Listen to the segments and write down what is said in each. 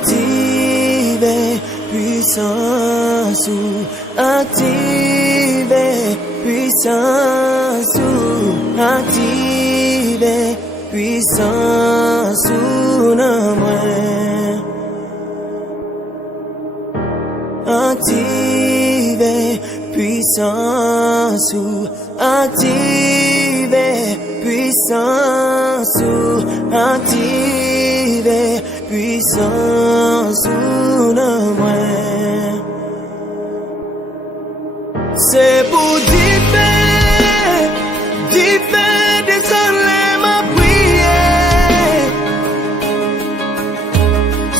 Activez puissance ou activez puissance ou activez puissance ou non moins. Activez puissance ou activez puissance ou activez puissance ou non moins. C'est pour diffère, désolé ma prière.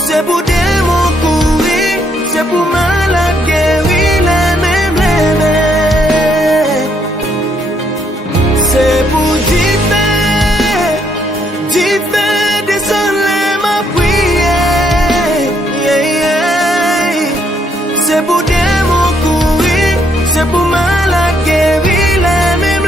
C'est pour démon courir, c'est pour malade guérir les mêmes. C'est pour diffère, désolé ma prière. C'est pour démon courir, c'est pour malade guérir les mêmes.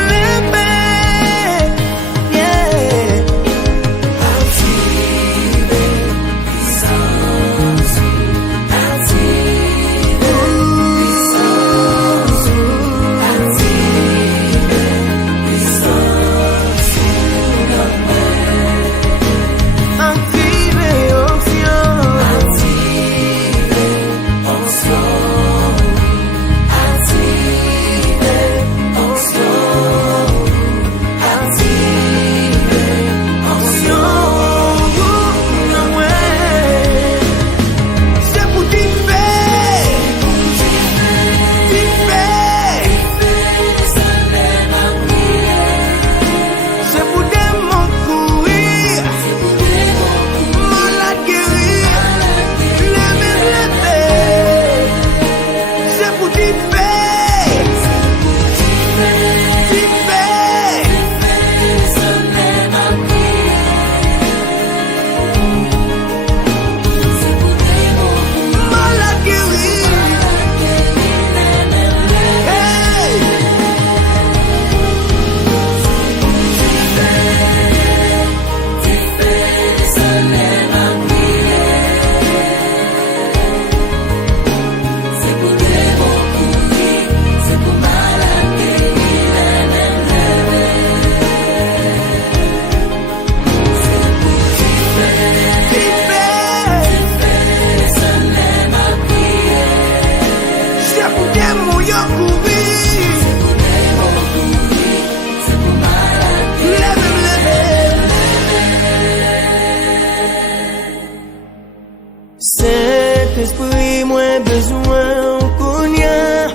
Saint-Esprit, moi besoin qu'on y a.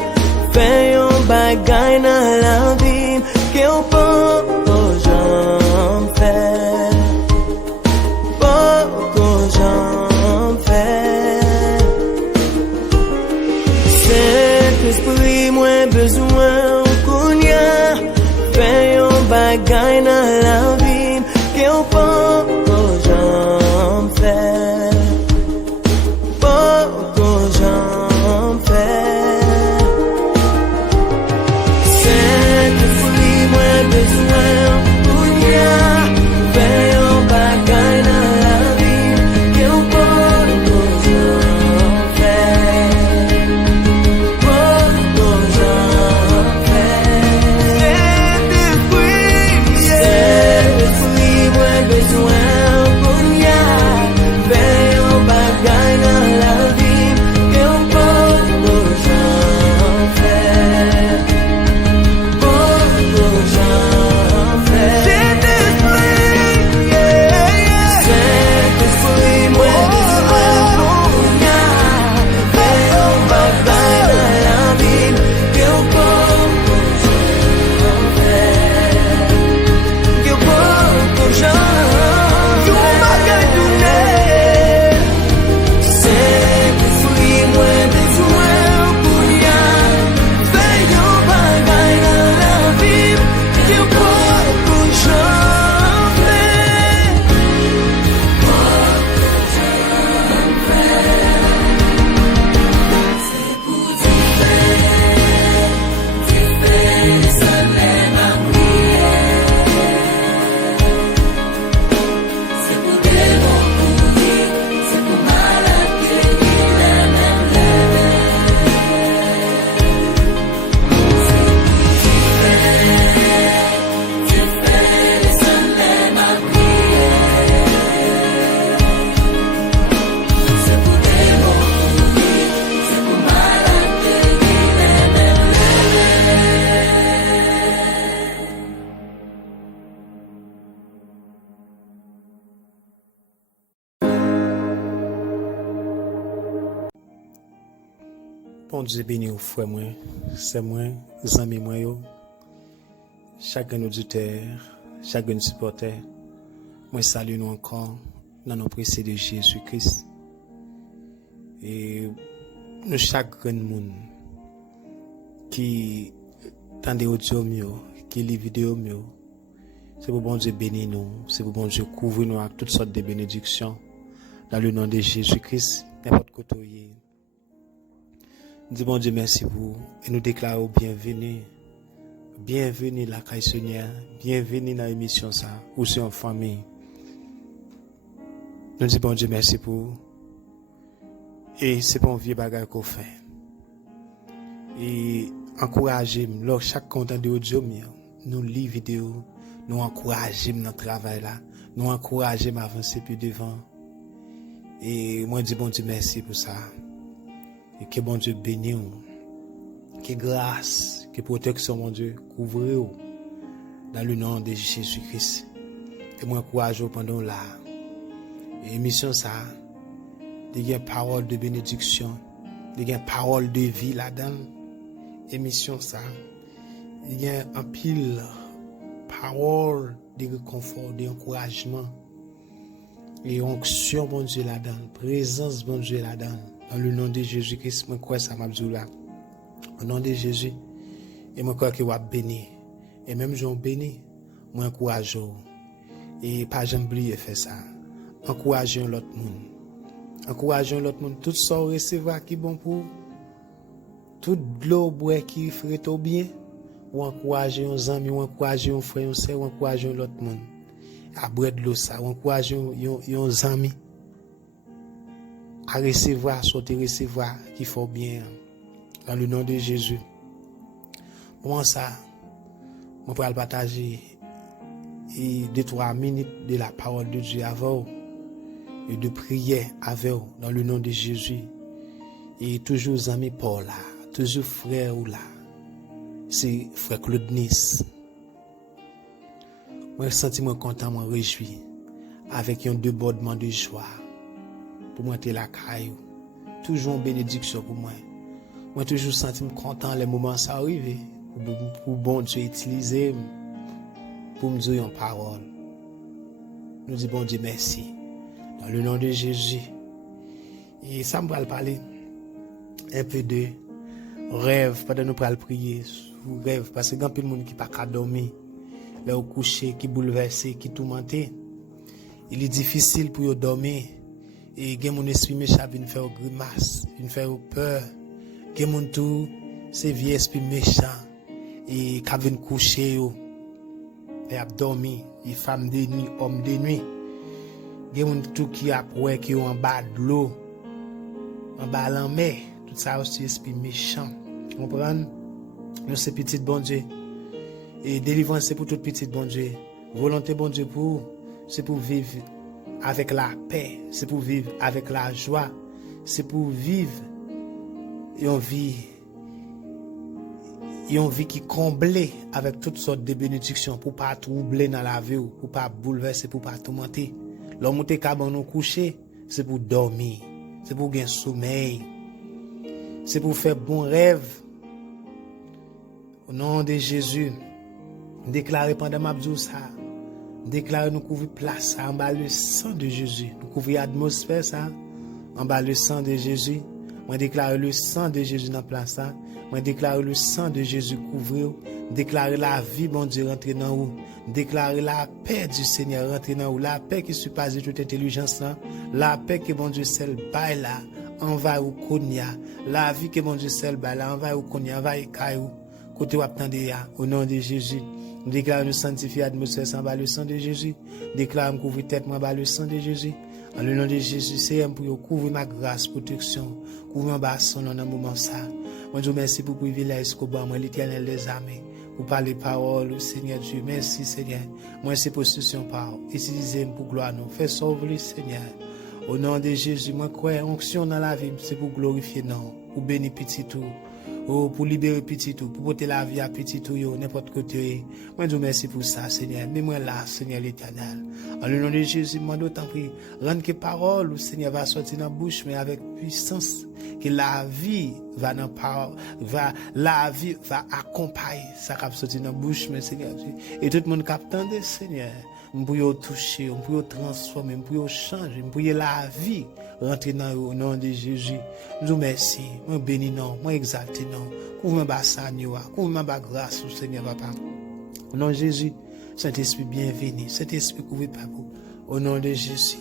Fais un bagay dans la vie qu'on peut j'en faire. Pour j'en faire. Saint-Esprit, moi besoin qu'on y a. Fais un bagay dans la vie qu'on peut j'en faire. Bon Dieu béni au frère moi, c'est moi, amis moi yo, chaque auditeur, chaque supporter, moi salue nous encore dans nos précieux de Jésus-Christ. Et nous chaque grand monde qui tend des audio mieux, qui lit vidéo mieux, c'est pour bon Dieu bénir nous, c'est pour bon Dieu couvrir nous avec toutes sortes de bénédictions dans le nom de Jésus-Christ, n'importe côté. Nous disons bon Dieu merci pour vous et nous déclarons bienvenue. Bienvenue la caille Seigneur, bienvenue dans l'émission ça, ou c'est en famille. Nous disons bon Dieu merci pour vous. Et c'est pas un vieux bagage qu'on fait. Et encouragez-moi, chaque content de audio, nous lis vidéo, nous encouragez-moi dans le travail là, nous encouragez-moi à avancer plus devant. Et moi je dis bon Dieu merci pour ça. Et que bon Dieu bénisse, que grâce, que protection, mon Dieu, couvre dans le nom de Jésus-Christ. Et moi, encourage pendant là. Et mission ça, il y a une parole de bénédiction, il y a une parole de vie là-dedans. Et mission ça, il y a un pile parole de réconfort, d'encouragement. Et onction, bon Dieu là-dedans, présence, bon Dieu là-dedans. Dans le nom de Jésus-Christ, moi crois ça m'a dit là. Au nom de Jésus, et moi crois que vous béni. Et même j'en béni, moi encourage. Et pas jamais oublier faire ça. Encouragez l'autre monde. Encouragez l'autre monde. Tout ça recevoir qui bon pour tout l'eau boire qui ferait au bien. Ou encourager un ami, ou encourager un frère, ou encourager l'autre monde. À boire de l'eau ça, ou encourager un ami. À recevoir, sauter recevoir, qu'il faut bien, dans le nom de Jésus. Comment ça, on peut partager 2-3 minutes de la parole de Dieu avec vous, et de prier avec vous, dans le nom de Jésus. Et toujours amis Paul là, toujours frère ou là, c'est frère Claude Nice. Moi, je sens moi content, moi réjoui, avec un débordement de joie. Pour moi, t'es la caille. Toujours une bénédiction pour moi. Moi, toujours senti content les moments ça arrive. Pour bon Dieu utiliser pour me dire une parole. Nous disons bon Dieu merci. Dans le nom de Jésus. Et ça me va parler un peu de rêve pendant nous parlons prier. Rêve parce que il y a plein de monde qui pas qu'à dormir. Là au coucher, qui bouleversé, qui tourmenté. Il est difficile pour eux dormir. Et gen mon esprit méchant vient faire grimace, vient faire peur. Gen mon tout c'est vieux esprit méchant et qui vient coucher yo. Et a dormi, et femme de nuit, homme de nuit. Gen mon tout qui a ouais qui en bas de l'eau. En bas la mer, tout ça aussi esprit méchant. Comprendre? Nous c'est petit bon Dieu. Et délivrance c'est pour tout petit bon Dieu. Volonté bon Dieu pour c'est pour vivre avec la paix, c'est pour vivre avec la joie, c'est pour vivre une vie qui comblée avec toutes sortes de bénédictions, pour pas troubler dans la vie, pour pas bouleverser, pour pas tourmenter. L'homme qui est nous coucher, c'est pour dormir, c'est pour gagner sommeil, c'est pour faire bon rêve. Au nom de Jésus, déclarez pendant ma ça. Déclare nous couvrir place en bas le sang de Jésus. Nous couvrir l'atmosphère ça en bas le sang de Jésus. Moi déclare le sang de Jésus dans place ça. Moi déclare le sang de Jésus couvrir. Déclare la vie bon Dieu rentrer dans vous. Déclare la paix du Seigneur rentrer dans vous. La paix qui surpasse toute intelligence là. La paix que bon Dieu seul bail là envers ou konya. La vie que bon Dieu seul bail là envers ou konya envers caillou. Côté ou attendez au nom de Jésus. Déclare nous sanctifier l'atmosphère sans le sang de Jésus. Déclare me couvrir tête moi le sang de Jésus. En le nom de Jésus, c'est pour couvrir ma grâce, protection, couvrir ma son dans un moment ça. Moi je vous remercie pour le privilège que moi l'Éternel des armées pour parler parole, Seigneur Dieu. Merci Seigneur. Moi c'est possession parole. Utilisez-moi pour gloire nous. Fais sauver Seigneur. Au nom de Jésus, moi crois onction dans la vie, c'est pour glorifier non, pour bénir petit tout. Oh, pour libérer petit tout, pour porter la vie à petit tout, n'importe côté. Moi, je vous remercie pour ça, Seigneur. Mais moi là, Seigneur l'Éternel. En le nom de Jésus, moi, d'autant prie, rendre que parole, le Seigneur va sortir dans la bouche, mais avec puissance, que la vie va dans parole, la vie va accompagner ça qui va sortir dans la bouche, mais Seigneur. Et tout le monde qui attend, Seigneur, nous pouvons toucher, nous pouvons transformer, nous pouvons changer, nous pouvons la vie rentrer dans le nom de Jésus. Nous vous remercions, nous bénissons, nous exaltons, couvre ma bassan, couvre ma grâce au Seigneur Papa. Au nom de Jésus, Saint-Esprit bienvenu, Saint-Esprit couvre par vous. Au nom de Jésus,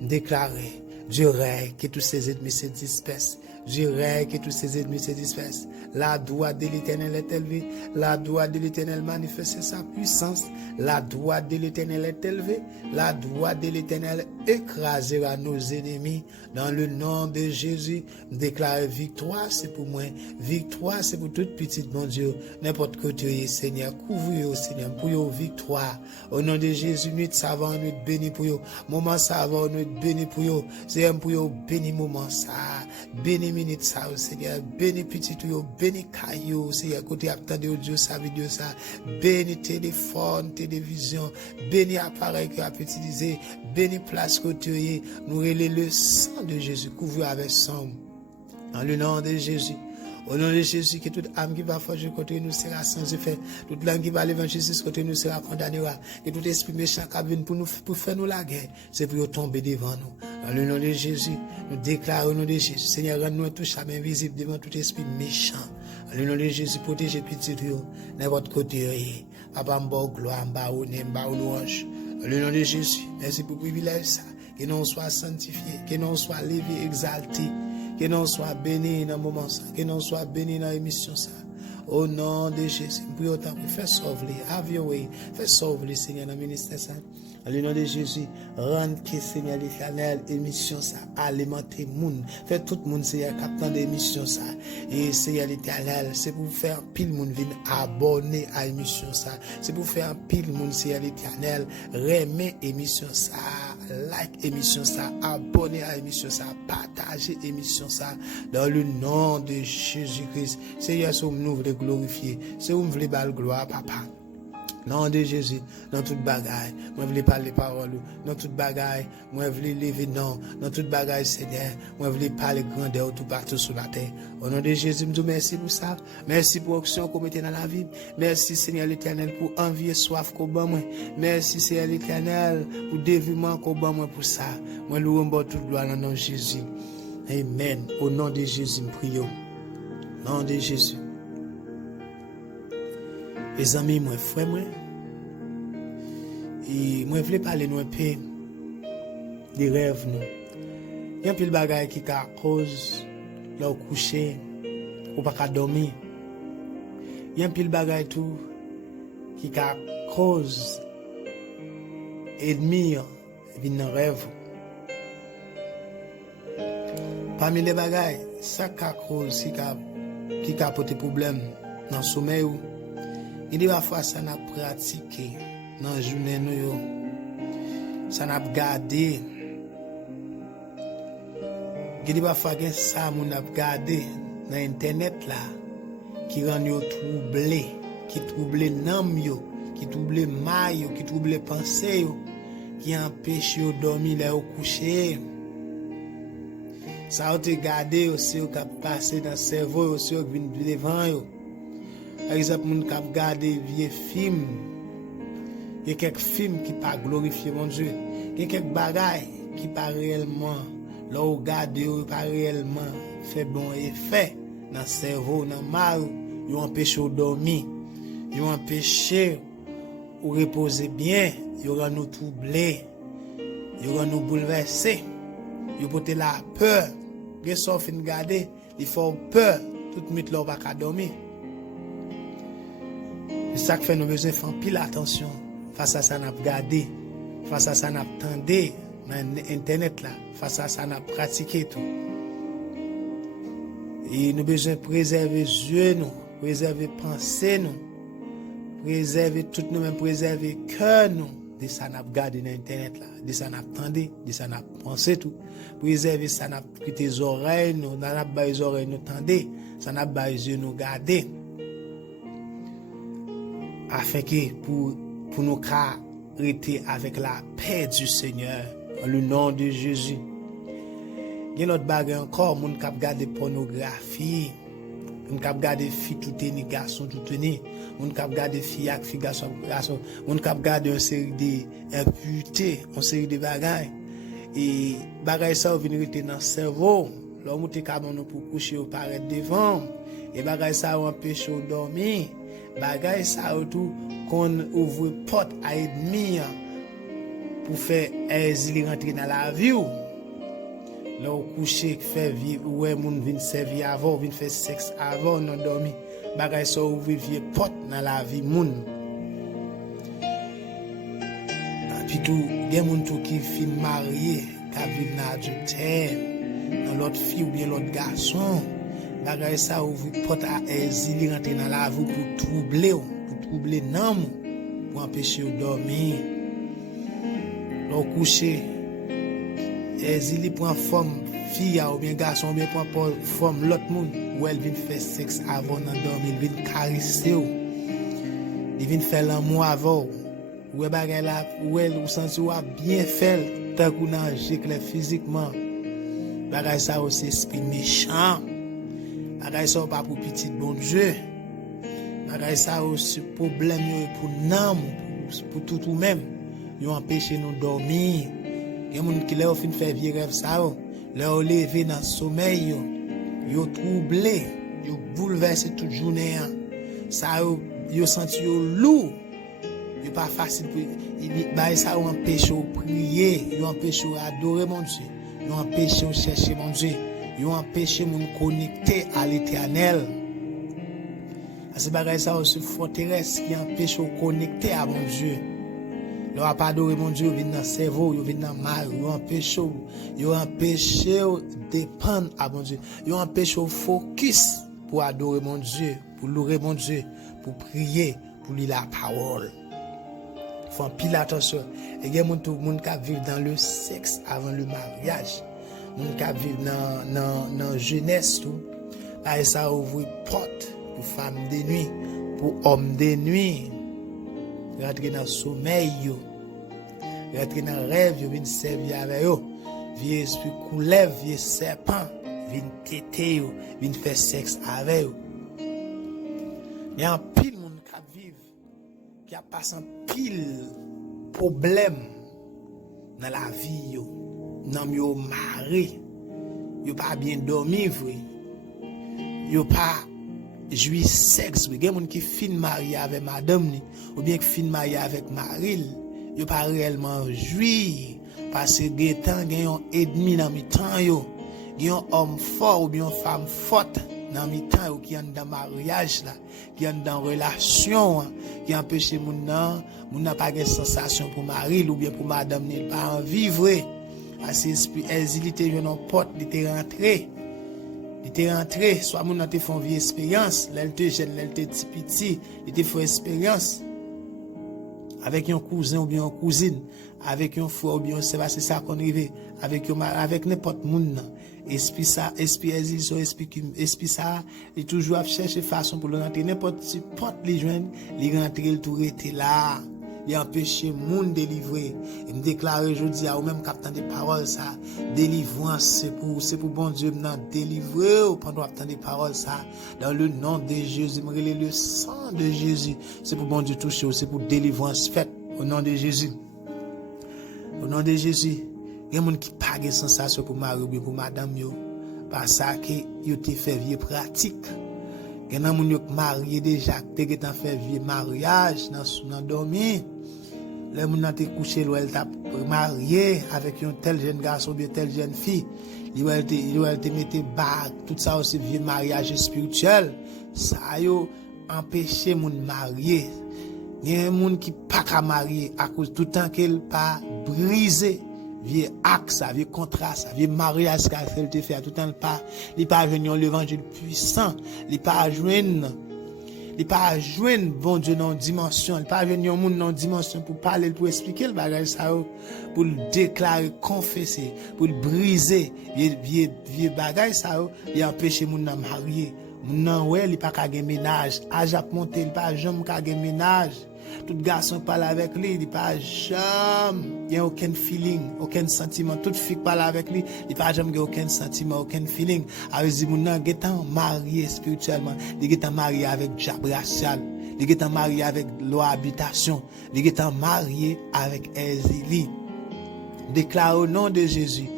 déclarez, Dieu règne, que tous ses ennemis se dispersent. Dieu règne, que tous ses ennemis se dispersent. La droite de l'Éternel est élevée. La droite de l'Éternel manifeste sa puissance. La droite de l'Éternel est élevée. La droite de l'Éternel écrasera nos ennemis. Dans le nom de Jésus, déclare victoire, c'est pour moi. Victoire, c'est pour toute petite, mon Dieu. N'importe côté, Seigneur. Couvre-vous, Seigneur, pour your victoire. Au nom de Jésus, nuit savant, nuit béni pour vous. Moment savant, nuit béni pour vous. Seigneur, pour vous, béni moment ça. Béni minute ça, Seigneur. Béni petit tout, béni caillou, Seigneur. Côté attendez audio ça, vidéo ça. Béni téléphone, télévision. Béni appareil que a utilisé. Béni place côté. Nous relais le sang de Jésus. Couvre avec sang. Dans le nom de Jésus. Au nom de Jésus, que toute âme qui va forger côté nous sera sans effet. Toute langue qui va aller vers Jésus côté nous sera condamnée. Que tout esprit méchant qui vient pour faire nous la guerre, c'est pour tomber devant nous. Dans le nom de Jésus, nous déclarons au nom de Jésus. Seigneur, rends-nous tous invisible devant tout esprit méchant. Dans le nom de Jésus, protégez petit Dieu, n'importe côté. Papa, m'ba gloire, m'ba honneur, m'ba louange. Dans le nom de Jésus, merci pour le privilège ça. Que nous soyons sanctifiés, que nous soyons levés, exaltés. Que nous soyons bénis dans le moment ça, que nous soyons bénis dans l'émission ça. Au nom de Jésus, pour autant, fais sauver, have your way, fais sauver, Seigneur, dans le ministère ça. Dans le nom de Jésus, rendre que Seigneur l'Éternel, émission ça, alimenter moun, fait tout le monde, Seigneur, captant d'émission ça. Et Seigneur l'Éternel, c'est pour faire pile moun venir abonner à émission ça. C'est pour faire pile moun, Seigneur l'Éternel, remet émission ça. Like émission ça, abonner à émission ça, partager émission ça dans le nom de Jésus-Christ. Seigneur, c'est où nous voulons glorifier, c'est où nous voulons bal gloire, Papa. Nom de Jésus, dans toute bagaille, moi je veux parler parole, dans toute bagaille, moi je veux lever non, dans toute bagaille, Seigneur, moi je veux parler grandeur tout partout sur la terre. Au nom de Jésus, je vous remercie pour ça. Merci pour l'action qu'on mettait dans la vie. Merci, Seigneur l'Éternel, pour envie et soif qu'on bat moi. Merci, Seigneur l'Éternel, pour dévouement qu'on bat moi pour ça. Moi, nous rendons toute gloire dans le nom de Jésus. Amen. Au nom de Jésus, nous prions. Au nom de Jésus. Les amis, moi, frère, moi, et moi, je voulais parler nous un peu des rêves, nous. Il y a un peu de bagaille qui a cause, là, au coucher, ou pas dormir. Il y a un peu de bagaille tout, qui a cause, ennemi, vient dans rêve. Parmi les bagailles, ça qui a cause, qui a porté problème dans le sommeil, il dit parfois ça n'a pratiqué dans la journée nous ça n'a gardé il dit parfois que ça mon n'a gardé dans internet là qui rend yo troublé qui trouble l'âme yo qui trouble maille qui trouble pensée yo qui empêche yo dormir là au coucher ça a te garder aussi au cap passer dans cerveau aussi au vinn devant yo. Par exemple, moun k'ap gade vieux film, il y a quelques films qui pas glorifier mon Dieu, il y a quelques bagailles qui pas réellement, là où gade pas réellement fait bon effet dans le cerveau, dans le mal, ils empêchent de dormir, ils empêchent de reposer bien, ils rend nous troublés, ils rend nous bouleversés, ils portent la peur, ils sont fin garder, ils font peur, tout le monde là pas dormir. C'est ça qui fait nous besoin de faire pile attention face à ça n'a gardé, face à ça n'a tendé dans internet là, face à ça n'a pratiqué tout. Et nous besoin de préserver yeux nous, préserver pensée nous, préserver tout nous même préserver cœur nous de ça n'a regardé dans internet là, de ça n'a entendu, de ça n'a pensé tout. Préserver ça n'a pris tes oreilles, nous n'a pas les oreilles nous tendez, ça n'a pas les yeux nous garder. Afin que pour nous arrêter avec la paix du Seigneur en le nom de Jésus. Il y a notre bagarre encore, moun k'ap gade pornographie, moun k'ap gade fi tout ni garçon tout ni, moun k'ap gade fi ak fi garçon, moun k'ap gade une série de impuretés, une série de bagailles. Et bagaille ça vient rester dans le cerveau. L'homme te kabon pour coucher ou paraître devant. Et bagaille ça empêche de dormir. Bagaille ça tout qu'on ouvre porte à ennemi pour faire exil rentrer dans la vie. Là au coucher fait vie ouais moun vinn servir avant, vinn faire sexe avant non dormir. Bagaille ça ouvre vie porte dans la vie moun. Puis tout, il y a des gens qui sont mariés, qui vivent dans l'adultère, dans l'autre fille ou bien l'autre garçon. Bagay ça ouvre porte à exil rentrer dans la vie pour troubler l'âme, pour empêcher de dormir. L'au coucher, exil prend forme fille ou bien garçon ou bien prend forme l'autre monde où elle vient faire sexe avant de dormir, elle vient caresser, elle vient faire l'amour avant. Ou bagay la ou elle ou senti ou bien fait tant qu'on a giclé physiquement. Bagay ça aussi esprit méchant. Bagay ça pas pour petit bon Dieu. Bagay ça aussi problème pour nam pour tout même. Yo empêcher nous dormir. Il y a moun qui leur fin faire vieux rêve ça. Leur lever dans sommeil yo troublé, yo bouleversé toute journée. Ça yo senti yo lourd. Il n'est pas facile pour ça empêche de prier, il empêche d'adorer mon Dieu, il empêche de chercher mon Dieu, il empêche de nous connecter à l'éternel. C'est bagay ça aussi forteresse qui empêche de connecter à mon Dieu. Il n'a pas adoré mon Dieu, il vient dans le cerveau, il vient dans le mal, il empêche de dépendre à mon Dieu, il empêche de focus pour adorer mon Dieu, pour louer mon Dieu, pour prier, pour lire la parole. Faut pile attention. Et il y a tout le monde qui vit dans le sexe avant le mariage. Monde qui vit dans la jeunesse tout. Là ça ouvre porte pour femmes de nuit, pour hommes de nuit. Rentrer dans le sommeil yo. Rentrer dans le rêve yo, vinn servir avec yo. Vieux esprit couleuvre, vieux serpent, vinn téter yo, vinn faire sexe avec yo. Il y a un pile monde qui vit qui a passé un pile problème dans la vie yo, nan yo mari, yo pas bien dormi vrai, yo pas jouir sexe, il y a des gens qui fin marié avec madame ni, ou bien qui fin marié avec mari, yo pas réellement jouir parce que des temps gen un ennemi dans mi temps yo, gen un homme fort ou bien une femme forte dans mi temps qui en dans mariage là, qui en dans relation, qui empêche moun n'a pas de sensation pour mari ou bien pour madame n'est pas en vivre. Parce que esprit exil était une porte, il était rentré, soit moun n'a te font vie expérience, l'elle jeune, l'elle petit, il te fait expérience avec un cousin ou bien une cousine, avec un frère ou bien c'est ça qu'on arrive avec n'importe moun. Esprit exil so esprit ça il toujours à chercher façon pour le rentrer n'importe porte les joindre les rentrer le tout était là il empêcher monde délivrer et me déclarer aujourd'hui à ou même captant des paroles ça délivrance c'est pour bon Dieu maintenant délivrer pendant attendre des paroles ça dans le nom de Jésus me relayer le sang de Jésus c'est pour bon Dieu toucher c'est pour délivrance faite au nom de Jésus. Il y a des gens qui pas de sensation pour mari ou pour madame yo parce que yo te fait vie pratique. Il y a des gens qui marié déjà qui te fait vie mariage dans dormir. Les gens qui couché elle t'a marié avec un tel jeune garçon ou bien telle jeune fille. Il va te mettre bague tout ça aussi vie mariage spirituel. Ça yo empêcher moun marier. Il y a des gens qui pas qu'à marier à cause tout temps qu'elle pas brisé. Vieux acte ça, vieux contrat ça, vieux mariage qu'elle te fait tout le temps il pas joindre l'évangile puissant, il pas joindre Il pas joindre bon Dieu dans dimension, il pas venir un monde dans dimension pour parler, pour expliquer le bagage ça, pour le déclarer, confesser, pour le briser, vieux bagage ça, il empêcher moun nan marier. Moun nan ouais, il pas ka gen ménage, âge a monter, il pas jamais ka gen ménage. Tout garçon parle avec lui, il pas jamais, il n'y a aucun feeling, aucun sentiment. Toute fille parle avec lui, il pas jamais aucun sentiment, aucun feeling. Alors dit mon nan getan marié spirituellement, il getan marié avec diable racial, il getan marié avec loi habitation, il getan marié avec Ezili. Déclare au nom de Jésus.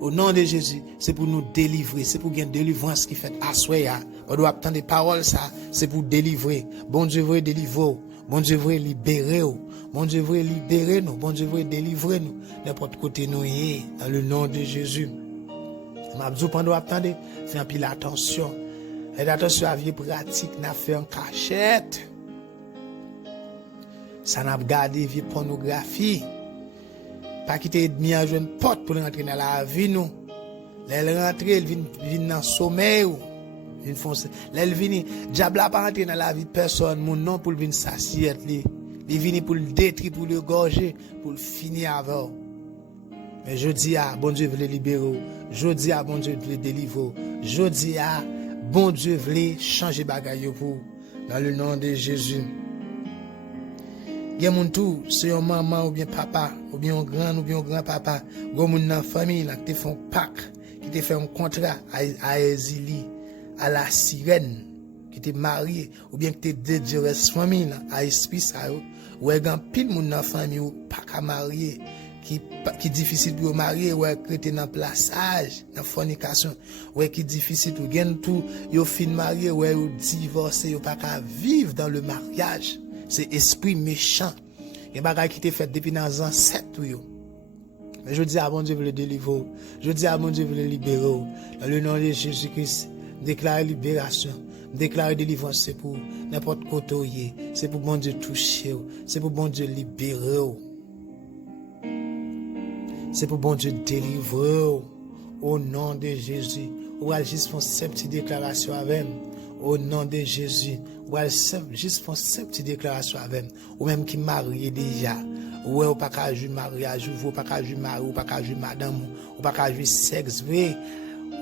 Au nom de Jésus, c'est pour nous délivrer, c'est pour gagner délivrance qui fait assoya. On doit attendre des paroles ça, c'est pour délivrer. Bon Dieu veut délivrer. Bon Dieu veut libérer nous. Bon Dieu veut libérer nous. Bon Dieu veut délivrer nous. N'importe côté nous y dans le nom de Jésus. M'a dit pendant attendre, fais un pile attention. Et attention à vie pratique, n'a fait en cachette. Ça n'a pas gardé vie pornographie. Pas quitter demi à jouer une porte pour rentrer dans la vie nous. Elle rentre, elle vient dans sommeil. Elle vient, diable n'a pas rentré dans la vie de personne, mon nom pour venir s'assier. Il vient pour le détruire, pour le gorger, pour le finir avant. Mais je dis à bon Dieu veut libérer. Je dis à bon Dieu veut délivrer. Je dis à bon Dieu veut changer bagaille pour dans le nom de Jésus. Il y a mon tout, c'est un maman ou bien papa, ou bien un grand papa, ou mon dans famille qui te font Pâques, qui te fait un contrat à Ezili, à la sirène, qui te marié, ou bien qui te dédié à famille à esprit ça, ou un pile mon dans famille ou pas qu'à marier, qui difficile pour marier, ou créer dans plaçage, dans fornication, ou qui difficile pour gagner tout, yo fin marié, ou divorcé, ou pas qu'à vivre dans le mariage. C'est esprit méchant. Il y a des bagages qui te fait depuis dans les ancêtres. Mais je dis à mon Dieu de le délivrer. Je dis à mon Dieu de le libérer. Dans le nom de Jésus-Christ, déclare libération. Déclare délivrance. C'est pour n'importe côté. C'est pour mon Dieu toucher. C'est pour mon Dieu libérer. C'est pour bon Dieu délivrer. Au nom de Jésus. On va juste faire cette petite déclaration avec moi. Au nom de Jésus, ou juste pour cette petite déclaration avec ou même qui marié déjà, ou pas qu'à jouer mariage, ou pas qu'à jouer mari, ou pas qu'à jouer madame, ou pas qu'à jouer sexe,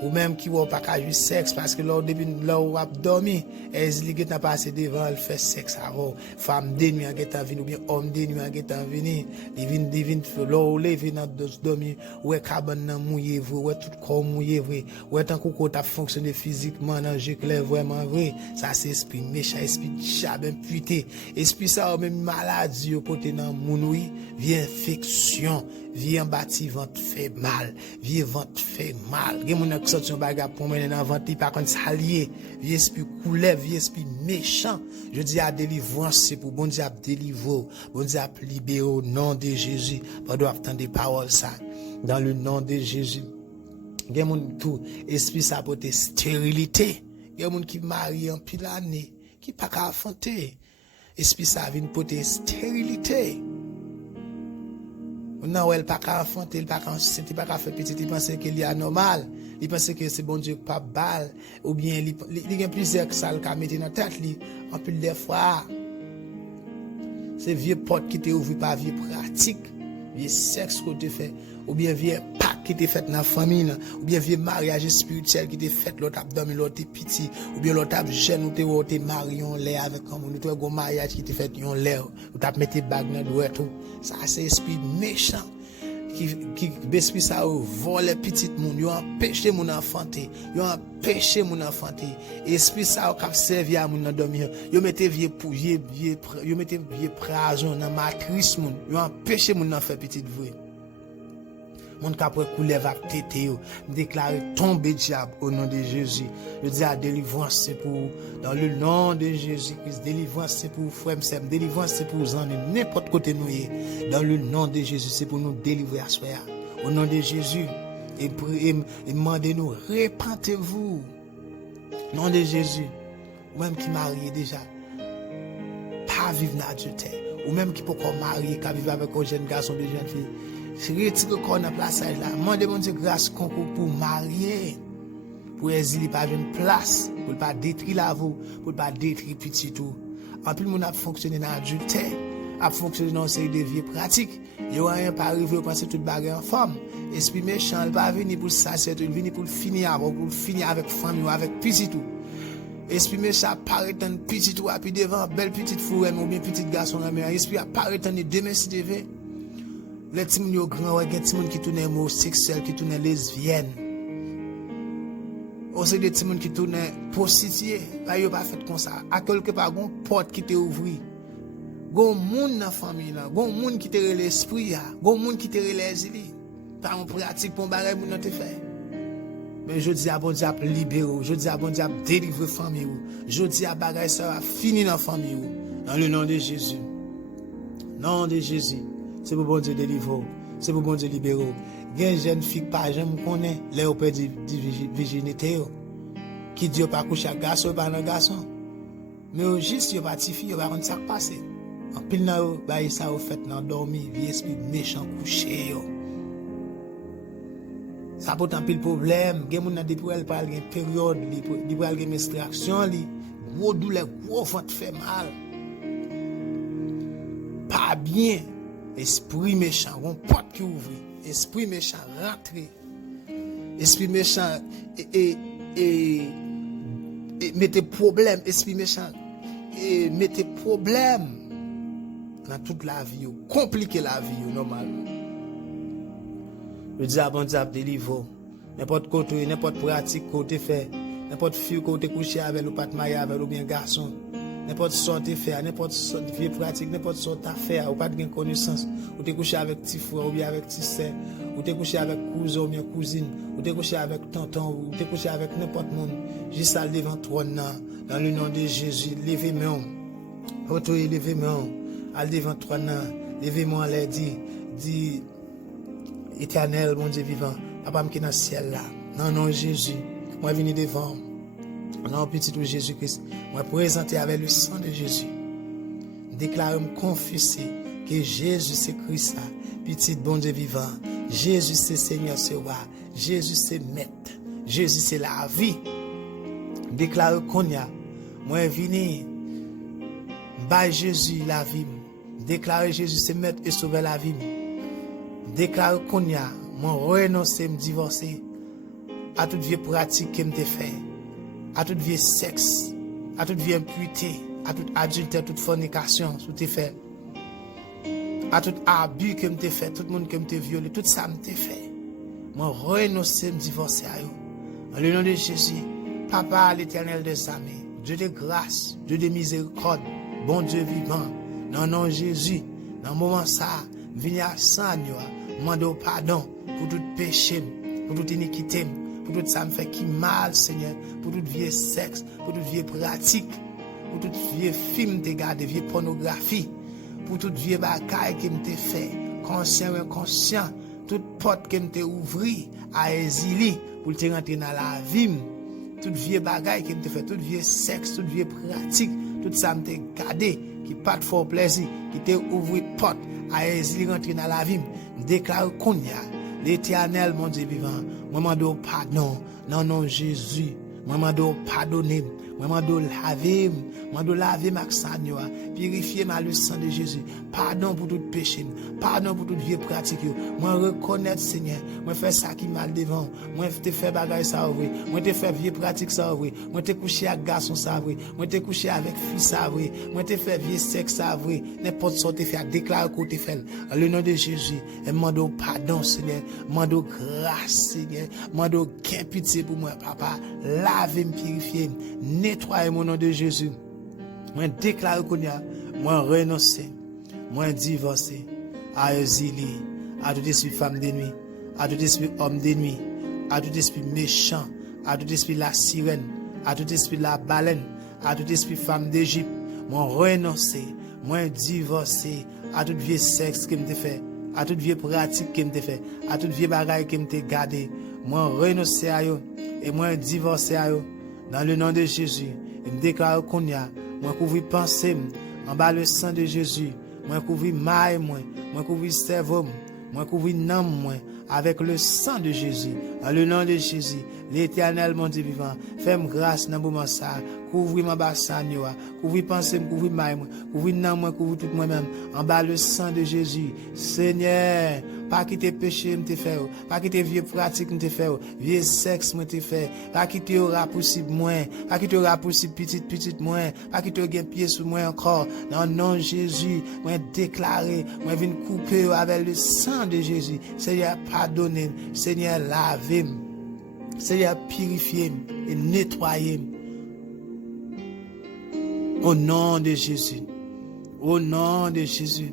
ou même qui ou pas qu'à jouer sexe parce que là depuis là où a dormi, Ezli qui n'a passé devant, elle fait sexe avant, femme de nuit qui est venue ou bien homme de nuit qui est venu, divine là où les vient dormir, ou est cabane nan mouillé vrai, ou tout corps mouillé vrai, ou tant que t'a fonctionné physiquement dans jeu clair vraiment vrai, ça c'est esprit méchant, esprit diable imputé, esprit ça même maladie au porter dans monoui, vie infection, vie en bâti ventre fait mal, vie ventre fait mal, gen mon qui sorti un bagage pour mener dans ventre par contre salier, vie esprit couleur, vie esprit méchant, je dis à délivrance, c'est pour bon Dieu à délivrer, bon Dieu à libérer au nom de Jésus, on doit attendre des paroles ça, dans le nom de Jésus. Gen mon tout esprit ça porter stérilité, gen mon qui marie en pile année, qui pas qu'à affronter, esprit ça vient porter stérilité. Non, elle pas qu'à affronter, elle pas qu'à sentir, pas qu'à faire petit, il pense qu'il est anormal, il pense que c'est bon Dieu pas balle, ou bien il y a plusieurs salles qui mettent dans tête li, en plus des fois. C'est vieux porte qui te ouvre par vieux pratique, vieux sexe que tu fait, ou bien vieux pacte qui te fait dans la famille, ou bien vieux mariage spirituel qui te fait l'autre abdomen, l'autre petit, ou bien l'autre jeune ou te marié en l'air avec un monde, ou un mariage qui te fait en l'air, ou t'as mis tes bagues dans le tout. Ça c'est esprit méchant qui esprit ça vole les petites monde, yo empêcher mon enfanter, yo empêcher mon enfanter. Esprit ça qui servi à mon dormir, yo mettez vieux yo mettez vieux prason dans matrice mon, yo empêcher mon en faire petite vraie. Mon capre couler va tété yo, déclarer tomber diable au nom de Jésus. Je dis à délivrance c'est pour dans le nom de Jésus-Christ, délivrance c'est pour frère m'sem, délivrance c'est pour amis n'importe côté nous dans le nom de Jésus, c'est pour nous délivrer à soi. Au nom de Jésus et demandez-nous repentez-vous. Nom de Jésus. Ou même qui marié déjà pas vivre dans l'adultère, ou même qui peut encore marier, qui vivre avec un jeune garçon ou une jeune fille. Je retire le corps dans le plaçage là. Demandez mon Dieu grâce concours pour marier. pour exil pas une place, pour pas détruire la vie, pour pas détruire petit tout. En plus, mon a fonctionné dans l'adultère, a fonctionné dans une série de vies pratiques. Il y a rien pas arrivé à penser toute bagarre en forme. Esprit méchant, il pas venir pour ça, c'est il venir pour finir avec famille ou avec petit tout. Esprit méchant paraît un petit tout, puis devant belle petite fourrée ou bien petit garçon là, mais esprit apparaît un demain si devait. Les petits gens grands, ouais, des petits gens qui tournent homosexuels, qui tournent lesbiennes. Aussi des petits gens qui tournent prostituées. Là, ils n'ont pas fait comme ça. À quelque part, il y a une porte qui t'est ouverte. Il y a un monde dans la famille, il y a un monde qui t'a l'esprit, il y a un monde qui t'a l'exil. Pas en pratique pour un bagage pour notre fait. Mais je dis à bon Dieu à libérer, je dis à bon Dieu à délivrer la famille. Je dis à bagage ça va finir dans la famille. Dans le nom de Jésus. Nom de Jésus. C'est pour bon Dieu délivrer. C'est pour bon Dieu libérer. Il y a une jeune fille pas j'aime connaît les au père de virginité qui dit pas coucher avec garçon pas un garçon. Mais au juste il pas petite fille va rendre ça passer. En pile na ba ça au fait dans dormir, vie esprit méchant couché yo. Ça peut un pile problème, gen moun nan depuis elle parle gen période, li pral gen menstruation li, gros douleur, gros ventre fait mal. Pas bien. Esprit méchant, on porte qui ouvre. Esprit méchant rentre. Esprit méchant et mettez problème. Esprit méchant et mettez problème dans toute la vie. Compliquer la vie normalement. Je dis à bon Dieu de délivrer. N'importe côté, n'importe pratique côté fait, n'importe fille côté couché avec ou pas de mariage avec ou bien garçon. N'importe sorte faire, n'importe sorte vie pratique, n'importe sorte affaire, ou pas de connaissance, ou t'es couché avec petit frère, ou bien avec petit sœur, ou t'es couché avec cousin, ou bien cousine, ou t'es couché avec tonton, ou t'es couché avec n'importe monde, juste à devant trône, dans le nom de Jésus, levez-moi, retournez, levez-moi, à devant trône, levez-moi, allez, dit, éternel, mon Dieu vivant, papa qui est dans le ciel là, dans le nom de Jésus, moi venir devant. Non, petit tout Jésus-Christ, moi présenter avec le sang de Jésus. Déclare, confesser que Jésus c'est Christ, petit bon Dieu vivant. Jésus c'est Seigneur, c'est roi. Jésus c'est maître. Jésus c'est la vie. Déclare qu'on y a. Moi venir, by Jésus la vie. Déclare Jésus c'est maître et sauver la vie. Déclare qu'on y a. Moi renoncer, me divorcer à toute vie pratique que me fait. À toute vie sexe, à toute vie impureté, à toute adultère, toute fornication, tout est fait. À tout abus que m'te fait, tout le monde que m'te violé, tout ça m'te fait. Moi, renoncer, me divorcer à eux. En le nom de Jésus, Papa, l'Éternel des armées, Dieu de grâce, Dieu de miséricorde, bon Dieu vivant, dans le nom de Jésus, dans le moment ça, venez à Seigneur, demande pardon pour tout péché, pour toute iniquité. Pour tout ça me fait qui mal, Seigneur, pour toute vie sexe, pour toute vie pratique, pour toute vie film te garde, vie pornographie, pour toute vie bagaille qui me te fait, conscient ou inconscient, toute porte qui me te ouvri à exili pour te rentrer dans la vie, toute vie bagaille qui me te fait, toute vie sexe, toute vie pratique, tout ça me te garde, qui pas de fort plaisir, qui te ouvri porte à exili rentrer dans la vie, déclare qu'on y a. L'Éternel, mon Dieu vivant, moi m'en pardon, non, non, Jésus, moi m'en pardonner, moi m'en laver, ma Seigneur, purifier ma le sang de Jésus, pardon pour tout péché, pardon pour toute vie pratique, moi reconnaître, Seigneur, moi faire ça qui mal devant, moi te faire bagage ça vrai, moi te faire vie pratique ça vrai, moi te coucher avec garçon ça vrai, moi te coucher avec fille ça vrai, moi te faire vie sexe ça vrai, n'importe ce te faire déclarer qu'on te fait, en le nom de Jésus, et moi pardon, Seigneur, moi grâce, Seigneur, moi gain pitié pour moi, papa, lavez me purifier, nettoyez mon nom de Jésus. Moi déclare qu'on y a, moi renoncer, moi divorcer, à exilé, à tout esprit femme de nuit, à tout esprit homme de nuit, à tout esprit méchant, à tout esprit la sirène, à tout esprit la baleine, à tout esprit femme d'Égypte, moi renoncer, moi divorcer, à toute vie sexe qui me te fait, à toute vie pratique qui me te fait, à toute vie bagaille qui me te gardé, moi renoncer à eux, et moi divorcer à eux, dans le nom de Jésus, et me déclare qu'on y a, moi couvrir pensée en bas le sang de Jésus, moi couvrir maille moi couvrir cerveau, moi couvrir nom moi avec le sang de Jésus, dans le nom de Jésus, L'Éternel, mon Dieu vivant, fais-moi grâce dans le moment ça. Couvre ma bassin, couvre pensée, couvre ma couvre nan moi, couvre tout moi-même. En bas le sang de Jésus. Seigneur, pas quitter péché, me te fait, pas quitter vieux pratique, me te fait, vieux sexe, me te fait, pas quitter aura possible moins, pas quitter aura possible petite moins, pas quitter gain pied sous moi encore. Dans le nom de Jésus, moi déclarer, moi viens couper avec le sang de Jésus. Seigneur, pardonnez, Seigneur, lavez-moi. Seigneur, purifiez et nettoyez. Au nom de Jésus. Au nom de Jésus.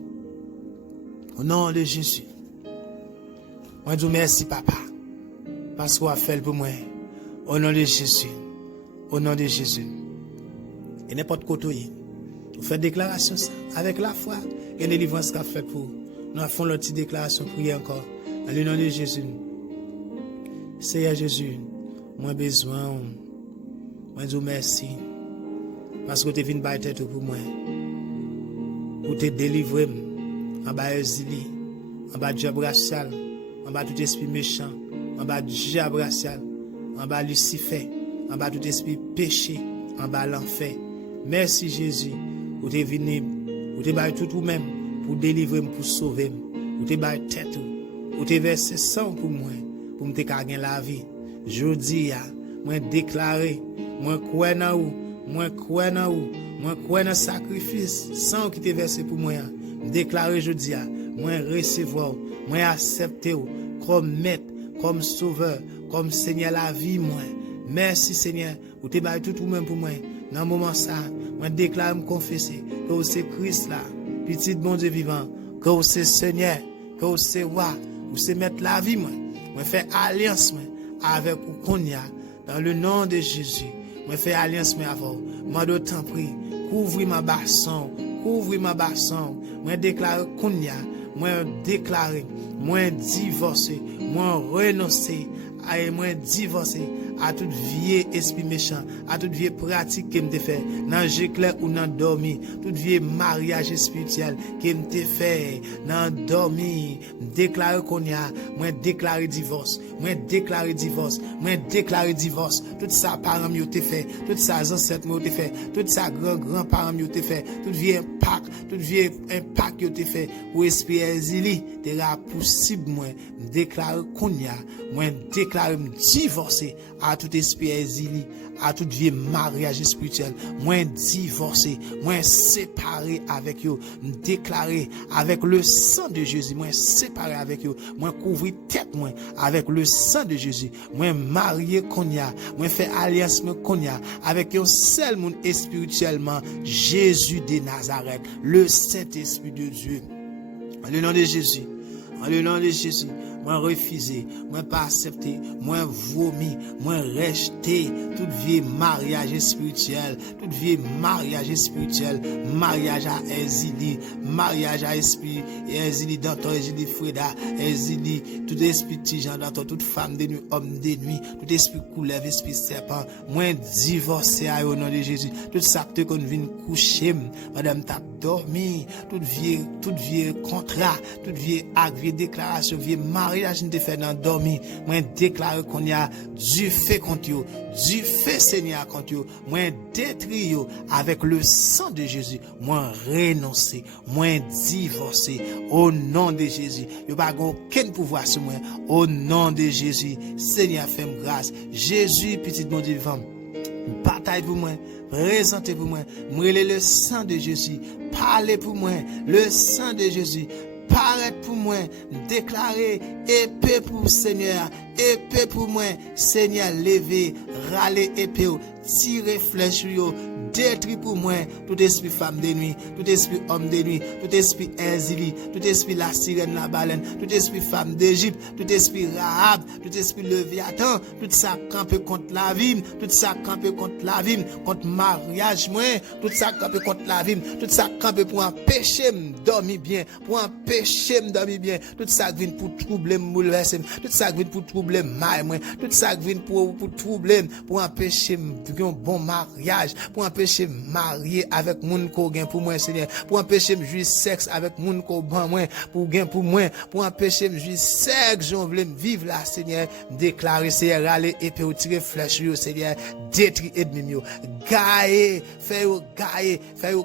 Au nom de Jésus. Moi, je vous remercie, Papa, parce qu'on a fait pour moi. Au nom de Jésus. Au nom de Jésus. Et n'importe quoi, vous faites déclaration ça, avec la foi. Et une délivrance qu'a fait pour vous. Nous avons fait notre petite déclaration, priez encore. Dans le nom de Jésus. Seigneur Jésus, moi besoin, moi je vous remercie, parce que tu es venu par tête pour moi, pour te délivrer, en bas exilé, en bas diable racial, en bas tout esprit méchant, en bas diable racial, en bas Lucifer, en bas tout esprit péché, en bas l'enfer. Merci Jésus, pour te venu, pour te battre tout vous-même, pour délivrer, pour sauver, pour te battre tête, pour te verser sang pour moi. Pour me gagner la vie. Je dis, moi déclarer, moi crois dans vous, moi crois dans vous, moi crois dans sacrifice, sans qui te versé pour moi. Déclarer, je dis, moi recevoir, moi accepter comme maître, comme sauveur, comme Seigneur la vie, moi. Merci Seigneur, vous te baillez tout vous-même pour moi. Dans le moment ça, moi déclare, me confesser, que vous c'est Christ là, petit bon Dieu vivant, que vous c'est Seigneur, que vous c'est roi, vous c'est mettre la vie, moi. Moi fais alliance avec Kounia dans le nom de Jésus. Moi fais alliance avec vous. Moi d'autant prie, couvre ma basson, couvre ma basson. Moi déclare Kounia, moi déclarer, moi divorcer, moi renoncer, et moi divorcer à toute vieille esprit méchant, à toute vieille pratique qui me fait, dans j'éclair ou dans dormi, toute vieille mariage spirituel qui me fait, dans dormi, déclarer qu'on y a, moi déclarer divorce, moi déclarer divorce, moi déclarer divorce, tout ça parents m'y te fait, tout ça ancêtres m'y te fait, tout ça grand-parents m'y te fait, tout vieille impact qui te fait, ou esprit exilé, t'es là possible moi, déclarer qu'on y a, moi déclarer me divorcer à tout esprit exilé, à tout vieux mariage spirituel, moi divorcé, moi séparé avec eux, déclaré avec le sang de Jésus, moi séparé avec eux, moi couvrir tête moi avec le sang de Jésus, moi marié konya, moi fait alliance konya avec un seul monde spirituellement, Jésus de Nazareth, le Saint-Esprit de Dieu. En le nom de Jésus, en le nom de Jésus. Moi refuser, moi pas accepter, moi vomi, moi rejeter toute vieille mariage spirituel, toute vieille mariage spirituel, mariage à exilé, mariage à esprit exilé dans ton exilé Freda, exilé tout esprit tigeant dans ton toute femme de nuit, homme de nuit, tout esprit couleur, esprit serpent, moi divorcé au nom de Jésus, tout ça que qu'on vient coucher, madame t'a dormi, toute vieille contrat, toute vieille acte, vieille déclaration, vieille mariage ne te fait dans dormir, moi déclare qu'on y a du fait contre eux, du fait Seigneur contre eux, moi détruit eux avec le sang de Jésus, moi renoncer, moi divorcer au nom de Jésus. Il n'y a pas aucun pouvoir sur moi au nom de Jésus. Seigneur fais-moi grâce. Jésus petit bon Dieu vivant. Bataille pour moi, présentez pour moi, brûlez le sang de Jésus, parlez pour moi, le sang de Jésus. Paraître pour moi, déclarer épée pour Seigneur, épée pour moi, Seigneur, lever, râler épée, tirer flèche, détruire pour moi tout esprit femme de nuit, tout esprit homme de nuit, tout esprit exilé, tout esprit la sirène, la baleine, tout esprit femme d'Égypte, tout esprit Rahab, tout esprit Léviathan, tout ça campé contre la vie, tout ça campé contre la vie, contre mariage, moi, tout ça campé contre la vie, tout ça campé pour empêcher me dormir bien, pour empêcher me dormir bien, tout ça vient pour troubler troubler bouleverser, tout ça qui vient pour troubler moi, tout ça qui vient pour troubler, pour empêcher un bon mariage, pour empêcher marier avec moun ko gen pour moi Seigneur, pour empêcher me jouer sexe avec moun ko ban moi, pour gen pour moi, pour empêcher me jouer sexe, j'en voulais vivre là Seigneur, déclarer Seigneur aller et puis tirer flèche yo Seigneur, détruire ennemi yo, gailler, faire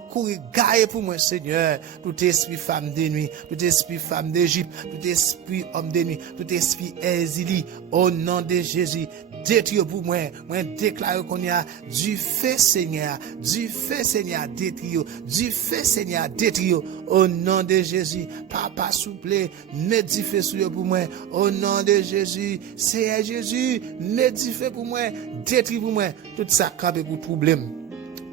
courir gailler pour moi Seigneur, tout esprit femme de nuit, tout esprit femme d'Égypte, tout esprit homme de nuit, tout esprit exilé, au nom de Jésus, détruire pour moi déclare qu'on y a du feu Seigneur, détruire, du feu Seigneur, détruire, au nom de Jésus, Papa souple, mets du feu sur pour moi, au nom de Jésus, Seigneur Jésus, mets du feu pour moi, détruire pour moi, tout ça campé pour problème.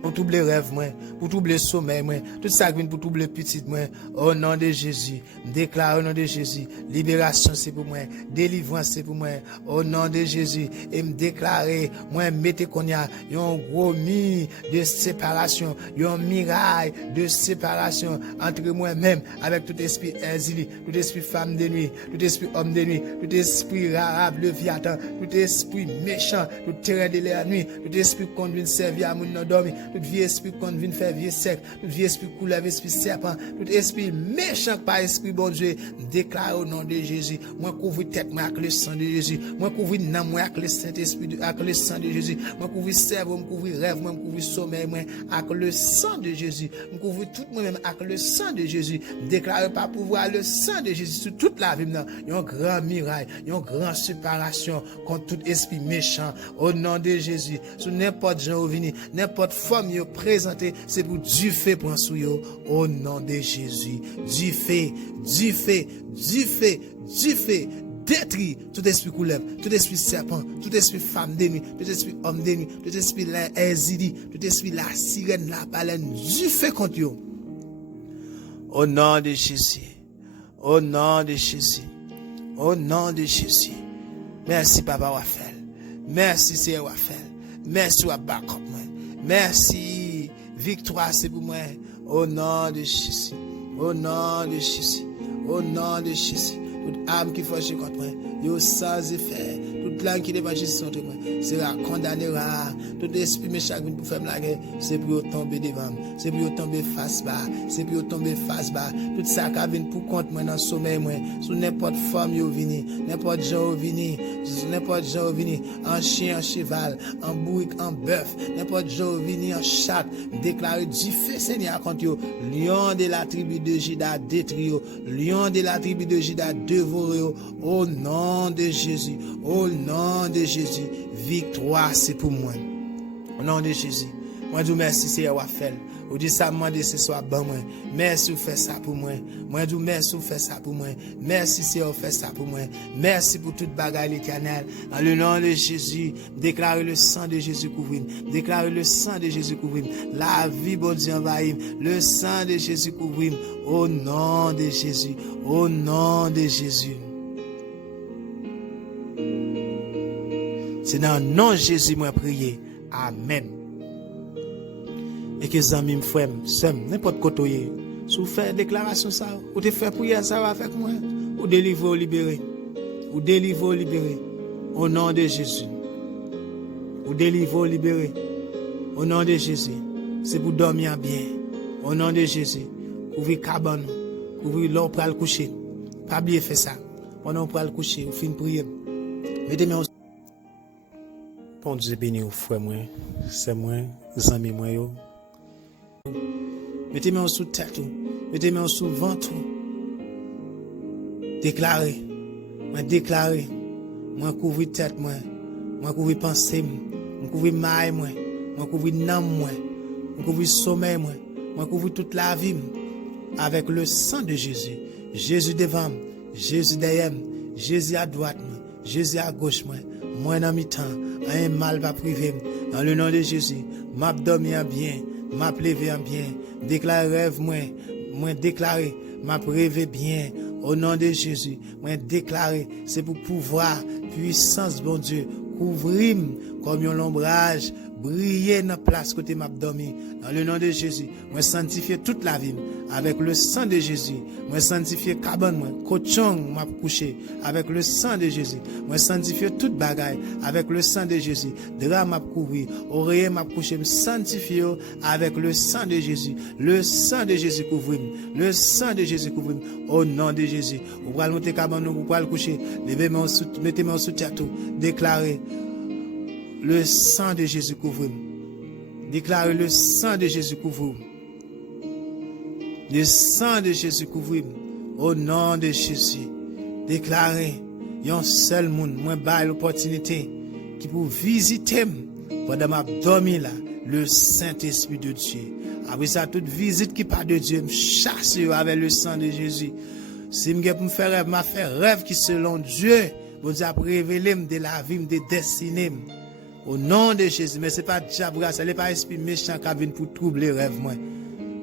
Pour troubler rêve moi, pour troubler sommeil moi, tout ça vient pour troubler petit moi, au nom de Jésus, déclare au nom de Jésus, libération c'est pour moi, délivrance c'est pour moi, au nom de Jésus, et me déclarer, moi mettez qu'on y a un gros mur de séparation, un miraille de séparation entre moi-même avec tout esprit exilé, tout esprit femme de nuit, tout esprit homme de nuit, tout esprit arabe, leviathan, tout esprit méchant, tout terrain de la nuit, tout esprit conduit servir à mon dormi, tout vieux esprit qu'on vient faire vieux sec, tout vieux esprit couleur, esprit serpent, tout esprit méchant par esprit bon Dieu, déclare au nom de Jésus, moi couvre tête moi avec le sang de Jésus, moi couvre nam moi avec le Saint-Esprit, avec le sang de Jésus, moi couvre cerveau, moi couvre rêve, moi couvre sommeil, moi avec le sang de Jésus, moi couvre tout moi-même avec le sang de Jésus, déclare par pouvoir le sang de Jésus sur toute la vie maintenant, un grand miracle, une grande séparation contre tout esprit méchant, au nom de Jésus, sur n'importe gens vini, n'importe forme yo présenté, c'est pour du feu prend sou yo, au nom de Jésus, du feu, détruit tout esprit couleur, tout esprit serpent, tout esprit femme de nuit, tout esprit homme de nuit, tout esprit la exili, tout esprit la sirène, la baleine, du feu contre yo. Au nom de Jésus, au nom de Jésus, au nom de Jésus. Merci Papa Raphaël, merci Seigneur Raphaël, merci Wabak. Merci, victoire c'est pour moi, au nom de Jésus, au nom de Jésus, au nom de Jésus. Toute âme qui fâche contre moi, yo sans effet, toute langue qui n'est pas juste contre moi, sera condamnera. Tout esprit méchant qui pour faire la guerre, c'est pour tomber devant, c'est pour tomber face bas, c'est pour tomber face bas. Tout ça qui vient pour contre moi dans le sommeil, moi, sous n'importe forme yo vini, n'importe genre vini, n'importe genre vini, en chien, en cheval, en bouc, en bœuf, n'importe genre vini, en chat, déclaré du feu Seigneur contre yo, lion de la tribu de Juda détruit yo, lion de la tribu de Juda dévoré yo, au nom de Jésus, au nom de Jésus, victoire c'est pour moi. Au nom de Jésus, moi je vous remercie Seigneur Raphaël. Ou dit ça demander ce soir bon moi. Merci vous fait ça pour moi. Moi je vous merci vous fait ça pour moi. Merci Seigneur fait ça pour moi. Merci pour toute bagaille l'Éternel. En le nom de Jésus, déclarez le sang de Jésus couvrir. Déclarez le sang de Jésus couvrir. La vie bon Dieu envahir. Le sang de Jésus couvrir. Au nom de Jésus. Au nom de Jésus. C'est dans le nom de Jésus moi prier. Amen. Et que les amis, frères, n'importe quoi, si vous faites déclaration ça, ou te faites prière ça va avec moi, ou délivrer ou libérer, ou délivrer ou libérer, au nom de Jésus. Ou délivrer ou libérer, au nom de Jésus. C'est pour dormir bien, au nom de Jésus. Ouvrir cabane, ouvrir l'eau pour le coucher. Pas oublier faire ça. Pendant pour le coucher, ou fin prier. Mettez-moi. Bon Dieu béni au frère moi, c'est moi, les amis moi yo. Mettez-moi sous tête, mettez-moi sous ventre. Déclarez, moi couvrir tête moi couvrir pensée moi couvrir maille moi couvrir nam moi couvrir sommeil moi couvrir toute la vie avec le sang de Jésus. Jésus devant, Jésus derrière, Jésus à droite, Jésus à gauche moi dans mi-temps, un mal va priver. Dans le nom de Jésus, m'a dormi bien, m'a levé bien, déclare rêve moi déclarer, m'a rêvé bien. Au nom de Jésus, moi déclarer, c'est pour pouvoir, puissance bon Dieu, couvrir comme un ombrage, briller dans place côté m'a dormi. Dans le nom de Jésus, moi sanctifier toute la vie avec le sang de Jésus. Moi sanctifier cabane moi, cochon m'a couché avec le sang de Jésus. Moi sanctifier toute bagaille avec le sang de Jésus. Drap m'a couvrir, oreiller m'a couché, me sanctifier avec le sang de Jésus. Le sang de Jésus couvre. Le sang de Jésus couvre. Au nom de Jésus. Vous pouvez monter cabane, vous pouvez le coucher. Levez-moi mettez-moi en soutien tout. Déclarez le sang de Jésus couvre. Déclarez le sang de Jésus couvre. Le sang de Jésus couvre. Au nom de Jésus. Déclarez, yon seul monde, moi bail l'opportunité qui pour visiter pendant ma dormi là, le Saint-Esprit de Dieu. Après ça, toute visite qui part de Dieu, me chasse avec le sang de Jésus. Si je pour me faire rêve, m'a fait rêve qui selon Dieu, bon Dieu a révélé de la vie, de destinée. Au nom de Jésus, mais c'est pas diable, ce n'est pas esprit méchant qui vient pour troubler rêve moi.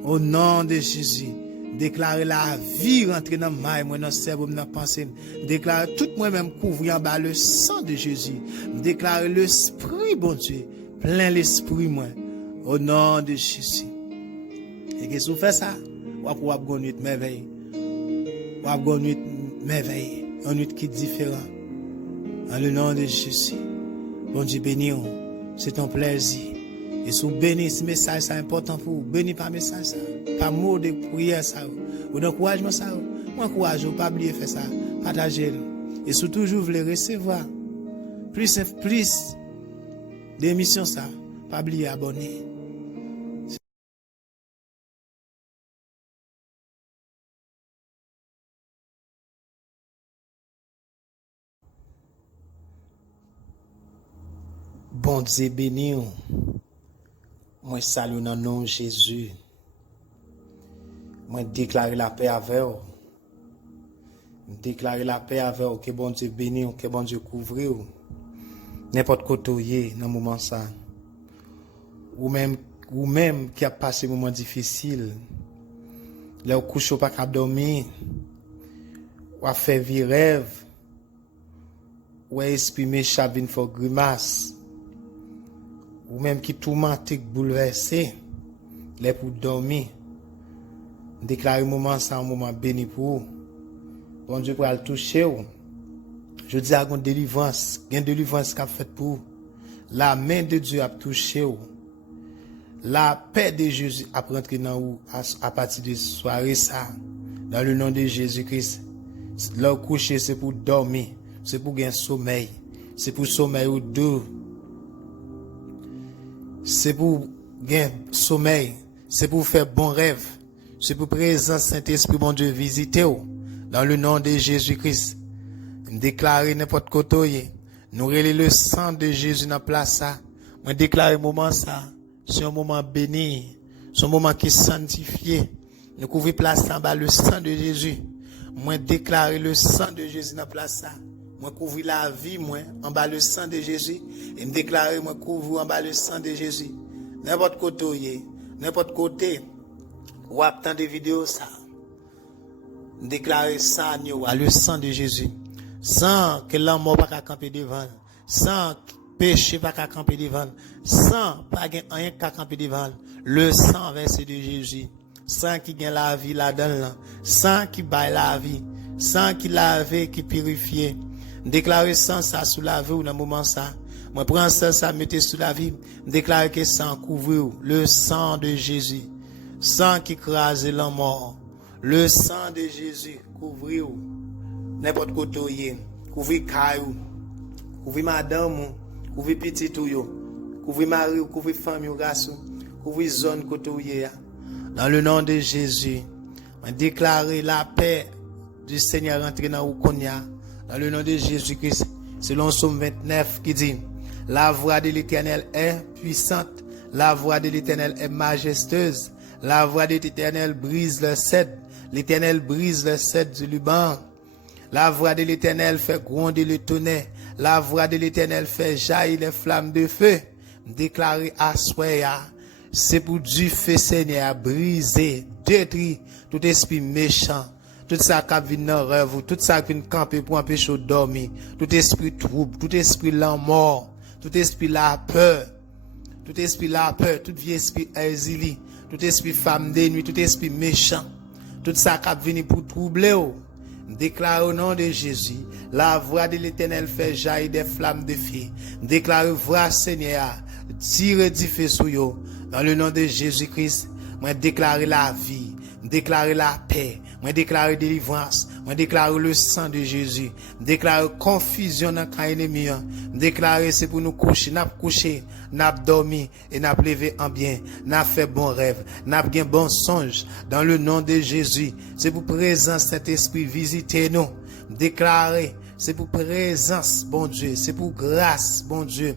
Au nom de Jésus, déclarer la vie rentrer dans ma moi dans cerveau dans pensée. Déclarer tout moi-même couvrir en bas le sang de Jésus. Déclarer l'esprit bon Dieu, plein l'esprit moi. Au nom de Jésus. Et qu'est-ce que vous faites ça? Ou pour avoir une nuit merveille. Ou avoir une nuit merveille, une nuit qui est différente. Dans le nom de Jésus. Bon Dieu béni, c'est ton plaisir. Et si vous bénissez ce message, c'est important pour vous. Bénis par message, ça. Par mot de prière, ça. Ou d'encouragement, ça. Moi, encourage, pas oublier de faire ça. Partagez-le. Et si toujours vous voulez recevoir plus d'émissions, ça. Pas oublier abonner. Bon Dieu béni, moi salue dans le nom de Jésus. Moi déclare la paix avec vous. Déclare la paix avec vous, que bon Dieu béni, que bon Dieu couvre. N'importe côté dans moment ça. Ou même qui a passé un moment difficile. Là, au couche pas capable dormir. Ou a fait vivre rêve. Ou a esprit méchant vient faire grimace. Ou même qui tourmenté, bouleversé, les pour dormir. Déclarer un moment ça, un moment béni pour vous. Bon Dieu pour le toucher. Je dis à une délivrance, une délivrance qu'a fait pour vous. La main de Dieu a touché vous. La paix de Jésus a rentré dans vous à partir de ce soirée ça. Dans le nom de Jésus-Christ. Leur coucher c'est pour dormir, c'est pour gagner sommeil, c'est pour sommeil ou doux. C'est pour gagner sommeil, c'est pour faire bon rêve, c'est pour présence Saint-Esprit, bon Dieu, visiter vous. Dans le nom de Jésus-Christ. Déclarer n'importe côté, nous relais le sang de Jésus dans la place ça. Moi déclarer moment ça, c'est un moment béni, c'est un moment qui est sanctifié. Nous couvrons place en bas le sang de Jésus. Moi déclarer le sang de Jésus dans la place ça. Moi couvrir la vie moi en bas le sang de Jésus et me déclarer moi couvrir en bas le sang de Jésus. N'importe côté ou attendre des vidéos ça. Déclarer ça le sang de Jésus. Sans que l'homme mort pas camper devant, sans péché pas camper devant, sans pas rien camper devant. Le sang versé de Jésus, sans qui gagne la vie là-dedans, sans qui baille la vie, sans qui lave, qui purifie. Déclarer sans ça sous la vie ou dans le moment ça. Moi prends ça mettez sous la vie. Déclarer que sang couvre le sang de Jésus. Sang qui crase l'homme mort. Le sang de Jésus couvre n'importe côté. Couvre caillou. Couvre madame, couvre petit ou couvre mari, couvre famille ou garçon. Couvre zone côté. Dans le nom de Jésus, on déclare la paix du Seigneur entrer dans vous konya. Dans le nom de Jésus-Christ, selon Somme 29 qui dit, la voix de l'Éternel est puissante, la voix de l'Éternel est majestueuse, la voix de l'Éternel brise le cèdre, l'Éternel brise le cèdre du Liban, la voix de l'Éternel fait gronder le tonnerre, la voix de l'Éternel fait jaillir les flammes de feu. Déclaré à Soya, c'est pour du feu Seigneur briser, détruire tout esprit méchant. Tout ça qui vient dans rêve, tout ça qui vient camper pour empêcher de dormir, tout esprit trouble, tout esprit la mort, tout esprit la peur, tout esprit la peur, tout vieux esprit exilé, tout esprit femme de nuit, tout esprit méchant, tout ça qui a venu pour troubler. Déclare au nom de Jésus, la voix de l'Éternel fait jaillir des flammes de feu. Déclare voix Seigneur, tire du feu sur eux. Dans le nom de Jésus-Christ, moi déclare la vie, déclare la paix, moi déclare délivrance, moi déclare le sang de Jésus, déclare confusion dans le ennemi, déclare c'est pour nous coucher, n'a couché, n'a dormi et n'a levé en bien, n'a fait bon rêve, n'a bien bon songe. Dans le nom de Jésus, c'est pour présence cet esprit visiter nous, déclarer, c'est pour présence, bon Dieu, c'est pour grâce, bon Dieu,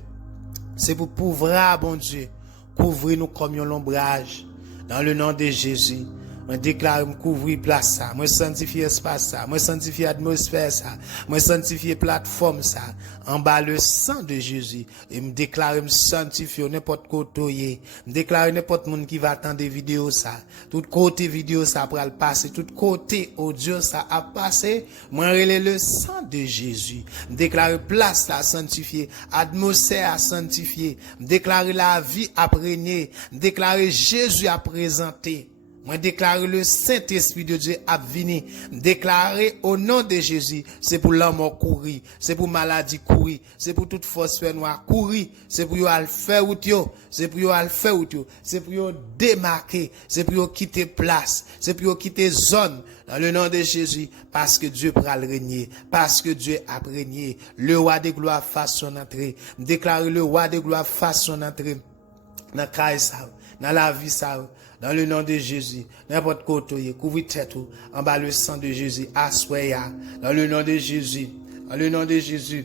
c'est pour pouvoir, bon Dieu, couvrir nous comme un ombrage. Dans le nom de Jésus, moi déclare me couvrir place ça, moi sanctifier espace ça, moi sanctifier atmosphère ça, moi sanctifier plateforme ça, en bas le sang de Jésus, et me déclare me sanctifier n'importe côté, me déclare n'importe monde qui va attendre des vidéos ça, tout côté vidéo ça pour le passer, tout côté audio ça a passé, moi relève le sang de Jésus, me déclare place ça sanctifier, atmosphère à sanctifier, me déclare la vie à régner, me déclare Jésus à présenter. Moi déclare le Saint-Esprit de Dieu à venir. Déclarer au nom de Jésus. C'est pour l'homme courir. C'est pour maladie courir. C'est pour toute force noire courir. C'est pour yo faire route yo. C'est pour yo faire route yo. C'est pour yo démarquer. C'est pour yo quitter place. C'est pour yo quitter zone. Dans le nom de Jésus. Parce que Dieu pourra le régner. Parce que Dieu a régné. Le roi de gloire fasse son entrée. Déclarer le roi de gloire fasse son entrée. Dans caille ça. Dans la vie ça. Dans le nom de Jésus, n'importe côté, couvre tête en bas le sang de Jésus, assoya. Dans le nom de Jésus, dans le nom de Jésus,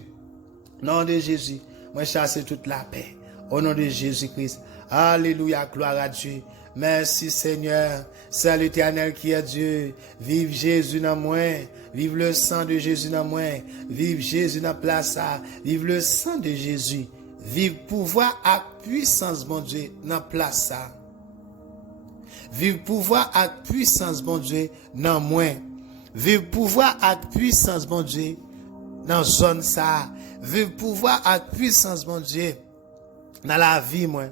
nom de Jésus, moi chasse toute la paix. Au nom de Jésus-Christ, alléluia, gloire à Dieu. Merci Seigneur, c'est l'Éternel qui est Dieu. Vive Jésus dans moi, vive le sang de Jésus dans moi, vive Jésus dans place, vive le sang de Jésus, vive pouvoir à puissance, mon Dieu, dans place. Vive pouvoir avec puissance, bon Dieu, dans moi. Vive pouvoir avec puissance, bon Dieu, dans zone ça. Vive pouvoir avec puissance, bon Dieu, dans la vie, moi.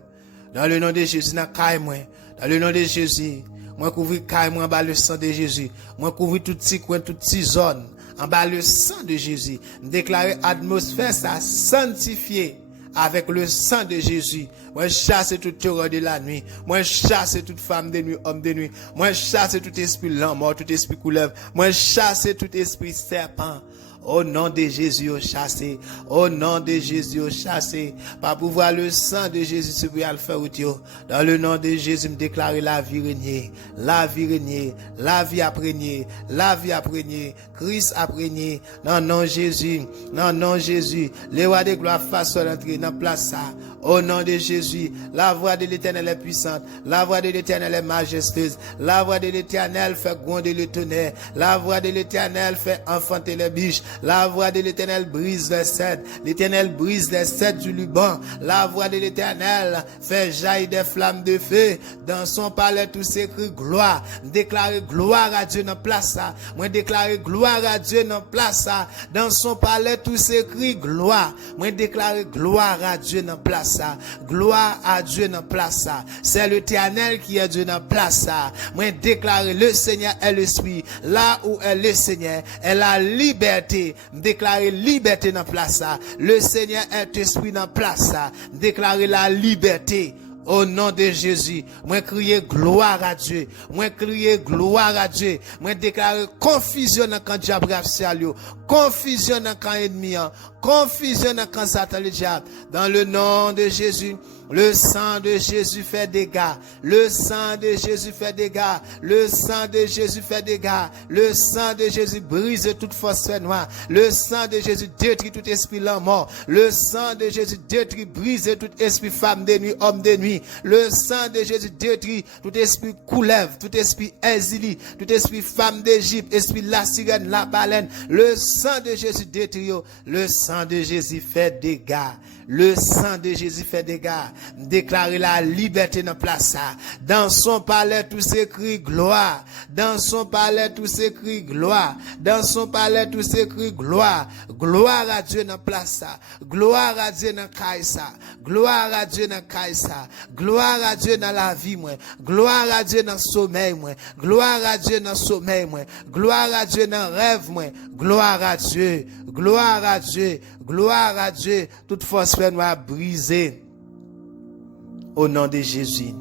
Dans le nom de Jésus, dans caille, moi. Dans le nom de Jésus, moi couvrir caille, moi, en bas le sang de Jésus. Moi couvrir tout petit coin, toute petite zone, en bas le sang de Jésus. Déclarer atmosphère, ça sanctifié. Avec le sang de Jésus, moi chasse toute terreur de la nuit, moi chasse toute femme de nuit, homme de nuit, moi chasse tout esprit lent mort, tout esprit couleuvre, moi chasse tout esprit serpent. Au nom de Jésus, au chassé. Au nom de Jésus, au chassé. Par pouvoir le sang de Jésus, c'est pour le faire. Dans le nom de Jésus, me déclarer la vie régner. La vie régner. La vie apprégnée. La vie apprégnée. Christ apprégnée. Dans le nom de Jésus. Dans le nom de Jésus. Les rois de gloire fassent entrer dans la place ça. Au nom de Jésus, la voix de l'Éternel est puissante. La voix de l'Éternel est majestueuse. La voix de l'Éternel fait gronder le tonnerre. La voix de l'Éternel fait enfanter les biches. La voix de l'Éternel brise les cèdres. L'Éternel brise les cèdres du Liban. La voix de l'Éternel fait jaillir des flammes de feu. Dans son palais, tout s'écrit gloire. Déclarer gloire à Dieu dans place ça. Moi déclarer gloire à Dieu dans place ça. Dans son palais, tout s'écrit gloire. Moi déclarer gloire à Dieu dans place ça. Gloire à Dieu dans place ça. C'est l'Éternel qui est Dieu dans place ça. Moi déclarer le Seigneur est l'Esprit. Là où est le Seigneur, est la liberté. Déclarer liberté dans place ça. Le Seigneur est Esprit dans place ça. Déclarer la liberté. Au nom de Jésus, moi crier gloire à Dieu. Moi crier gloire à Dieu. Moi déclarer confusion dans quand diable rafsalio. Confusion dans quand ennemi. Confusion dans quand Satan le diable. Dans le nom de Jésus. Le sang de Jésus fait dégâts. Le sang de Jésus fait dégâts. Le sang de Jésus fait dégâts. Le sang de Jésus brise toute force noire. Le sang de Jésus détruit tout esprit mort. Le sang de Jésus détruit, brise tout esprit femme de nuit, homme de nuit. Le sang de Jésus détruit tout esprit couleuvre, tout esprit exilé, tout esprit femme d'Égypte, esprit la sirène, la baleine. Le sang de Jésus détruit. Le sang de Jésus fait dégâts. Le sang de Jésus fait dégâts. Déclarer la liberté dans place ça. Dans son palais tout s'écrit gloire. Dans son palais tout s'écrit gloire. Dans son palais tout s'écrit gloire. Gloire à Dieu dans place ça. Gloire à Dieu dans caille ça. Gloire à Dieu dans caille ça. Gloire à Dieu dans la vie moi. Gloire à Dieu dans sommeil moi. Gloire à Dieu dans sommeil moi. Gloire à Dieu dans rêve moi. Gloire à Dieu. Gloire à Dieu. Gloire à Dieu. Toute force fait nous briser. Au nom de Jésus.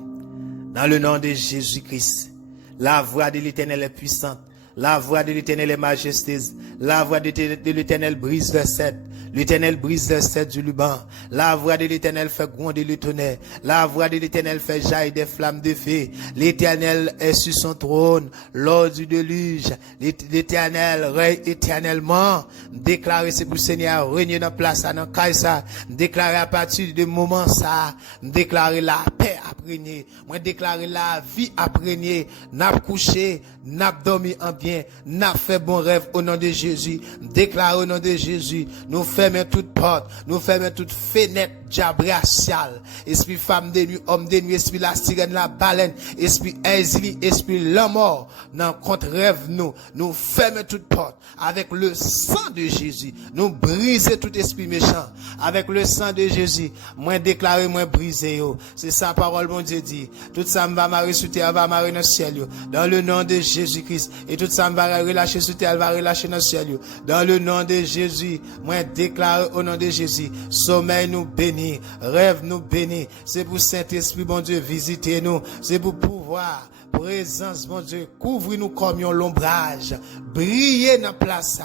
Dans le nom de Jésus-Christ. La voix de l'Éternel est puissante. La voix de l'Éternel est majestueuse. La voix de l'Éternel brise le cèdre. L'Éternel brise le cèdre du Liban. La voix de l'Éternel fait gronder le tonnerre. La voix de l'Éternel fait jaillir des flammes de feu. L'Éternel est sur son trône lors du déluge. L'Éternel règne éternellement. Déclarer c'est pour le Seigneur régner dans place dans Kaisa. Déclarer à partir de moment ça. Déclarer la paix à régner. Moi déclarer la vie à régner. N'a couché, n'a dormi en bien, n'a fait bon rêve au nom de Jésus. Déclarer au nom de Jésus. Nous fermons toute porte, nous fermons toute fenêtre diabraciale. Esprit femme de nuit, homme de nuit, esprit la sirène, la baleine, esprit exilé, esprit la mort. Dans contre rêve nous fermons toute porte avec le sang de Jésus. Nous briser tout esprit méchant avec le sang de Jésus. Moi déclarer, moi briser. C'est sa parole, mon Dieu dit. Tout ça va marrer sur terre, va marrer dans le ciel. Dans le nom de Jésus-Christ. Et tout ça va relâcher sur terre, va relâcher dans le ciel. Dans le nom de Jésus. Moi déclare au nom de Jésus. Sommeil nous bénit. Rêve nous bénit. C'est pour Saint-Esprit, mon Dieu, visiter nous. C'est pour pouvoir. Présence, mon Dieu, couvre-nous comme un l'ombrage. Briller dans la place,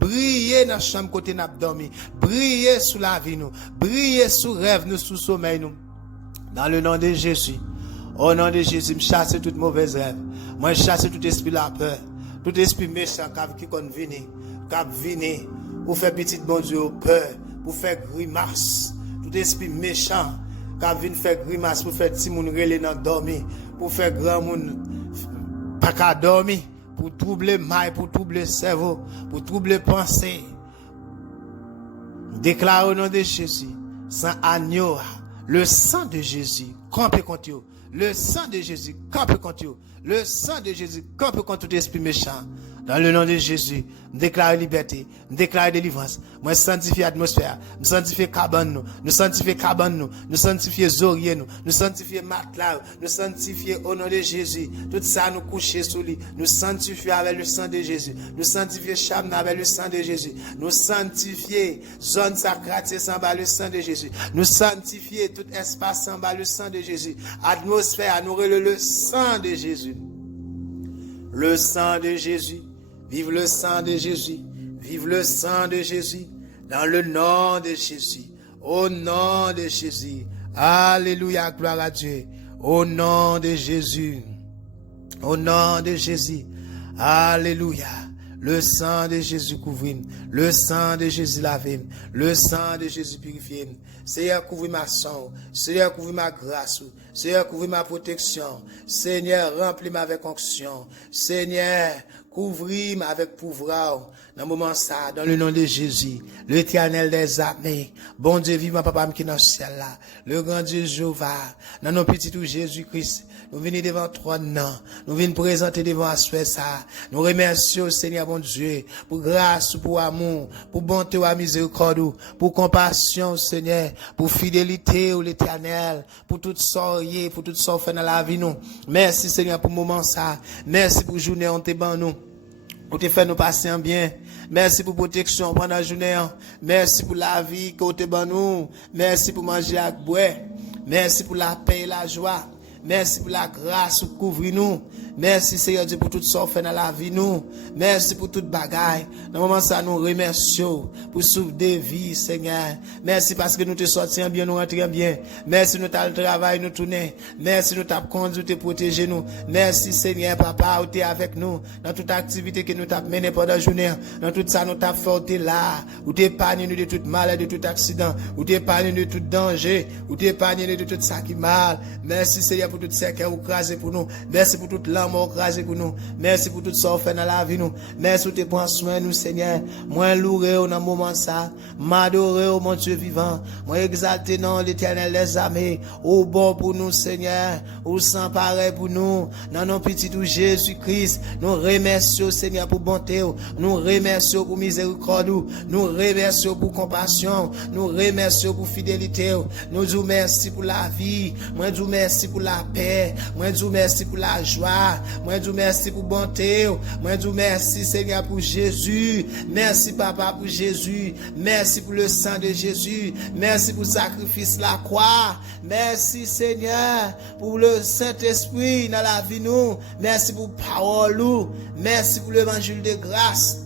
briller dans la chambre côté n'a dormi, briller sous la vie nous, briller sous rêve nous, sous sommeil nous. Dans le nom de Jésus, au nom de Jésus, je chasse toute mauvaise rêve. Moi, je chasse tout esprit la peur, tout esprit méchant qui vient, pour faire petit bon Dieu peur, pour faire grimace, tout esprit méchant qui vient faire grimace, pour faire petit moun relé dans dormir, pour faire grand moun pas qu'à dormir, pour troubler maille, pour troubler cerveau, pour troubler pensée. Déclare au nom de Jésus, sans agneau, le sang de Jésus, campe contre eux. Le sang de Jésus, campe contre eux. Le sang de Jésus, campe contre tout esprit méchant. Dans le nom de Jésus, je déclare liberté, je déclare délivrance. Moi, je sanctifie l'atmosphère, je sanctifie cabane, nous sanctifie cabane, nous sanctifie zorier, nous sanctifie matelas, nous sanctifie au nom de Jésus. Tout ça, nous coucher sous lui, nous sanctifie avec le sang de Jésus. Nous sanctifie chambre avec le sang de Jésus. Nous sanctifie zone sacrée sans bas le sang de Jésus. Nous sanctifie tout espace sans bas le sang de Jésus. Atmosphère, nous relève le sang de Jésus. Le sang de Jésus. Vive le sang de Jésus. Vive le sang de Jésus. Dans le nom de Jésus. Au nom de Jésus. Alléluia, gloire à Dieu. Au nom de Jésus. Au nom de Jésus. Alléluia. Le sang de Jésus couvre. Le sang de Jésus lave. Le sang de Jésus purifie. Seigneur, couvre ma sang. Seigneur, couvre ma grâce. Seigneur, couvre ma protection. Seigneur, remplis-moi avec onction. Seigneur, couvrir avec pouvoir. Dans le moment ça, dans le nom de Jésus, l'Éternel des armées, bon Dieu vivant, papa qui est dans le ciel là, le grand Dieu Jéhovah, dans nos petits tout Jésus-Christ, nous venons devant toi, non, nous venons présenter devant Assué ça, nous remercions Seigneur bon Dieu, pour grâce, pour amour, pour bonté ou miséricorde, pour compassion Seigneur, pour fidélité ou l'Éternel, pour tout sorcier, pour tout ça fait dans la vie nous. Merci Seigneur pour le moment ça, merci pour journée on te ban nous. Pour te faire nous passer en bien. Merci pour protection pendant la journée. Merci pour la vie que tu ban nous. Merci pour manger à boire. Merci pour la paix et la joie. Merci pour la grâce pour couvrir nous. Merci Seigneur Dieu pour tout ça fait dans la vie nous. Merci pour toute bagaille. Dans le moment ça nous remercions pour sauver des vies Seigneur. Merci parce que nous te sortions bien, nous rentrons bien. Merci nous t'as le travail nous tourner. Merci nous t'as conduit te protéger nous. Merci Seigneur papa, tu es avec nous dans toute activité que nous t'as mené pendant la journée. Dans tout ça nous t'as fait là. Ou t'es épargné nous de toute maladie, de tout accident. Ou t'es épargné de tout danger. Ou t'es épargné de tout ça qui mal. Merci Seigneur pour tout ça qui est écrasé pour nous. Merci pour toute l'âme mort crasé pour nous. Merci pour tout ça fait dans la vie nous. Merci pour te prendre soin nous Seigneur. Moi louer au dans moment ça. M'adorer au mon Dieu vivant. Moi exalter non l'Éternel des armées. Au bon pour nous Seigneur. Au sans pareil pour nous. Dans nos petits tout Jésus-Christ. Nous remercions Seigneur pour bonté. Nous remercions pour miséricorde. Nous remercions pour compassion. Nous remercions pour fidélité. Nous disons merci pour la vie. Moi disons merci pour la paix. Moi disons merci pour la joie. Moi disons merci pour bonté. Moi disons merci Seigneur pour Jésus. Merci Papa pour Jésus. Merci pour le sang de Jésus. Merci pour le sacrifice la croix. Merci Seigneur pour le Saint-Esprit dans la vie nous. Merci pour parole nous. Merci pour l'évangile de grâce.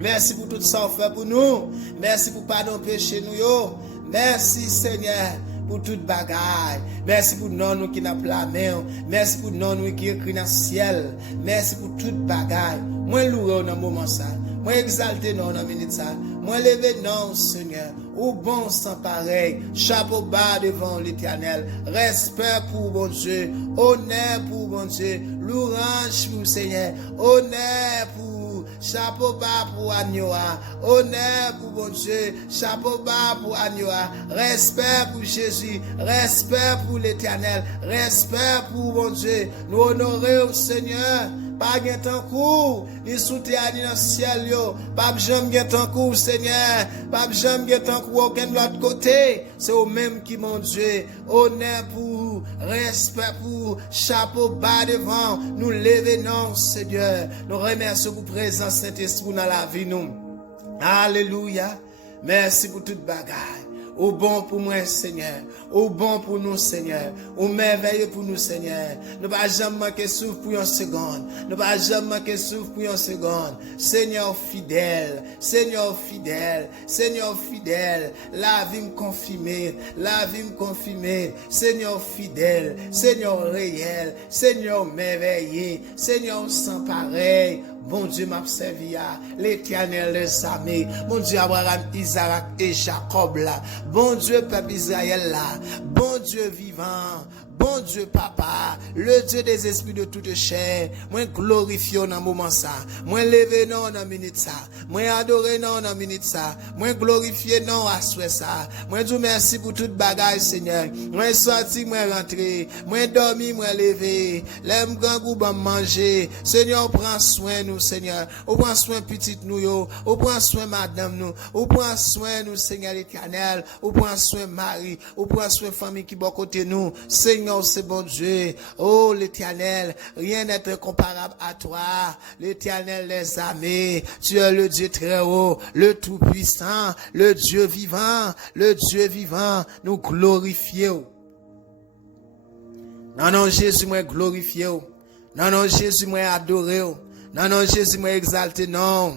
Merci pour tout ça fait pour nous. Merci pour pardon péché nous yo. Merci Seigneur pour toute bagaille. Merci pour nous qui n'a pas la main. Merci pour nous qui écrit dans le ciel. Merci pour toute bagaille. Moi louer dans moment ça. Moi exalter non dans minute ça. Moi lever non Seigneur. Au bon sans pareil. Chapeau bas devant l'Éternel. Respect pour bon Dieu. Honneur pour bon Dieu. Louange pour Seigneur. Honneur pour chapeau bas pour Agnoa, honneur pour bon Dieu, chapeau bas pour Agnoa, respect pour Jésus, respect pour l'Éternel, respect pour bon Dieu, nous honorer au Seigneur. Pas gain tant court, les soutiens dans le ciel yo, pas jamais gain tant court Seigneur, pas jamais gain tant court aucun de l'autre côté, c'est au même qui mon Dieu, honneur pour, respect pour, chapeau bas devant, nous lever non Seigneur, nous remercions pour présence Saint-Esprit dans la vie nous. Alléluia, merci pour toute bagaille. Au bon pour moi, Seigneur. Au bon pour nous, Seigneur. Au merveilleux pour nous, Seigneur. Ne pas jamais manquer souffle pour une seconde. Ne pas jamais manquer souffle pour une seconde. Seigneur fidèle. Seigneur fidèle. Seigneur fidèle. La vie me confirmer. La vie me confirmer. Seigneur fidèle. Seigneur réel. Seigneur merveilleux. Seigneur sans pareil. Bon Dieu m'a servi à l'Éternel des armées. Bon Dieu Abraham, Isaac et Jacob là. Bon Dieu peuple Israël là. Bon Dieu vivant. Bon Dieu Papa, le Dieu des esprits de toute chair, moi glorifié dans moment ça, moi levé non dans minute ça, moi adoré non dans minute ça, moi glorifié non à souhait ça, moi dis merci pour toute bagaille Seigneur, moi sorti, moi rentré, moi dormi, moi levé, l'aime grand goût bon manger, Seigneur prend soin nous Seigneur, ou prend soin petite nous yo, ou prend soin madame nous, ou prend soin nous Seigneur l'Éternel, ou prend soin mari, ou prend soin famille qui bon côté nous, Seigneur c'est bon Dieu. Oh l'Éternel, rien n'est comparable à toi. L'Éternel des armées, tu es le Dieu très haut, le tout-puissant, le Dieu vivant, le Dieu vivant. Nous glorifions. Non, non, Jésus, moi glorifié. Non, non, Jésus, moi adoré. Non, non, Jésus, moi exalté. Non.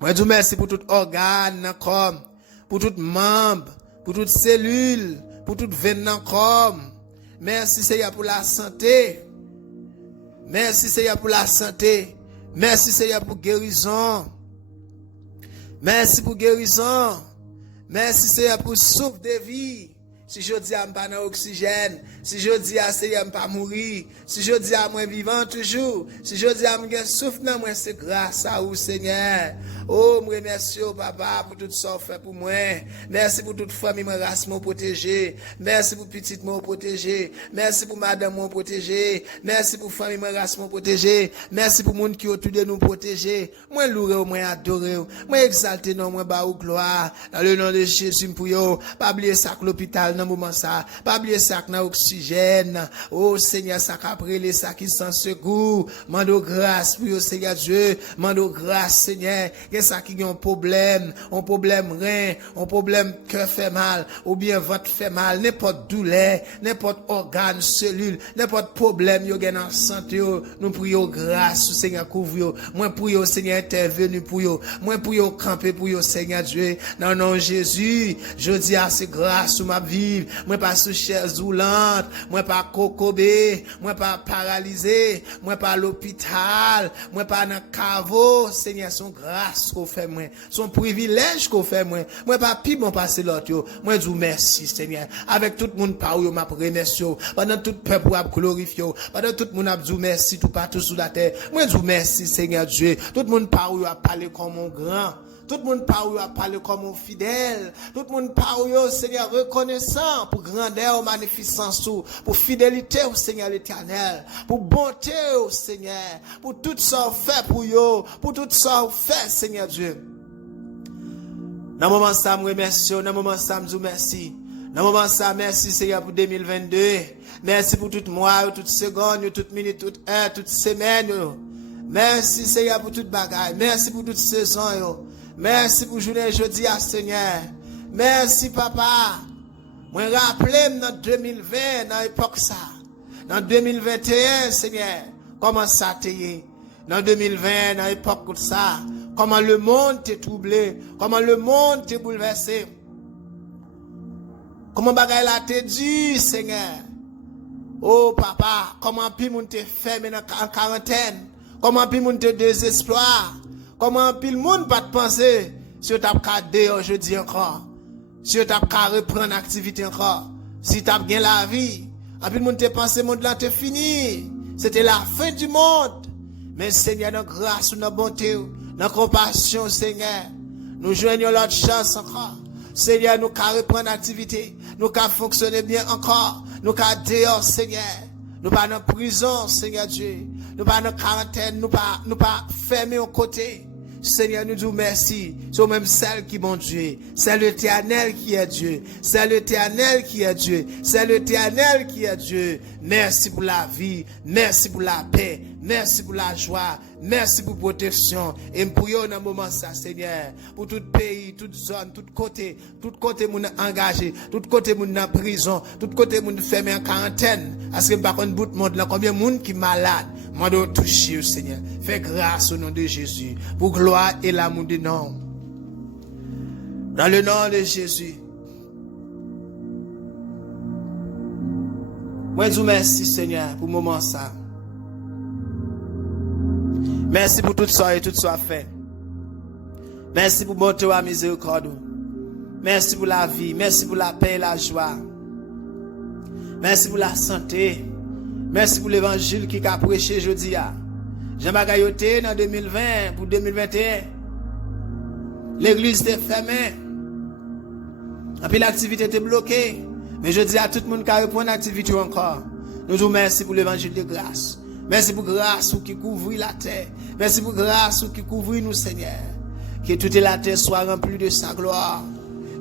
Moi, je vous remercie pour tout organe, comme, pour tout membre, pour toute cellule, pour toute veine, comme. Merci Seigneur pour la santé. Merci Seigneur pour la santé. Merci Seigneur pour guérison. Merci pour guérison. Merci Seigneur pour souffle de vie. Si je dis à me pas dans oxygène, si je dis à Seigneur me pas mourir, si je dis à moi vivant toujours, si je dis à me souffle dans moi, c'est grâce à vous Seigneur. Oh, me remercie papa pour tout ça fait pour moi. Merci pour toute famille ma race mon protégé. Merci pour petite mon protégé. Merci pour madame mon protégé. Merci pour famille ma race mon protégé. Merci pour monde qui autour de nous protéger. Moi louer, moi adorer, moi exalter non moi ba ou gloire dans le nom de Jésus pour yo. Pas oublier ça que l'hôpital dans moment ça. Pas oublier ça que dans oxygène. Oh Seigneur ça qu'après les ça qui sans secours. Mando grâce pour yo Seigneur Dieu. Mando grâce Seigneur. Ça qui a un problème rein, un problème cœur fait mal, ou bien ventre fait mal, n'importe douleur, n'importe organe, cellule, n'importe problème yo gen en santé, nous prions grâce au Seigneur couvre. Moi prions Seigneur intervenu pour yo. Moi prions camper pour yo Seigneur Dieu. Dans le nom de Jésus, je dis à ces grâces sur ma vie. vivre, moi pas sous chaise roulante, moi pas cocobé, moi pas paralysé, moi pas l'hôpital, moi pas dans caveau. Seigneur, son grâce qu'on fait moi, son privilège qu'on fait moi pas pi bon passer l'autre yo. Moi dis merci Seigneur. Avec tout le monde par yo m'a remercier. Pendant tout peuple a glorifier. Pendant tout le monde a dit merci tout partout sur la terre. Moi dis merci Seigneur Dieu. Tout le monde par yo a parlé comme mon grand. Tout le monde par où a parlé comme un fidèle. Tout le monde par où, Seigneur, reconnaissant pour grandeur, magnificence, pour fidélité au Seigneur l'éternel, pour bonté au Seigneur, pour tout ça fait pour yo, pour tout ça fait, Seigneur Dieu. Dans le moment ça, je remercie, dans le moment ça, je vous remercie. Dans le moment ça, merci Seigneur pour 2022. Merci pour tout mois, toute seconde, toute minute, toute heure, toute semaine. Merci Seigneur pour toute bagaille. Merci pour toute saison. Merci pour journée jeudi à Seigneur. Merci papa. Moi rappelez dans 2020 dans l'époque ça. Dans 2021 Seigneur, comment ça t'est. Dans 2020 dans l'époque ça, comment le monde t'est troublé, comment le monde t'est bouleversé. Comment bagaille là t'est dit Seigneur. Oh papa, comment puis moun t'est fermé en quarantaine. Comment puis moun t'est désespoir. Comment pile monde pas te penser si tu as cadé aujourd'hui encore. Si tu as reprendre l'activité encore. Si tu as gagné la vie. En pile monde te pensé monde là te fini. C'était la fin du monde. Mais Seigneur dans grâce, dans bonté, dans compassion Seigneur, nous joignons l'autre chance encore. Seigneur nous ca reprendre l'activité, nous ca fonctionner bien encore, nous ca dehors Seigneur. Nous pas dans prison Seigneur Dieu. Nous pas dans quarantaine, nous pas fermés au côté. Seigneur, nous disons merci. C'est même celle qui est bon Dieu. C'est l'Éternel qui est Dieu. C'est l'Éternel qui est Dieu. C'est l'Éternel qui est Dieu. Merci pour la vie. Merci pour la paix. Merci pour la joie. Merci pour la protection. Et pour vous dans le moment ça, Seigneur. Pour tout pays, toute zone, tout côté moun engagé, tout côté moun en prison, tout côté moun fermé en quarantaine. Parce que par contre, bout de monde là, combien de monde qui est malade. Moi, dois toucher au Seigneur. Fais grâce au nom de Jésus. Pour gloire et l'amour de nom. Dans le nom de Jésus. Moi, je vous remercie, Seigneur, pour le moment ça. Merci pour tout ça et tout ça fait. Merci pour bonté et miséricorde. Merci pour la vie. Merci pour la paix et la joie. Merci pour la santé. Merci pour l'évangile qui a prêché aujourd'hui. Jean Bagayoté dans 2020 pour 2021. L'église était fermée. Et puis l'activité était bloquée. Mais je dis à tout le monde qui a repris l'activité encore. Nous vous remercions pour l'évangile de grâce. Merci pour grâce qui couvre la terre. Merci pour grâce qui couvre nous, Seigneur. Que toute la terre soit remplie de sa gloire.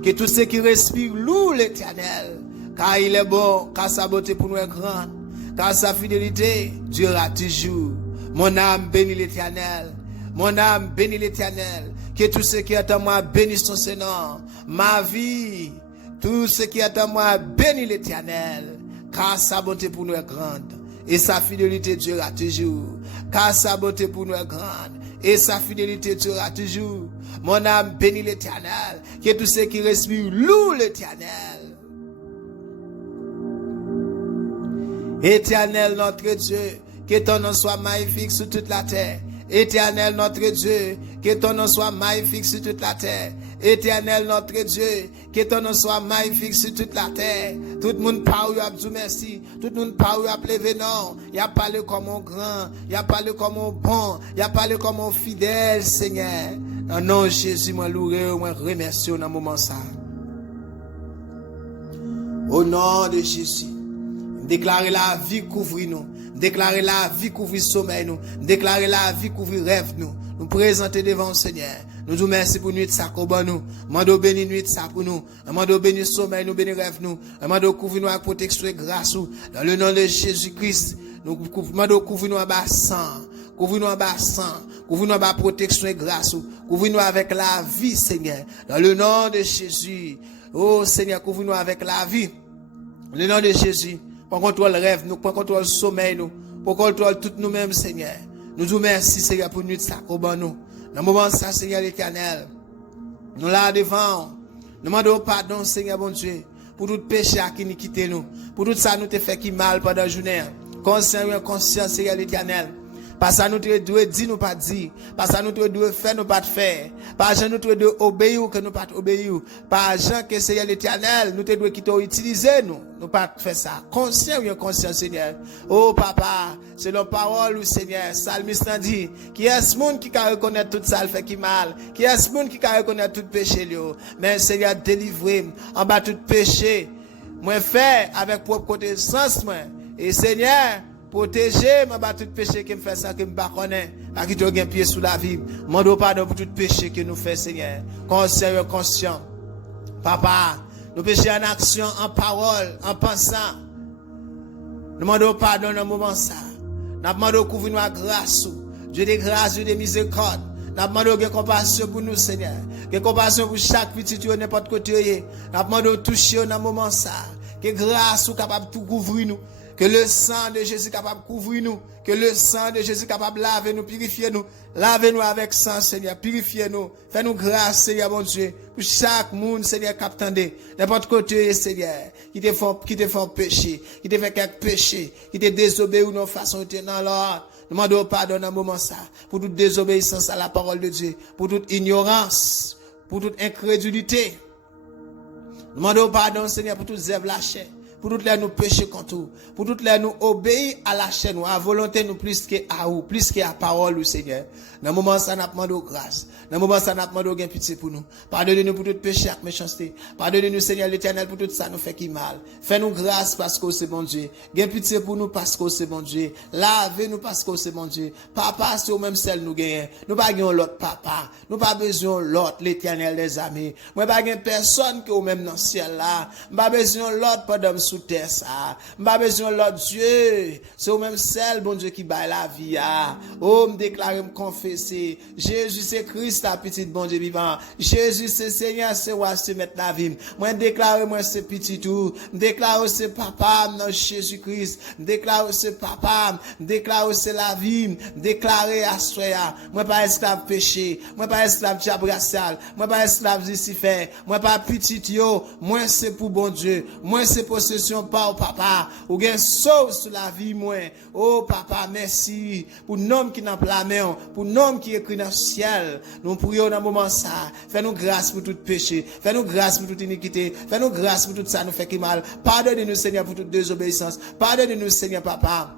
Que tout ce qui respire loue l'Éternel. Car il est bon, car sa beauté pour nous est grande. Car sa fidélité durera toujours. Mon âme bénit l'Éternel. Mon âme bénit l'Éternel. Que tout ce qui est en moi bénisse son Seigneur. Ma vie, tout ce qui est en moi bénit l'Éternel. Car sa bonté pour nous est grande. Et sa fidélité durera toujours. Car sa bonté pour nous est grande. Et sa fidélité durera toujours. Mon âme bénit l'Éternel. Que tout ce qui respire loue l'Éternel. Éternel notre Dieu, que ton nom soit magnifique sur toute la terre. Éternel notre Dieu, que ton nom soit magnifique sur toute la terre. Éternel notre Dieu, que ton nom soit magnifique sur toute la terre. Tout le monde parle, a dit merci. Tout le monde parle, a levé non. Il a parlé comme un grand, il a parlé comme un bon, il a parlé comme un fidèle, Seigneur. En nom de Jésus, moi loué, moi remercie dans le moment ça. Au nom de Jésus. Déclarer la vie couvrir nous. Déclarer la vie couvrir sommeil nous. Déclarer la vie couvrir rêve nous. Nous présenter devant le Seigneur. Nous vous remercions pour nuit ça qu'on nous. Mando béni nuit ça pour nous. Mando béni sommeil nous, béni rêve nous. Mando couvrir nous avec protection et grâce nous. Dans le nom de Jésus-Christ, nous mando couvrir nous en bas sang. Couvrir nous en bas sang. Couvrir nous en bas protection et grâce nous. Couvrir nous avec la vie, Seigneur. Dans le nom de Jésus. Oh Seigneur, couvrir nous avec la vie. Dans le nom de Jésus. Pour contrôle rêve nous, pour contrôle sommeil nous, pour contrôle tout nous-mêmes, Seigneur. Nous vous remercions, Seigneur, pour nuit ça qu'on nous. Dans le moment ça, Seigneur l'Éternel, nous là devant, nous demandons pardon, Seigneur bon Dieu, pour tout péché qui nous quitte nous, pour tout ça nous te fait qui mal pendant la journée. Conscience, Seigneur l'Éternel. Parce que nous devons dire, nous pas dire. Parce que nous devons faire, nous pas faire. Parce que nous devons obéir, que nous pas obéir. Parce que Seigneur l'Éternel, nous devons quitter utiliser nous. Nous pas faire ça. Conscient, Seigneur. Oh, papa, c'est la parole, Seigneur. Salmiste a dit, qui est ce monde qui peut reconnaître tout ça, le fait qui mal. Qui est ce monde qui peut reconnaître tout péché, mais Seigneur, délivrez-moi en bas tout péché. Moi, fait avec propre côté sens, moi. Et Seigneur, protégez-moi de tout péché qui me fait ça, qui me pas connaît, qui te gagne pied sous la vie. Mande pardon pour tout péché que nous fait, Seigneur. Conscient. Papa, nous péchons en action, en parole, en pensant. Nous demandons pardon dans le moment ça. Nous demandons couvrir nous grâce. Dieu de grâce, Dieu de miséricorde. Nous demandons compassion pour nous, Seigneur. Compassion pour chaque petit, n'importe côté. Nous demandons toucher dans le moment ça. Que grâce soit capable de tout couvrir nous. Que le sang de Jésus capable de couvrir nous. Que le sang de Jésus capable de laver nous, purifier nous. Lavez-nous avec sang, Seigneur. Purifiez-nous. Fais-nous grâce, Seigneur, mon Dieu. Pour chaque monde, Seigneur, captandé. N'importe côté, Seigneur. Qui te font pécher. Qui te fait quelque péché. Qui te désobéit ou non façon de dans l'ordre. Nous demandons pardon dans un moment ça. Pour toute désobéissance à la parole de Dieu. Pour toute ignorance. Pour toute incrédulité. Nous demandons pardon, Seigneur, pour toutes zèves lâchées. Pour toutes les nous pécher contre vous. Pour toutes les nous obéir à la chaîne, à volonté nous plus qu'à vous, plus qu'à parole, Seigneur. Dans le moment ça, nous demandons grâce. Dans le moment ça, nous demandons pitié pour nous. Pardonnez-nous pour tout péché et méchanceté. Pardonnez-nous, Seigneur l'Éternel, pour tout ça nous fait qui mal. Fais-nous grâce parce que c'est bon Dieu. Gain pitié pour nous parce que c'est bon Dieu. Lavez-nous parce que c'est bon Dieu. Papa, c'est au même celle nous gagnons. Nous pas gagnons l'autre papa. Nous pas besoin l'autre, l'Éternel des amis. Moi pas gagnons personne que au même dans le ciel là. Nous pas besoin l'autre pendant sous terre ça. M'pas besoin l'autre Dieu. C'est au même seul bon Dieu qui baille la vie. Oh, me déclarer, me confesser. Jésus c'est Christ, la petite bon Dieu vivant. Jésus c'est Seigneur, c'est roi, c'est maître la vie. Moi déclarer moi c'est petit tout. Me déclarer c'est papa dans Jésus Christ. Me déclarer c'est papa. Me déclarer c'est la vie. Me déclarer à soya. Moi pas esclave péché. Moi pas esclave diable racial. Moi pas esclave Lucifer. Moi pas petit yo. Moi c'est pour bon Dieu. Moi c'est possession par papa, ou gen sauve sur la vie moi. Oh papa, merci pour nom qui n'a pas la main, pour nom qui écrit dans le ciel. Nous prions dans le moment ça. Fais-nous grâce pour tout péché, fais-nous grâce pour toute iniquité, fais-nous grâce pour tout ça nous fait qui mal. Pardonne-nous Seigneur pour toute désobéissance. Pardonne-nous Seigneur papa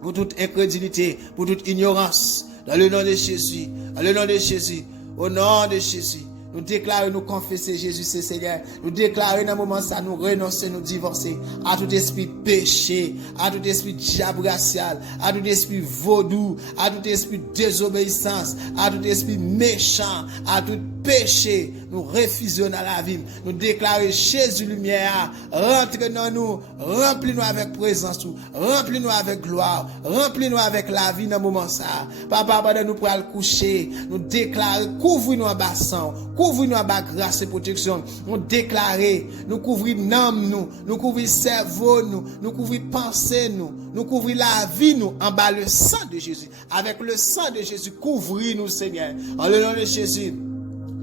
pour toute incrédulité, pour toute ignorance. Dans le nom de Jésus, dans le nom de Jésus, au nom de Jésus. Nous déclarons, nous confesser Jésus c'est Seigneur. Nous déclarons dans le moment ça, nous renoncer, nous divorcer à tout esprit péché, à tout esprit diable racial, à tout esprit vaudou, à tout esprit désobéissance, à tout esprit méchant, à tout péché. Nous refusons dans la vie. Nous déclarons Jésus lumière, rentre dans nous, remplis-nous avec présence, remplis-nous avec gloire, remplis-nous avec la vie dans le moment ça. Papa, pendant nous pour aller coucher, nous déclarons, couvre-nous en bassin, couvre-nous en bas grâce et protection. Nous déclarer, nous couvrir l'âme nous couvrir cerveau nous couvrir pensée nous couvrir la vie nous en bas le sang de Jésus. Avec le sang de Jésus, couvrir-nous Seigneur. En le nom de Jésus,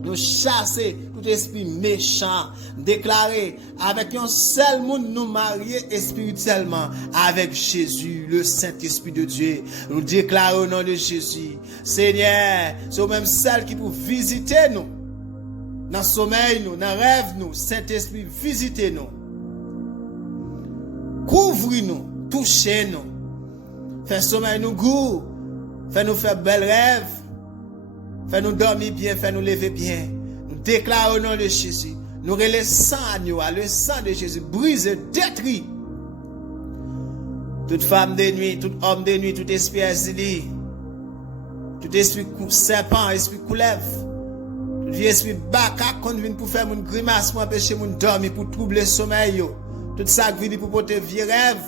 nous chasser tout esprit méchant, déclarer avec un seul monde nous marier spirituellement avec Jésus, le Saint-Esprit de Dieu. Nous déclarons au nom de Jésus, Seigneur, c'est au même seul qui peut visiter nous. Dans le sommeil, nous, dans le rêve, nous, Saint-Esprit, visitez-nous. Couvrez-nous, touchez-nous. Fais sommeil nous goût. Fais-nous faire bel rêve. Fais-nous dormir bien, fais-nous lever bien. Nous déclarons au nom de Jésus. Nous relèvons le sang de Jésus, brise, détruit. Toute femme de nuit, tout homme de nuit, tout esprit asili, tout esprit serpent, esprit couleuvre. Tout esprit baka qu'on vient pour faire mon grimace, pour empêcher mon dormir, pour troubler le sommeil. Tout ça qui vient pour porter vieux rêve.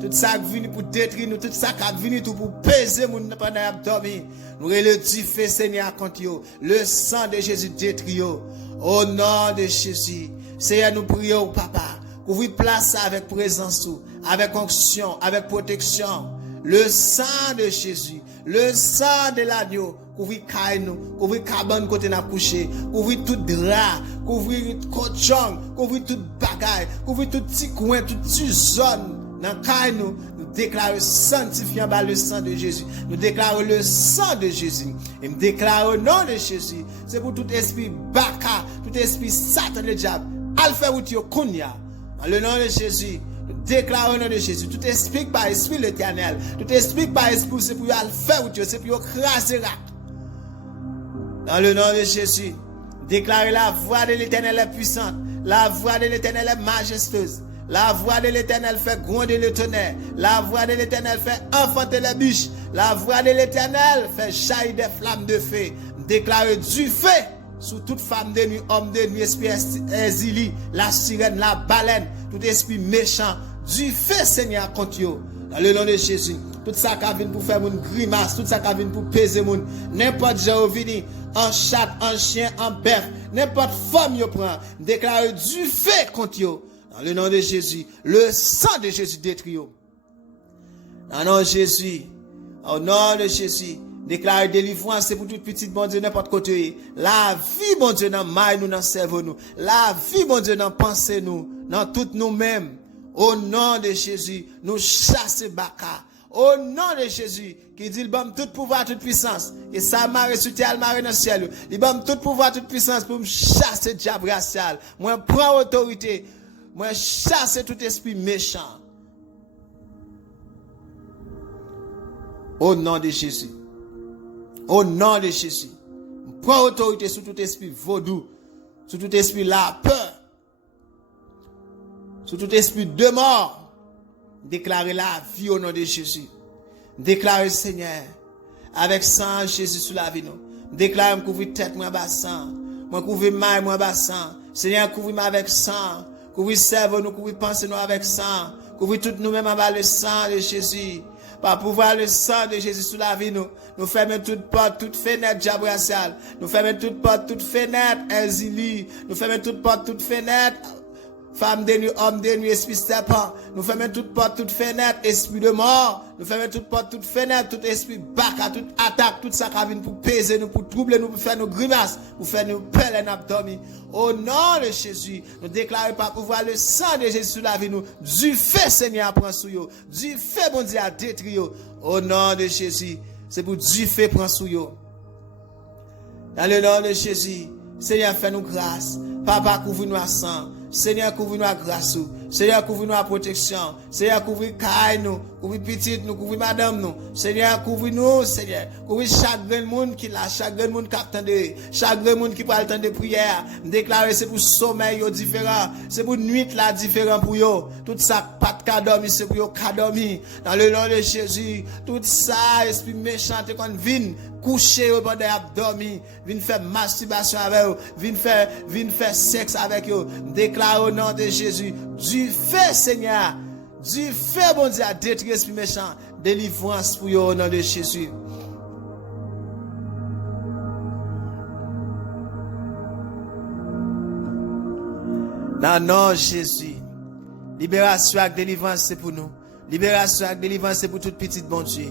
Tout ça qui vient pour détruire nous. Tout ça qui vient pour peser mon pendant dormir. Nous le Dieu fait Seigneur contre yo. Le sang de Jésus détruit yo. Au nom de Jésus. Seigneur, nous prions, papa. Couvrir place avec présence, avec onction, avec protection. Le sang de Jésus. Le sang de l'agneau. couvrir caille nous, couvrir cabane côté n'a couché, couvrir tout drap, couvrir cochon, couvrir tout bagaille, couvrir tout petit coin, toute zone dans caille nous déclarons sanctifiant par le sang de Jésus. Nous déclarons le sang de Jésus. Et nous déclarons au nom de Jésus. C'est pour tout esprit baka, tout esprit satan le diable. Alpha ou tio kunya. Dans le nom de Jésus. Nous déclarons au nom de Jésus. Tout esprit par esprit l'éternel. Tout esprit par esprit, c'est pour alpha ou tio, c'est pour craser là. Dans le nom de Jésus. Déclarez la voix de l'éternel est puissante. La voix de l'éternel est majestueuse. La voix de l'Éternel fait gronder le tonnerre. La voix de l'Éternel fait enfanter les biches. La voix de l'Éternel fait jaillir des flammes de feu. Déclare du feu sur toute femme de nuit, homme de nuit, esprit exilé, la sirène, la baleine, tout esprit méchant. Du feu, Seigneur, contre eux. Dans le nom de Jésus. Tout ça qui vient pour faire mon grimace, tout ça qui vient pour peser mon. N'importe genre vini, en chat, en chien, en bœuf, n'importe forme yo prend. Déclare du feu contre eux. Dans le nom de Jésus, le sang de Jésus détruit. Dans le nom de Jésus, au nom de Jésus, déclare délivrance, c'est pour toute petite bon Dieu, n'importe côté. La vie, bon Dieu, dans maille nous, dans cerveau nous. La vie, bon Dieu, dans pensée nous, dans tout nous-mêmes. Au nom de Jésus, nous chassons Baka. Au nom de Jésus, qui dit, il donne tout pouvoir, toute puissance. Et ça marre sur terre, marre dans le ciel. Il donne tout pouvoir, toute puissance pour me chasser le diable racial. Moi, prends autorité. Moi, chasse tout esprit méchant. Au nom de Jésus. Au nom de Jésus. Prends autorité sur tout esprit vaudou. Sur tout esprit la peur. Sur tout esprit de mort. Déclarez la vie au nom de Jésus. Déclarez, Seigneur, avec sang Jésus sous la vie nous. Déclarez, moi couvrir tête, moi bassin. Moi couvrir maille, moi bassin. Seigneur, couvrir-moi avec sang. Couvrir cerveau, nous couvrir pensée nous avec sang. Couvrir tout nous-mêmes avec le sang de Jésus. Par pouvoir le sang de Jésus sous la vie nous. Nous fermons toute porte, toute fenêtre diabrasiale. Nous fermons toute porte, toute fenêtre exilée. Nous fermons toute porte, toute fenêtre femme de nuit, homme de nuit, esprit serpent. Nous fermons toute porte, toute fenêtre, esprit de mort. Nous fermons toute porte, toute fenêtre, tout esprit baka, toute attaque, tout ça qui vient pour peser nous, pour troubler nous, pour faire nos grimaces, pour faire nos pelles et nos dormir. Au nom de Jésus, nous déclarons par pouvoir le sang de Jésus sur la vie nous. Du feu, Seigneur, prend sur eux. Du feu, bon Dieu, à détruire. Au nom de Jésus, c'est pour du feu prend sur eux. Dans le nom de Jésus, Seigneur, fais-nous grâce. Papa, couvre-nous à sang. Seigneur, couvre-nous à grâce. Seigneur, couvre-nous à protection. Seigneur, couvre caille nous, couvre petite nous, couvre madame nous. Seigneur, couvre-nous, Seigneur. Couvre chaque grand monde qui l'a, chaque grand monde qui attend, chaque grand monde qui prend le temps de prière. Déclarer c'est pour sommeil différent, c'est pour nuit là différent pour yo. Tout ça pas de cas dormir, c'est pour yo cas dormir. Dans le nom de Jésus, tout ça esprit méchant qu'on vient coucher au bord de dormir, vient faire masturbation avec eux, vient faire sexe avec eux. Déclare au nom de Jésus, du feu, Seigneur, du feu, bon Dieu, à détruire l'esprit méchant, délivrance pour eux au nom de Jésus. Dans le nom de Jésus, libération et délivrance, c'est pour nous. Libération et délivrance, c'est pour toute petite bon Dieu.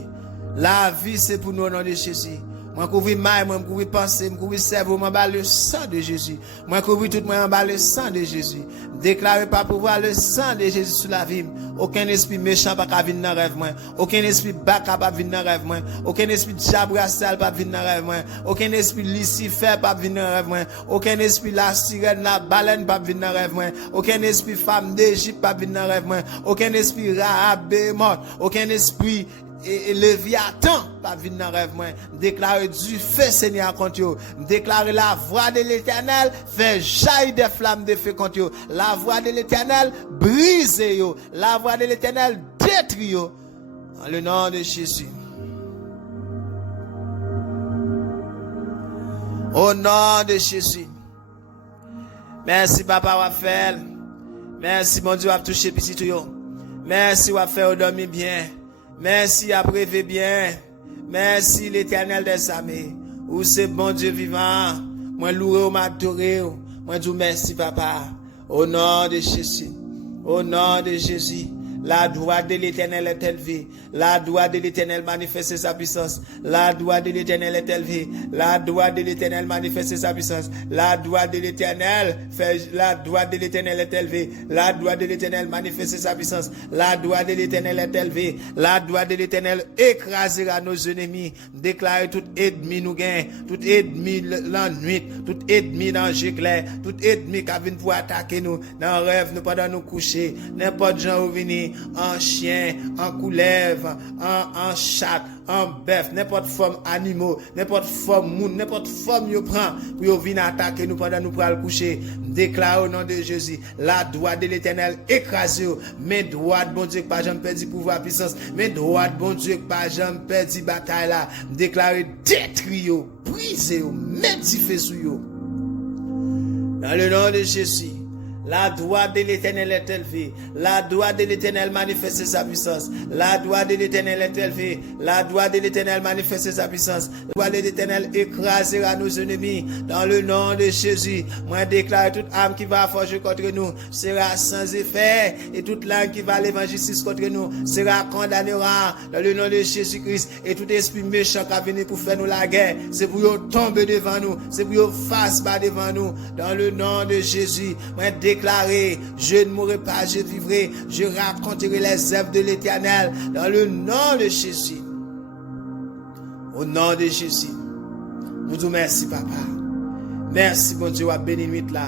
La vie, c'est pour nous au nom de Jésus. Moi, couvrir maille, moi, couvrir pensée, moi, couvrir cerveau, moi, bas le sang de Jésus. Moi, couvrir tout, moi, bas le sang de Jésus. Déclarer par pouvoir le sang de Jésus sur la vie. Aucun esprit méchant pas venir dans rêve, moi. Aucun esprit baka pas venir dans rêve, moi. Aucun esprit diable racial pas venir dans rêve, moi. Aucun esprit Lucifer pas venir dans rêve, moi. Aucun esprit la sirène, la baleine pas venir dans rêve, moi. Aucun esprit femme d'Égypte pas venir dans rêve, moi. Aucun esprit Rahab Béhémoth. Aucun esprit et Léviathan pas venir dans rêve moi. Déclarer du feu Seigneur contre eux. Déclarer la voix de l'Éternel fait jaillir des flammes de feu contre eux. La voix de l'Éternel brise eux. La voix de l'Éternel détruit eux. En le nom de Jésus. Au nom de Jésus. Merci papa Raphaël. Merci mon Dieu à toucher petit tout yo. Merci à faire dormir bien. Merci à rêver bien. Merci l'Éternel des armées. Ou c'est bon Dieu vivant. Moi loué, m'adorer. Moi dis merci papa. Au nom de Jésus. Au nom de Jésus. La droite de l'Éternel est élevée. La droite de l'Éternel manifeste sa puissance. La droite de l'Éternel est élevée. La droite de l'Éternel manifeste sa puissance. La droite de l'Éternel est élevée. La droite de l'Éternel manifeste sa puissance. La droite de l'Éternel est élevée. La droite de l'Éternel écrasera nos ennemis. Déclare tout ennemi nous gain, tout ennemi la nuit, tout ennemi dans clair, tout ennemi qui vient pour attaquer nous dans rêve, nous pendant nous coucher, n'importe gens où venir en chien, en couleuvre, en chat, en bœuf, n'importe forme animaux, n'importe forme moun, n'importe forme yo prend pour yo venir attaquer nous pendant nous pour le coucher. Déclare au nom de Jésus, la droite de l'Éternel écrasée, mais droite bon Dieu pas jamais perdu pouvoir puissance, mais droite bon Dieu pas jamais perdu bataille là. Déclarer détruire, briser, mettre du feu sur yo. Dans le nom de Jésus, la droite de l'Éternel est élevée. La droite de l'Éternel manifeste sa puissance. La droite de l'Éternel est élevée. La droite de l'Éternel manifeste sa puissance. La droite de l'Éternel écrasera nos ennemis. Dans le nom de Jésus, moi déclare toute âme qui va forger contre nous sera sans effet. Et toute langue qui va lever justice contre nous sera condamnée. Dans le nom de Jésus-Christ. Et tout esprit méchant qui a venu pour faire nous la guerre, c'est pour nous tomber devant nous. C'est pour nous face bas devant nous. Dans le nom de Jésus, moi déclaré, je ne mourrai pas, je vivrai, je raconterai les œuvres de l'Éternel dans le nom de Jésus. Au nom de Jésus, nous disons merci papa. Merci bon Dieu, à bénir nuit là.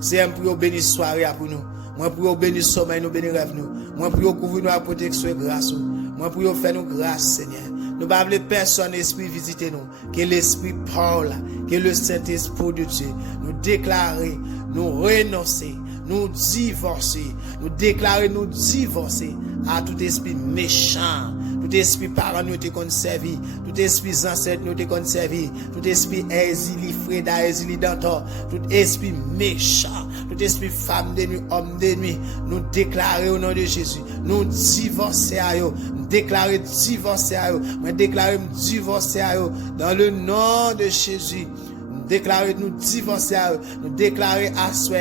C'est un pour bénir soirée pour nous. Moi pour bénir sommeil, nous bénir rêve nous. Moi pour couvrir nous à protection et grâce. Moi pour faire nous grâce Seigneur. Nous ne voulons personne esprit visiter nous. Que l'esprit parle, que le Saint-Esprit de Dieu nous déclarer, nous renoncer, nous divorcer, nous déclarer, nous divorcer à tout esprit méchant, tout esprit parent nous te conservé, tout esprit ancêtre nous te conservé, tout esprit exili, Freda, exili d'antan, tout esprit méchant, tout esprit femme de nuit, homme de nuit, nous déclarer au nom de Jésus, nous divorcer à eux, déclarer divorcer à eux, déclarer divorcer à eux, dans le nom de Jésus. Déclarer nous divorcer, nous déclarer à soi,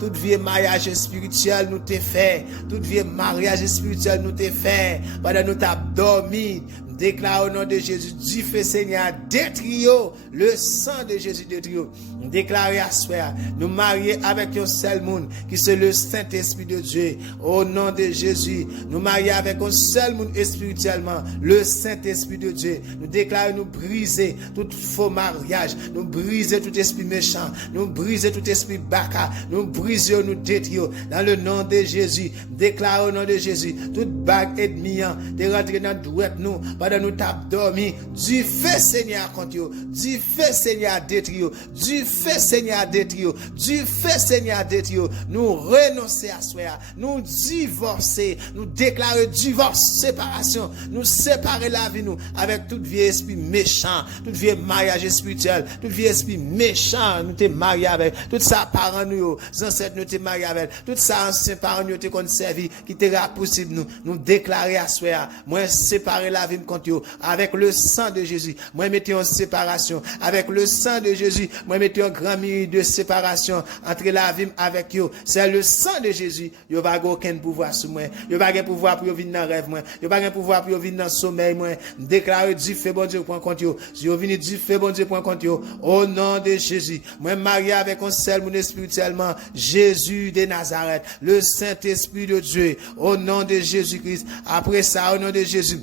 toute vie mariage spirituel nous t'est fait, toute vie mariage spirituel nous t'est fait, pendant nous t'as dormi. Déclare au nom de Jésus, du feu Seigneur, détruit le sang de Jésus détruit. Déclarer à soi, nous marier avec un seul monde, qui c'est le Saint-Esprit de Dieu. Au nom de Jésus, nous marier avec un seul monde spirituellement, le Saint-Esprit de Dieu. Nous déclarer, nous briser tout faux mariage, nous briser tout esprit méchant, nous briser tout esprit baka, nous briser, nous détruire. Dans le nom de Jésus, déclare au nom de Jésus, toute bague ennemie, de rentrer dans douette nous, pendant nous t'as dormi, du feu Seigneur contre eux, du feu Seigneur détruire, du feu Seigneur détruire, du feu Seigneur détruire. Nous renoncer à soi, nous divorcer, nous déclarer divorce, séparation, nous séparer la vie nous avec toute vie esprit méchant, toute vie mariage spirituel, toute vie esprit méchant, nous t'es marié avec, tout ça parents nous, ancêtres nous t'es marié avec, tout ça anciens parents nous t'es conservé, qui t'est possible nous déclarer à soi, moi séparer la vie contre eux, avec le sang de Jésus, moi mettez en séparation, avec le sang de Jésus, moi mettez un grand mur de séparation entre la vie avec eux, c'est le sang de Jésus, il n'y a aucun pouvoir sur moi, il n'y a pas de pouvoir pour venir dans rêve moi, il n'y a pas de pouvoir pour venir dans sommeil moi, déclarer du feu bon Dieu point contre eux, si vous venez du feu bon Dieu point contre eux, au nom de Jésus, moi marié avec un seul monde spirituellement, Jésus de Nazareth, le Saint-Esprit de Dieu, au nom de Jésus-Christ, après ça, au nom de Jésus,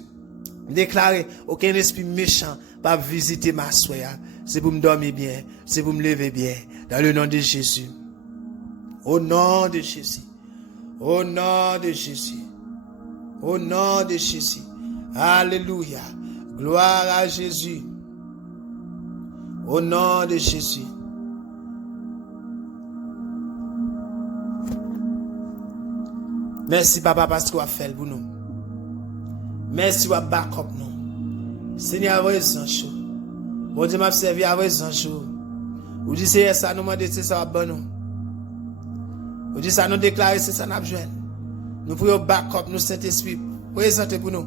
déclarer aucun esprit méchant va visiter ma soeur. C'est pour me dormir bien, c'est pour me lever bien. Dans le nom de Jésus. Au nom de Jésus. Au nom de Jésus. Au nom de Jésus. Alléluia. Gloire à Jésus. Au nom de Jésus. Merci papa parce que tu as fait pour nous. Merci pour backup nous. Seigneur, raison chaud. Bon Dieu m'a servi à raison chaud. Ou dit c'est ça nous demander c'est ça bon nous. Ou dit ça nous déclarer c'est ça n'a besoin. Nous pour backup nous Saint-Esprit présenter pour nous.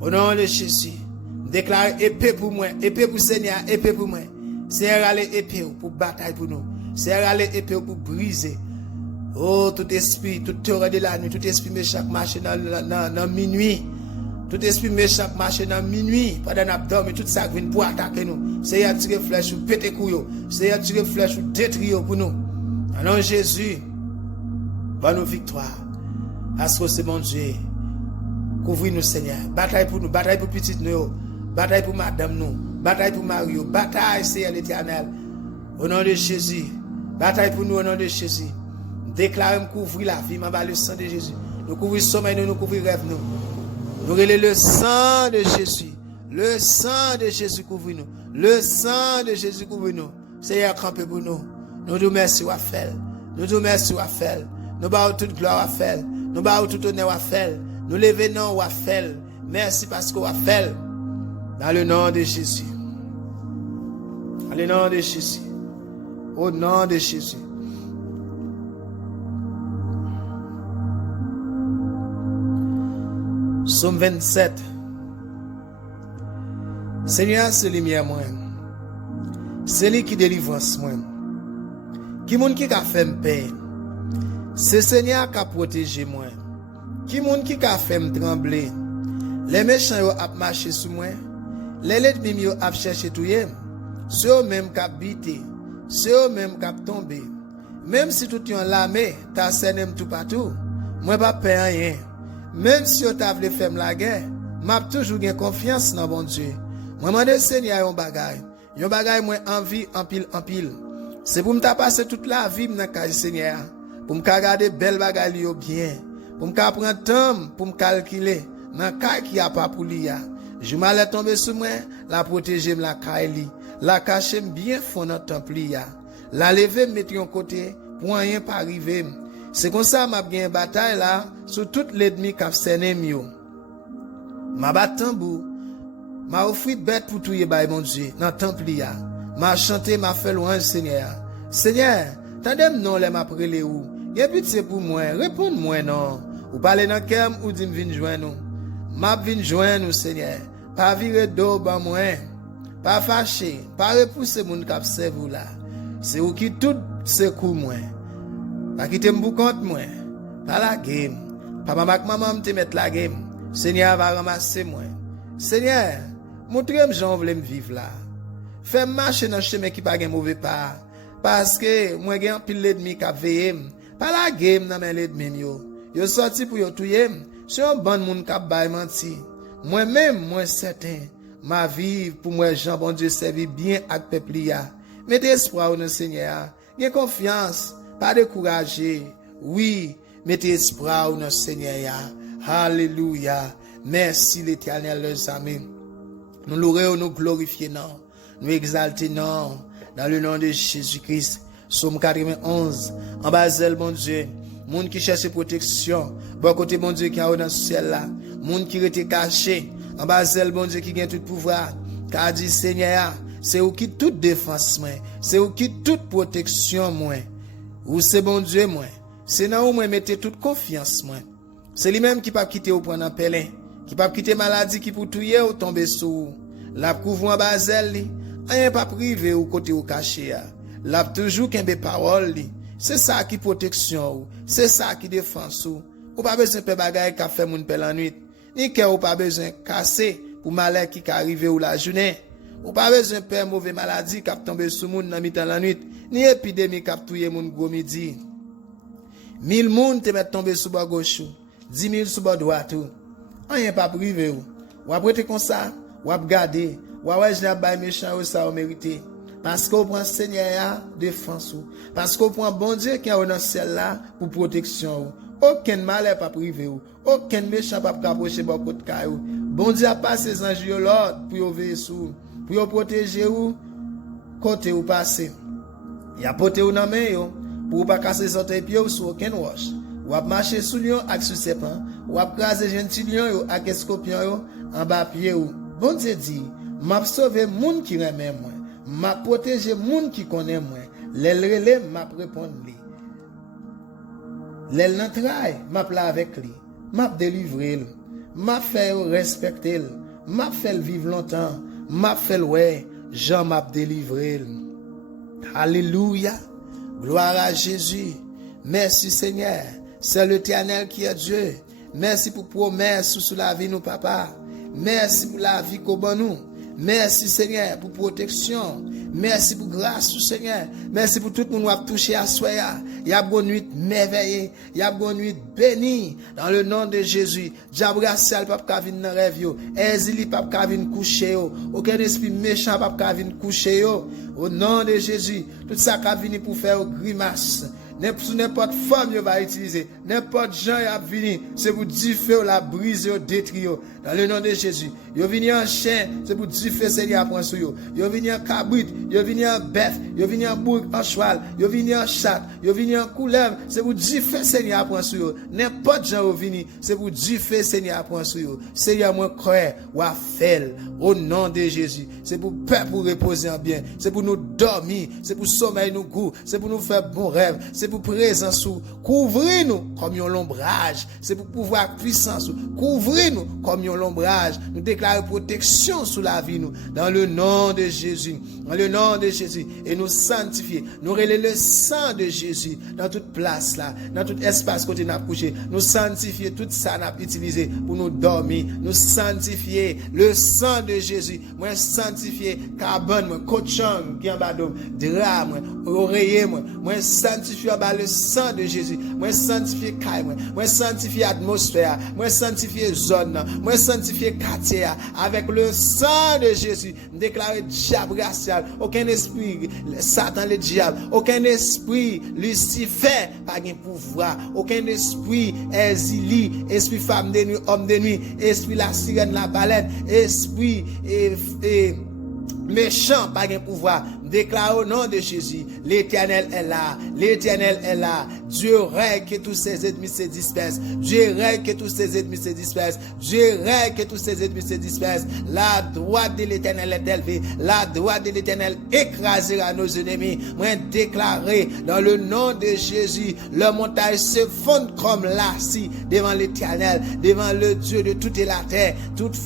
Au nom de Jésus. Déclarer épée pour moi, épée pour Seigneur, épée pour moi. Seigneur aller épée pour bataille pour nous. Seigneur aller épée pour briser Oh, tout esprit, toute terreur de la nuit, tout esprit méchant marche dans minuit. Tout esprit méchant marche dans minuit. Pendant qu'on dormi, tout ça vient pour attaquer nous. C'est à tirer flèche ou péter couille. C'est à tirer flèche ou détruire pour nous. Alors Jésus, bonne nous victoire. Parce que c'est bon Dieu. Couvrir nous, Seigneur. Bataille pour nous, bataille pour petite nous. Bataille pour madame nous. Bataille pour Mario. Bataille, Seigneur l'Éternel. Au nom de Jésus. Bataille pour nous au nom de Jésus. Déclarons couvrir la vie, mais le sang de Jésus. Nous couvrir sommeil, nous couvrir rêve nous. Nous relève le sang de Jésus. Le sang de Jésus couvre nous. Le sang de Jésus couvre nous. Seigneur, campez pour nous. Nous nous merci à faire. Nous nous merci à faire. Nous baillons toute gloire à faire. Nous baillons tout honneur à faire. Nous levons à faire. Merci parce qu'on a fait. Dans le nom de Jésus. Dans le nom de Jésus. Au nom de Jésus. Psaume 27. Seigneur, c'est lumière moi. C'est lui qui délivre moi. Qui moun qui a fait me paix. C'est Seigneur qui a protégé moi. Qui moun qui a fait me trembler. Les méchants yo a marché sur moi. Les ennemis yo a cherché tout yem. C'est eux même qui a bité. C'est eux même qui a tombé. Même si tout yon l'armée, ta scène tout partout. Moi pas peur rien. Même si on t'a voulu faire la guerre, m'a toujours gen confiance dans bon Dieu. Moi demande Seigneur yon bagay moi envie en pile. C'est pour me passer toute la vie dans case Seigneur, pour me garder belle bagay li yo bien, pour me prendre temps pour me calculer dans cas qui a pas pour li ya. Je m'allais tomber sur moi, la protéger la caille li, la cacher bien fond dans temple ya. La lever mettre yon côté pour rien pas arriver. C'est comme ça m'a gagné bataille là sur tout l'ennemi qui a cerné mieux. M'a battu tambour, m'a offert bête pour tuer by mon Dieu dans temple là. M'a chanté, m'a fait louange Seigneur. Seigneur, tandem non les m'a prélé ou. Y'a pitié pour moi, réponds-moi non. Ou parler dans cœur ou dit vinn joindre nous. M'a vinn joindre nous Seigneur. Pas virer dos ban moi. Pas fâché, pas repousser moun qui observe vous là. C'est ou qui tout secoue moi. Pas quitter m'bou compte moi. Pas la game. Papa maman te mettre la game. Seigneur va ramasser moi. Seigneur, montrez-moi j'en voulais me vivre là. Fais marcher dans chemin qui pas gen mauvais pas. Parce que moi gen pile l'ennemi qui veille. Pas la game dans mes l'ennemi yo. Yo sorti pour yo tuer. C'est un bon monde qui bail menti. Moi-même moi certain ma vie pour moi Jean bon Dieu servir bien avec peuple ya. Mettez espoir au Seigneur. Gen confiance. Pas décourager. Oui, mettez espoir au Seigneur. Alléluia. Merci l'Éternel, les amis. Nous louons, nous glorifions, nous exaltons dans le nom de Jésus-Christ. Psaume 91. En bas, bon Dieu. Monde qui cherche protection. Bon côté, bon Dieu, qui est dans ce ciel là. Monde qui était caché. En bas, bon Dieu, qui gagne tout pouvoir. Car dit Seigneur, c'est où qui toute défense, moi. C'est où qui toute protection, moi. Ou c'est bon Dieu, moi. C'est là où moi mettez toute confiance, moi. C'est lui-même qui peut quitter au point d'en pelin. Qui peut quitter maladie qui peut tuer ou tomber sous. La couvre en bazel li. Rien pas privé ou côté ou caché. La toujours qu'un parole li. C'est ça qui protection ou. C'est ça qui défense ou. Ou pas besoin de bagay qui fait moun pel en nuit. Ni que ou pas besoin casser pour malheur qui arrive ou la journée. Ou pas besoin de faire mauvaise maladie qui tomber sous moun dans mi-temps la nuit. Ni épidémie qui tuer moun gros midi. 1000 moun te met tomber sous bord gauche. 10 000 sous bord droit tout. Rien pas privé ou. Ou après comme ça, ou ap garder, ou ouais je n'ai méchant ou ça ou mérité. Parce qu'on prend Seigneur défense ou. Parce qu'on prend bon Dieu qui est dans ciel là pour protection ou. Aucun mal pas privé ou. Aucun méchant pas approcher bon côté caillou. Bon Dieu a passé ses anges l'ordre pour veiller sur, pour protéger ou côté ou passer. Il a porté ou dans main yo pour pas casser son pied sur aucun roche. Ou ap marcher sous lion avec sous serpent, ou ap craser gentil lion yo avec scorpion yo en bas pied ou. Bon Dieu dit, m'a sauver moun qui remet moi, m'a protéger moun qui connaît moi. L'el relè m'a répondre li. L'el nan traille, m'a pla avec lui, m'a délivrer lui, m'a fait respecter lui, m'a fait vivre longtemps, m'a fait ouais, Jean m'a délivrer lui. Alléluia. Gloire à Jésus. Merci Seigneur. C'est l'Éternel qui est Dieu. Merci pour promesse sur la vie nous papa. Merci pour la vie qu'on donne nous. Merci Seigneur pour protection. Merci pour grâce Seigneur. Merci pour tout le monde qui a touché à soi. Il y a bonne nuit merveilleux. Il y a bonne nuit bénie. Dans le nom de Jésus. Diabrasial pas ka vinn dans rêve yo. Ezili pas ka vinn coucher yo. Aucun esprit méchant pas ka vinn coucher yo. Au nom de Jésus. Tout ça ka vinn pour faire grimace. N'importe forme yo va utiliser, n'importe gens y a vini, c'est pour dire feu la brise yo détruire dans le nom de Jésus. Yo vini en chien, c'est pour dire feu Seigneur prend sur yo. Yo vini en cabrit, yo vini en bœuf, yo vini en bouc, en cheval, yo vini en chat, yo vini en couleuvre, c'est pour dire feu Seigneur prend sur yo. N'importe gens yo vini, c'est pour dire feu Seigneur prend sur yo. Seigneur moi croire ou a fait au nom de Jésus. C'est pour peuple pour reposer en bien, c'est pour nous dormir, c'est pour sommeil nous goût, c'est pour nous faire bon rêve, c'est pour présence ou couvrir-nous comme un ombrage, c'est pour pouvoir puissance ou couvrir-nous comme un ombrage. Nous déclarons protection sur la vie nous dans le nom de Jésus, dans le nom de Jésus, et nous sanctifier, nous relayer le sang de Jésus dans toute place là, dans tout espace côté n'a couché, nous sanctifier tout ça n'a utilisé pour nous dormir, nous sanctifier le sang de Jésus, moi sanctifier cabane, moi cochon qui en bas d'homme, drap, moi oreiller, moi sanctifier le sang de Jésus, moi sanctifier caille, moi sanctifier atmosphère, moi sanctifier zone, moi sanctifier quartier avec le sang de Jésus. Déclarer diable racial, aucun esprit Satan le diable, aucun esprit Lucifer pas de pouvoir, aucun esprit Ezili, esprit femme de nuit, homme de nuit, esprit la sirène, la baleine, esprit méchant pas de pouvoir. Déclare au nom de Jésus, l'Éternel est là, l'Éternel est là. Dieu règne que tous ses ennemis se dispersent. Dieu règne que tous ses ennemis se dispersent. Dieu règne que tous ses ennemis se dispersent. La droite de l'Éternel est élevée. La droite de l'Éternel écrasera nos ennemis. Moi déclarer dans le nom de Jésus, le montagne se fond comme l'acier devant l'Éternel, devant le Dieu de toute la terre. Toute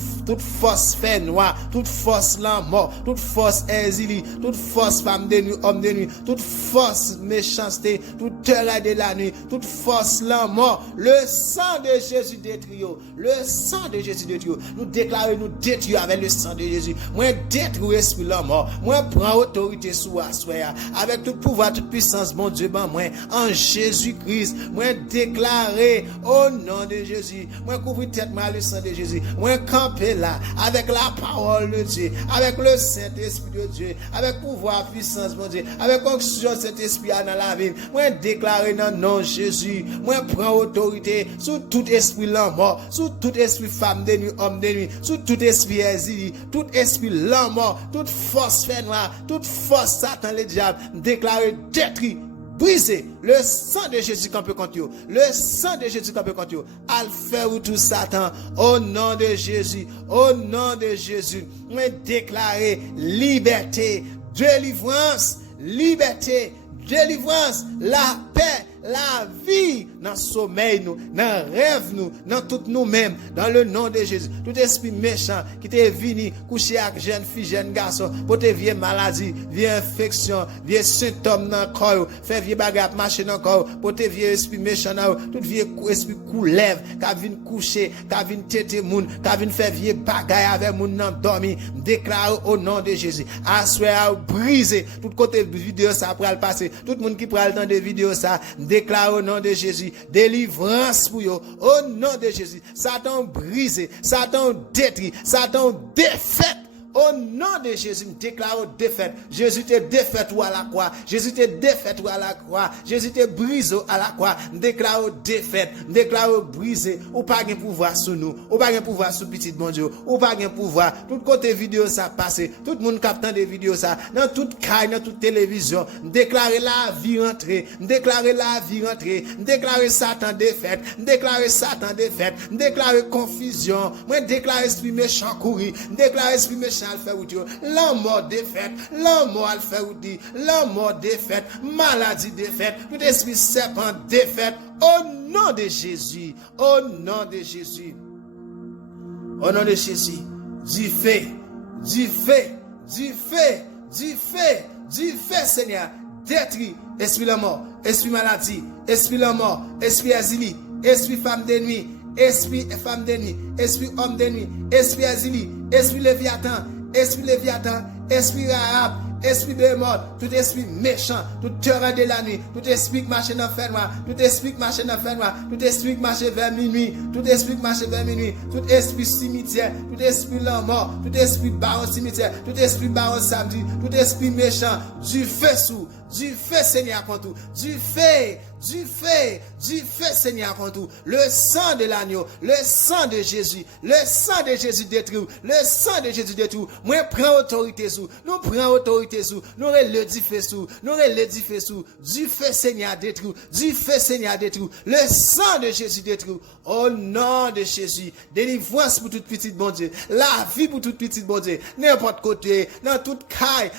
force fait noir, toute force mort, toute force exilée, toute force femme de nuit, homme de nuit, toute force méchanceté, toute terreur de la nuit, toute force mort, le sang de Jésus détruit, le sang de Jésus détruit. Nous déclarons, nous détruisons avec le sang de Jésus. Moi détruis l'esprit mort, moi prends autorité sur Assoya, avec tout pouvoir, toute puissance, mon Dieu, ben moi, en Jésus-Christ, moi déclarer au nom de Jésus, moi couvrir tête moi le sang de Jésus, moi camper là, avec la parole de Dieu, avec le Saint-Esprit de Dieu, avec pouvoir, puissance, mon Dieu, avec onction cet esprit dans la vie, moi déclarer dans le nom de Jésus, moi prends autorité sur tout esprit mort, sur tout esprit femme de nuit, homme de nuit, sur tout esprit exilé, tout esprit mort, toute force fait noire, toute force Satan le diable, déclarer détruit, brisé, le sang de Jésus qu'on peut compter, le sang de Jésus qu'on peut compter, Alpha ou tout Satan, au nom de Jésus, au nom de Jésus, moi déclarer liberté, délivrance, liberté, délivrance, la paix, la vie, dans le sommeil nous, dans le rêve nous, dans tout nous-mêmes, dans le nom de Jésus. Tout esprit méchant qui t'est venu coucher avec jeune fille, jeune garçon, pour te vieille maladie, vieille infection, vieille symptômes dans le corps, faire vieille bagarre marcher dans le corps, pour te vieille esprit méchant, tout vieille esprit coulève, qui vient coucher, qui vient têter moun, qui vient faire vieille bagarre avec moun dans dormi, déclare au nom de Jésus. Assoir briser, tout côté vidéo ça après le passer, tout le monde qui prend le temps de vidéo ça, déclare au nom de Jésus, délivrance pour eux, au nom de Jésus. Satan brisé, Satan détruit, Satan défaite. Au nom de Jésus, déclare défaite. Jésus te défaite ou à la croix. Jésus te défaite ou à la croix. Jésus te brise à la croix. Déclare défaite. Déclare brisé. Ou pas de pouvoir sur nous. Ou pas de pouvoir sur petit bon Dieu. Ou pas de pouvoir. Tout côté vidéo ça passe. Tout le monde captant des vidéos ça. Dans toute caille, dans toute télévision. Déclarer la vie rentrée. Déclarer la vie rentrée. Déclarer Satan défaite. Déclarer Satan défaite. Déclarer confusion. Moi déclarer esprit méchant courir. Déclarer esprit méchant al fait ou la mort défaite, la mort al fait ou dit, la mort défaite, maladie défaite, tout esprit serpent défaite, au nom de Jésus, au nom de Jésus, au nom de Jésus, du fait, du fait, du fait, du fait, du fait, Seigneur, détruit esprit la mort, esprit maladie, esprit la mort, esprit asili, esprit femme de nuit, esprit femme de nuit, esprit homme de nuit, esprit asili, esprit léviathan, esprit Rahab, esprit de mort, tout esprit méchant, tout terreur de la nuit, tout esprit qui marche dans le noir, tout esprit qui marche dans le noir, tout esprit qui marche vers minuit, tout esprit qui marche vers minuit, tout esprit cimetière, tout esprit la mort, tout esprit baron cimetière, tout esprit baron samedi, tout esprit méchant, du feu sous, du feu Seigneur contre tout, du feu Seigneur contre tout, le sang de l'agneau, le sang de Jésus détruit, le sang de Jésus détruit, moi prends autorité sous, nous prenons autorité sous, nous l'édifions sous, du feu Seigneur détruit, le sang de Jésus détruit, au nom de Jésus, délivrance pour toute petite bon Dieu, la vie pour toute petite bon Dieu, n'importe côté, dans toute caille,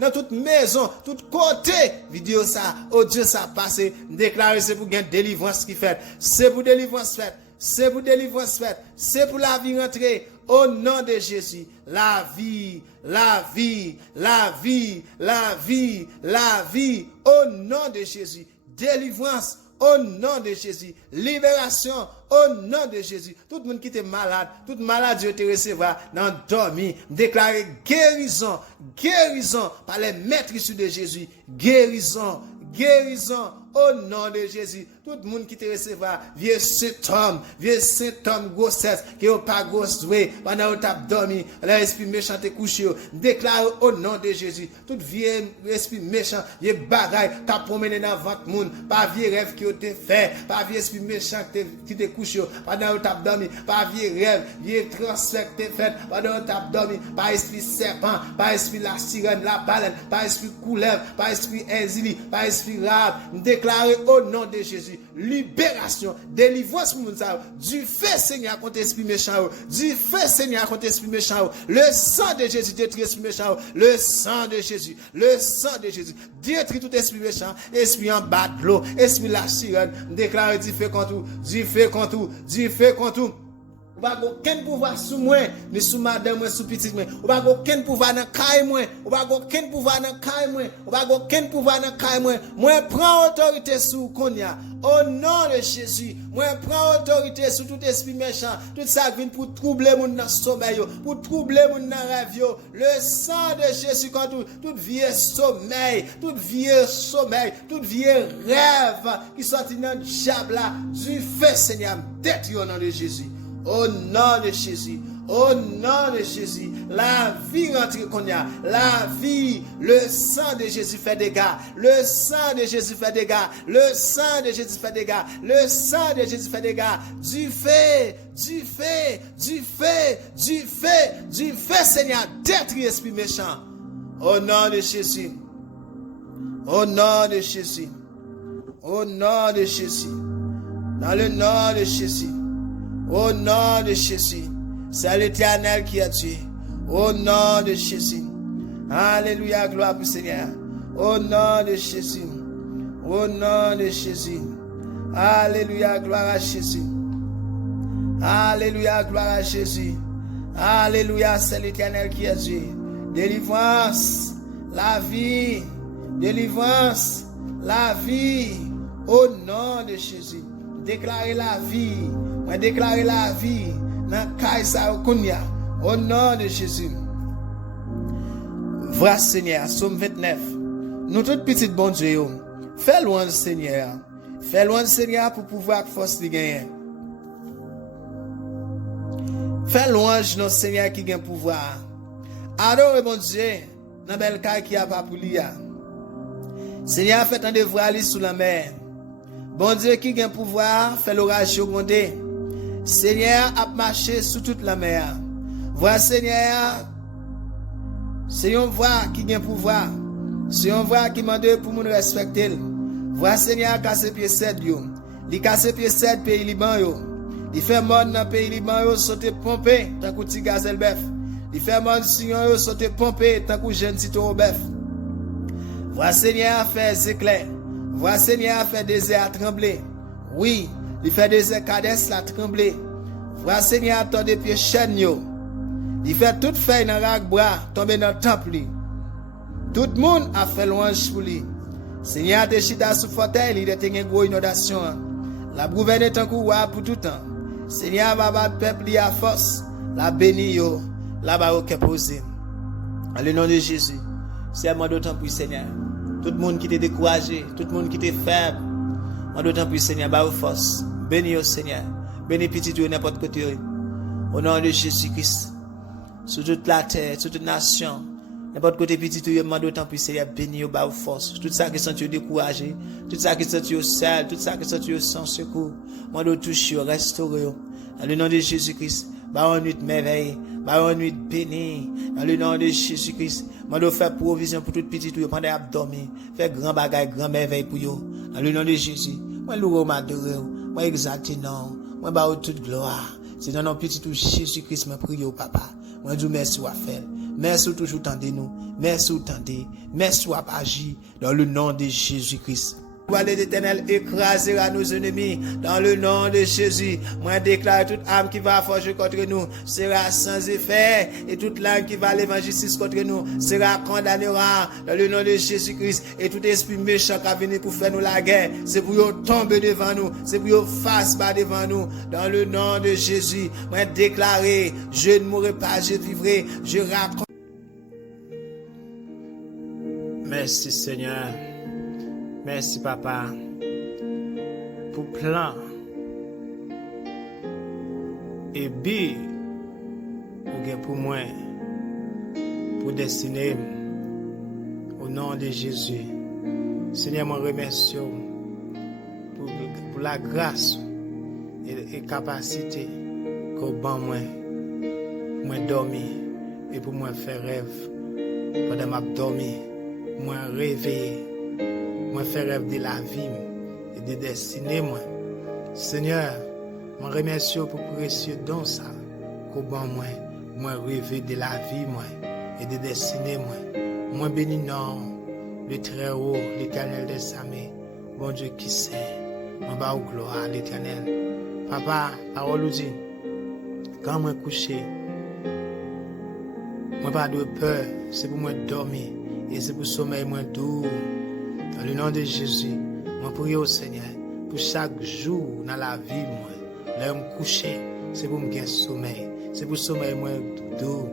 dans toute maison, tout côté, vidéo ça, audio ça passé, déclarer c'est pour gagner délivrance qui fait, c'est pour délivrance faite, c'est pour la vie rentrée, au nom de Jésus, la vie, au nom de Jésus, délivrance, au nom de Jésus, libération, au nom de Jésus. Tout le monde qui était malade, toute maladie te recevra dans dormi, déclarer guérison par les maîtres issus de Jésus, guérison, au nom de Jésus. Tout le monde qui te recevra, vieux symptôme, grossesse, qui n'a pas grosse pendant que tu as dormi, l'esprit méchant te couché, déclare au nom de Jésus. Tout vieux esprit méchant, vieux bagaille, tu as promené dans votre monde, pas vieux rêve qui te fait, pas vieux esprit méchant qui te couché pendant que tu as dormi, pas vieux rêve, vieux transfert qui te fait pendant que tu as dormi, pas esprit serpent, pas esprit la sirène, la baleine, pas esprit couleuvre, pas esprit inzili, pas esprit rab, déclare au nom de Jésus. Libération, délivrance pour nous, du feu Seigneur contre esprit méchant, du feu Seigneur contre esprit méchant, le sang de Jésus détruit esprit méchant, le sang de Jésus détruit tout esprit méchant, esprit en bas de l'eau, esprit la sirène, déclare du feu contre tout. Ou pas aucun pouvoir sous moi, ni sous madame moi, sous petit moi. Ou pas aucun pouvoir dans caille moi, ou pas aucun pouvoir dans caille moi, ou pas aucun pouvoir dans caille moi. Moi prends autorité sous Konya. Au nom de Jésus, moi prends autorité sur tout esprit méchant, tout ça vient pour troubler mon dans sommeil, pour troubler mon dans rêve. Le sang de Jésus contre tout vieux sommeil, tout vieux rêve qui sont dans le diable là, du feu Seigneur, détruit au nom de Jésus. Au nom de Jésus, la vie rentre qu'on y a, la vie, le sang de Jésus fait dégâts, le sang de Jésus fait dégâts, du feu, Seigneur, détruit esprit méchant. Au nom de Jésus, dans le nom de Jésus. Au nom de Jésus, c'est l'Éternel qui a tué. Au nom de Jésus. Alléluia, gloire au Seigneur. Au nom de Jésus. Alléluia, gloire à Jésus. Alléluia, c'est l'Éternel qui a tué. Délivrance, la vie. Au nom de Jésus. Déclarez la vie. On déclare la vie dans Kaisa Okunya au nom de Jésus. Vrai Seigneur, Somme 29. Nous toutes petites bon Dieu, fais louange Seigneur. Fais louange Seigneur pour pouvoir force de gagner. Fais louange notre Seigneur qui gagne pouvoir. Adore bon Dieu dans belle caille qui a pas pour lui. Seigneur fait un devoir aller sous la mer. Bon Dieu qui gagne pouvoir, fait l'orage gronder. Seigneur a marché sous toute la mer. Vois Seigneur, c'est un voix qui gagne pouvoir. C'est un voix qui mande pour nous respecter. Vois Seigneur casse pied 7 yo. Il casse pied 7 pays Liban yo. Il fait mode dans pays Liban yo sauter pomper tant que ti gazelle bœuf. Il fait mode Seigneur yo sauter pomper tant que jeune ti taureau bœuf. Vois Seigneur fait éclairs. Vois Seigneur fait désert trembler. Oui, il fait des cadesses la trembler. Vois Seigneur tord des pieds chaîne yo. Il fait toute feuille dans rac bras tomber dans le temple. Tout le monde a fait louange pour lui. Seigneur, te chita sous fauteuil, il était une grosse inondation. La gouverne tant qu'on pour tout temps. Seigneur, va battre peuple, il a force. La béni yo, la ba au posé. Dans le nom de Jésus, c'est moi d'autant plus, Seigneur. Tout le monde qui était découragé, tout le monde qui était faible, moi d'autant plus, Seigneur, ba au force. Béni au Seigneur. Béni petit tout n'importe côté. Au nom de Jésus-Christ. Sur toute la terre, sur toute nation. N'importe côté petit tout, moi d'autant plus, Seigneur, béni au ba au force. Tout ça qui sont découragé, tout ça qui sont seul, tout ça qui sont sans secours. Moi d'autant toucher, restaurer. Dans le nom de Jésus-Christ. Bah on nuit merveille, bah on nuit béni. Dans le nom de Jésus-Christ. Moi dois faire provision pour tout petit tout pendant abdomen, faire grand bagage, grand merveille pour yo. Dans le nom de Jésus. Moi louer m'adorer, moi exalter non, moi ba toute gloire. C'est dans notre petit tout Jésus-Christ me prie au papa. Moi dis merci ou à faire. Merci toujours tendez nous. Merci ou tendez. Merci ou à agir dans le nom de Jésus-Christ. Voilà l'Éternel écrasera nos ennemis dans le nom de Jésus. Moi déclare toute âme qui va forger contre nous sera sans effet et toute langue qui va aller en justice contre nous sera condamnera dans le nom de Jésus-Christ. Et tout esprit méchant qui a venu pour faire nous la guerre, c'est pour nous tomber devant nous, c'est pour nous face bas devant nous dans le nom de Jésus. Moi déclarer, je ne mourrai pas, je vivrai, je raconte. Merci Seigneur. Merci papa pour plan et bi pour moi pour destiner au nom de Jésus. Seigneur, moi remercie pour la grâce et capacité qu'au ban moi dormir et pour moi faire rêve pendant m'a dormi, moi réveiller. Moi faire rêve de la vie et de destinée moi. Seigneur, moi remercie pour précieux don ça qu'au ban moi rêver de la vie moi et de destinée moi. Moi béni non le très haut, l'Éternel des armées, bon Dieu qui sait. Moi ba au gloire l'Éternel. Papa, parole dit quand moi coucher moi pas de peur, c'est pour moi dormir et c'est pour sommeil moi doux. Dans le nom de Jésus, moi prie au Seigneur pour chaque jour dans la vie, moi, là me coucher, c'est pour me gagner sommeil, c'est pour sommeil moi doux,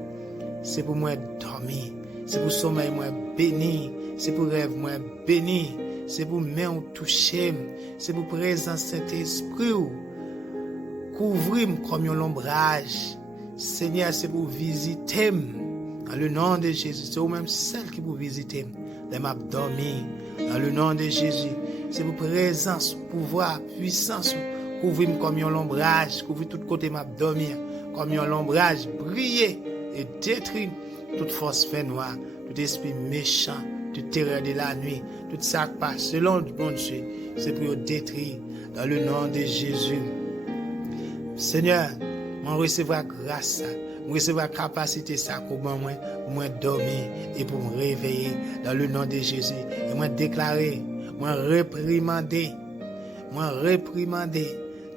c'est pour moi dormir, c'est pour sommeil moi béni, c'est pour rêve moi béni, c'est pour main toucher, c'est pour présence Saint-Esprit couvrir comme un ombrage. Seigneur, c'est pour visiter dans le nom de Jésus, c'est vous-même celle qui pour visiter. Les m'a dormi dans le nom de Jésus. C'est pour présence, pouvoir, puissance, couvrir comme un ombrage, couvrir tout côté m'a dormi, comme un ombrage, briller et détruire toute force fait noire, tout esprit méchant, toute terreur de la nuit, tout ça qui passe selon le bon Dieu, c'est pour détruire dans le nom de Jésus. Seigneur, on recevra grâce, on recevra capacité ça pour moi dormir et pour me réveiller dans le nom de Jésus. Et moi déclarer, moi réprimander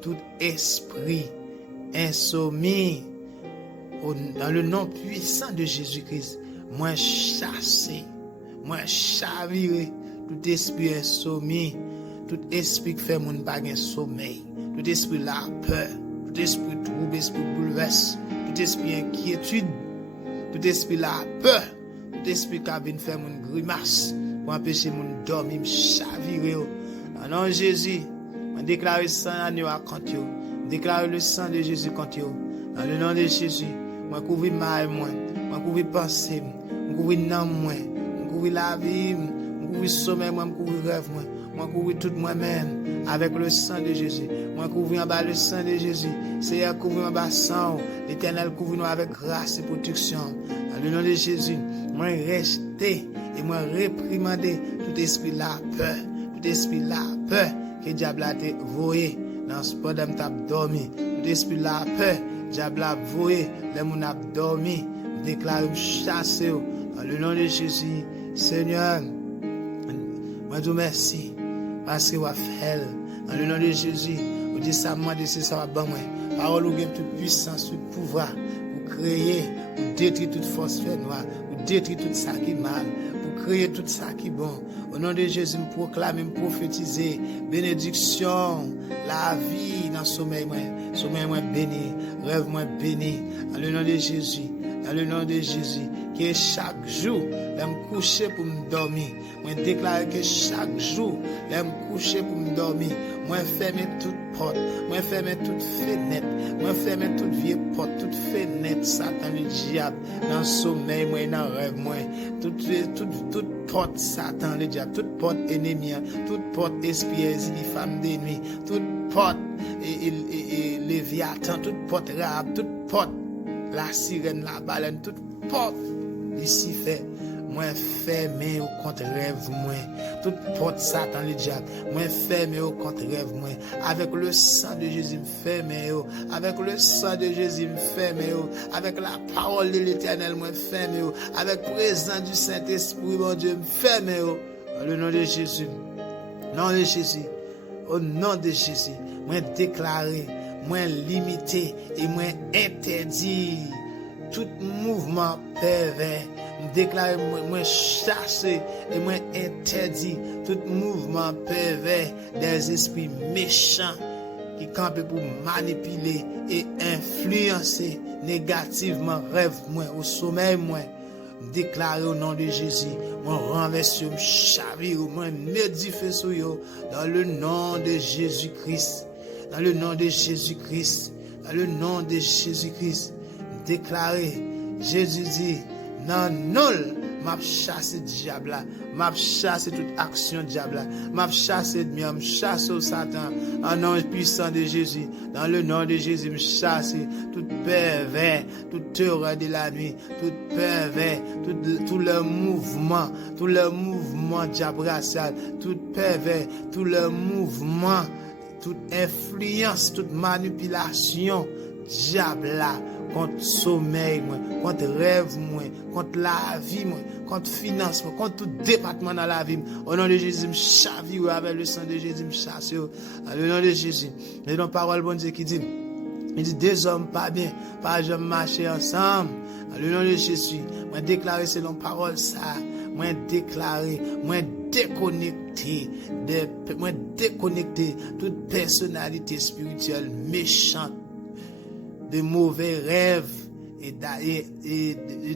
tout esprit insoumis dans le nom puissant de Jésus-Christ. Moi chasser, moi chavirer tout esprit insoumis, tout esprit qui fait mon bagage sommeil, tout esprit la peur, tout esprit trouble, esprit bouleverse, tout esprit inquiétude, tout esprit la peur, tout esprit qui vient faire mon grimace pour empêcher mon dormir, me chavirer. Dans le nom de Jésus, on déclare le sang agneau à contre yo, déclare le sang de Jésus contre yo. Dans le nom de Jésus, moi couvrir ma moi couvrir pensée, moi couvrir nom moi couvrir la vie, moi couvrir sommeil moi couvrir rêve moi couvrir tout moi-même avec le sang de Jésus. Moi couvrir en bas le sang de Jésus. Seigneur couvrir en bas sang. L'Éternel couvrir nous avec grâce et protection. Dans le nom de Jésus, moi rester et moi réprimander tout esprit la peur, tout esprit la peur que diable a voyé dans ce pendant que tu as dormi. Tout esprit la peur, diable a voyé les moun a dormi. Déclare chasser dans le nom de Jésus. Seigneur, moi te remercie parce que vous avez fait dans le nom de Jésus. Vous dites ça, moi, c'est ça, va bon, moi. Parole, vous avez toute puissance, tout pouvoir pour créer, pour détruire toute force fait noire, pour détruire tout ça qui est mal, pour créer tout ça qui est bon. Au nom de Jésus, me proclamer, me prophétiser, bénédiction, la vie dans le sommeil, moi béni, rêve moi béni, dans le nom de Jésus, dans le nom de Jésus, que chaque jour, je me coucher pour me dormir, moi déclare que chaque jour, je me coucher pour me dormir, moi fermer toute porte, moi fermer toute fenêtre, moi fermer toute vieille porte, toute fenêtre, Satan le diable, dans le sommeil, moi dans le rêve, moi, toute porte Satan le diable, toute porte ennemi, toute porte esprit, les femmes d'ennemi, toute porte et Léviathan, toute porte Rahab, toute porte la sirène, la baleine, toute porte ici fait. Moi fermé au contre rêve moi toute porte Satan le diable moi fermé au contre rêve moi avec le sang de Jésus me fermé avec le sang de Jésus me fermé avec la parole de l'Éternel moi fermé avec présence du Saint-Esprit mon Dieu me fermé dans le nom de Jésus, nom de Jésus, au nom de Jésus moi déclaré, moi limité et moi interdit tout mouvement pervers. Déclarer moi chasser et moi interdit tout mouvement pervers des esprits méchants qui campent pour manipuler et influencer négativement rêve moi au sommeil moi. Déclarer au nom de Jésus, moi renverse, me chavire, moi m'édifie sur yo dans le nom de Jésus-Christ, dans le nom de Jésus-Christ, dans le nom de Jésus-Christ. Déclarer, Jésus dit, non, nul, m'a chassé diable là, m'a chassé toute action diable là, m'a chassé ennemi, m'a chassé Satan, en nom puissant de Jésus, dans le nom de Jésus, m'a chassé tout pervers, toute terreur de la nuit, tout pervers, tout le mouvement diable racial, tout pervers, tout le mouvement, toute influence, toute manipulation diable là. Contre sommeil, contre rêve, contre la vie, contre finance, contre tout département dans la vie. Au nom de Jésus, je chavire avec le sang de Jésus, je chasse. Au nom de Jésus. Et dans la parole bon Dieu qui dit, il dit, deux hommes pas bien, pas jamais marcher ensemble. Au nom de Jésus, moi déclarer selon parole ça, moi déclarer, moi déconnecter toute personnalité spirituelle méchante, de mauvais rêves et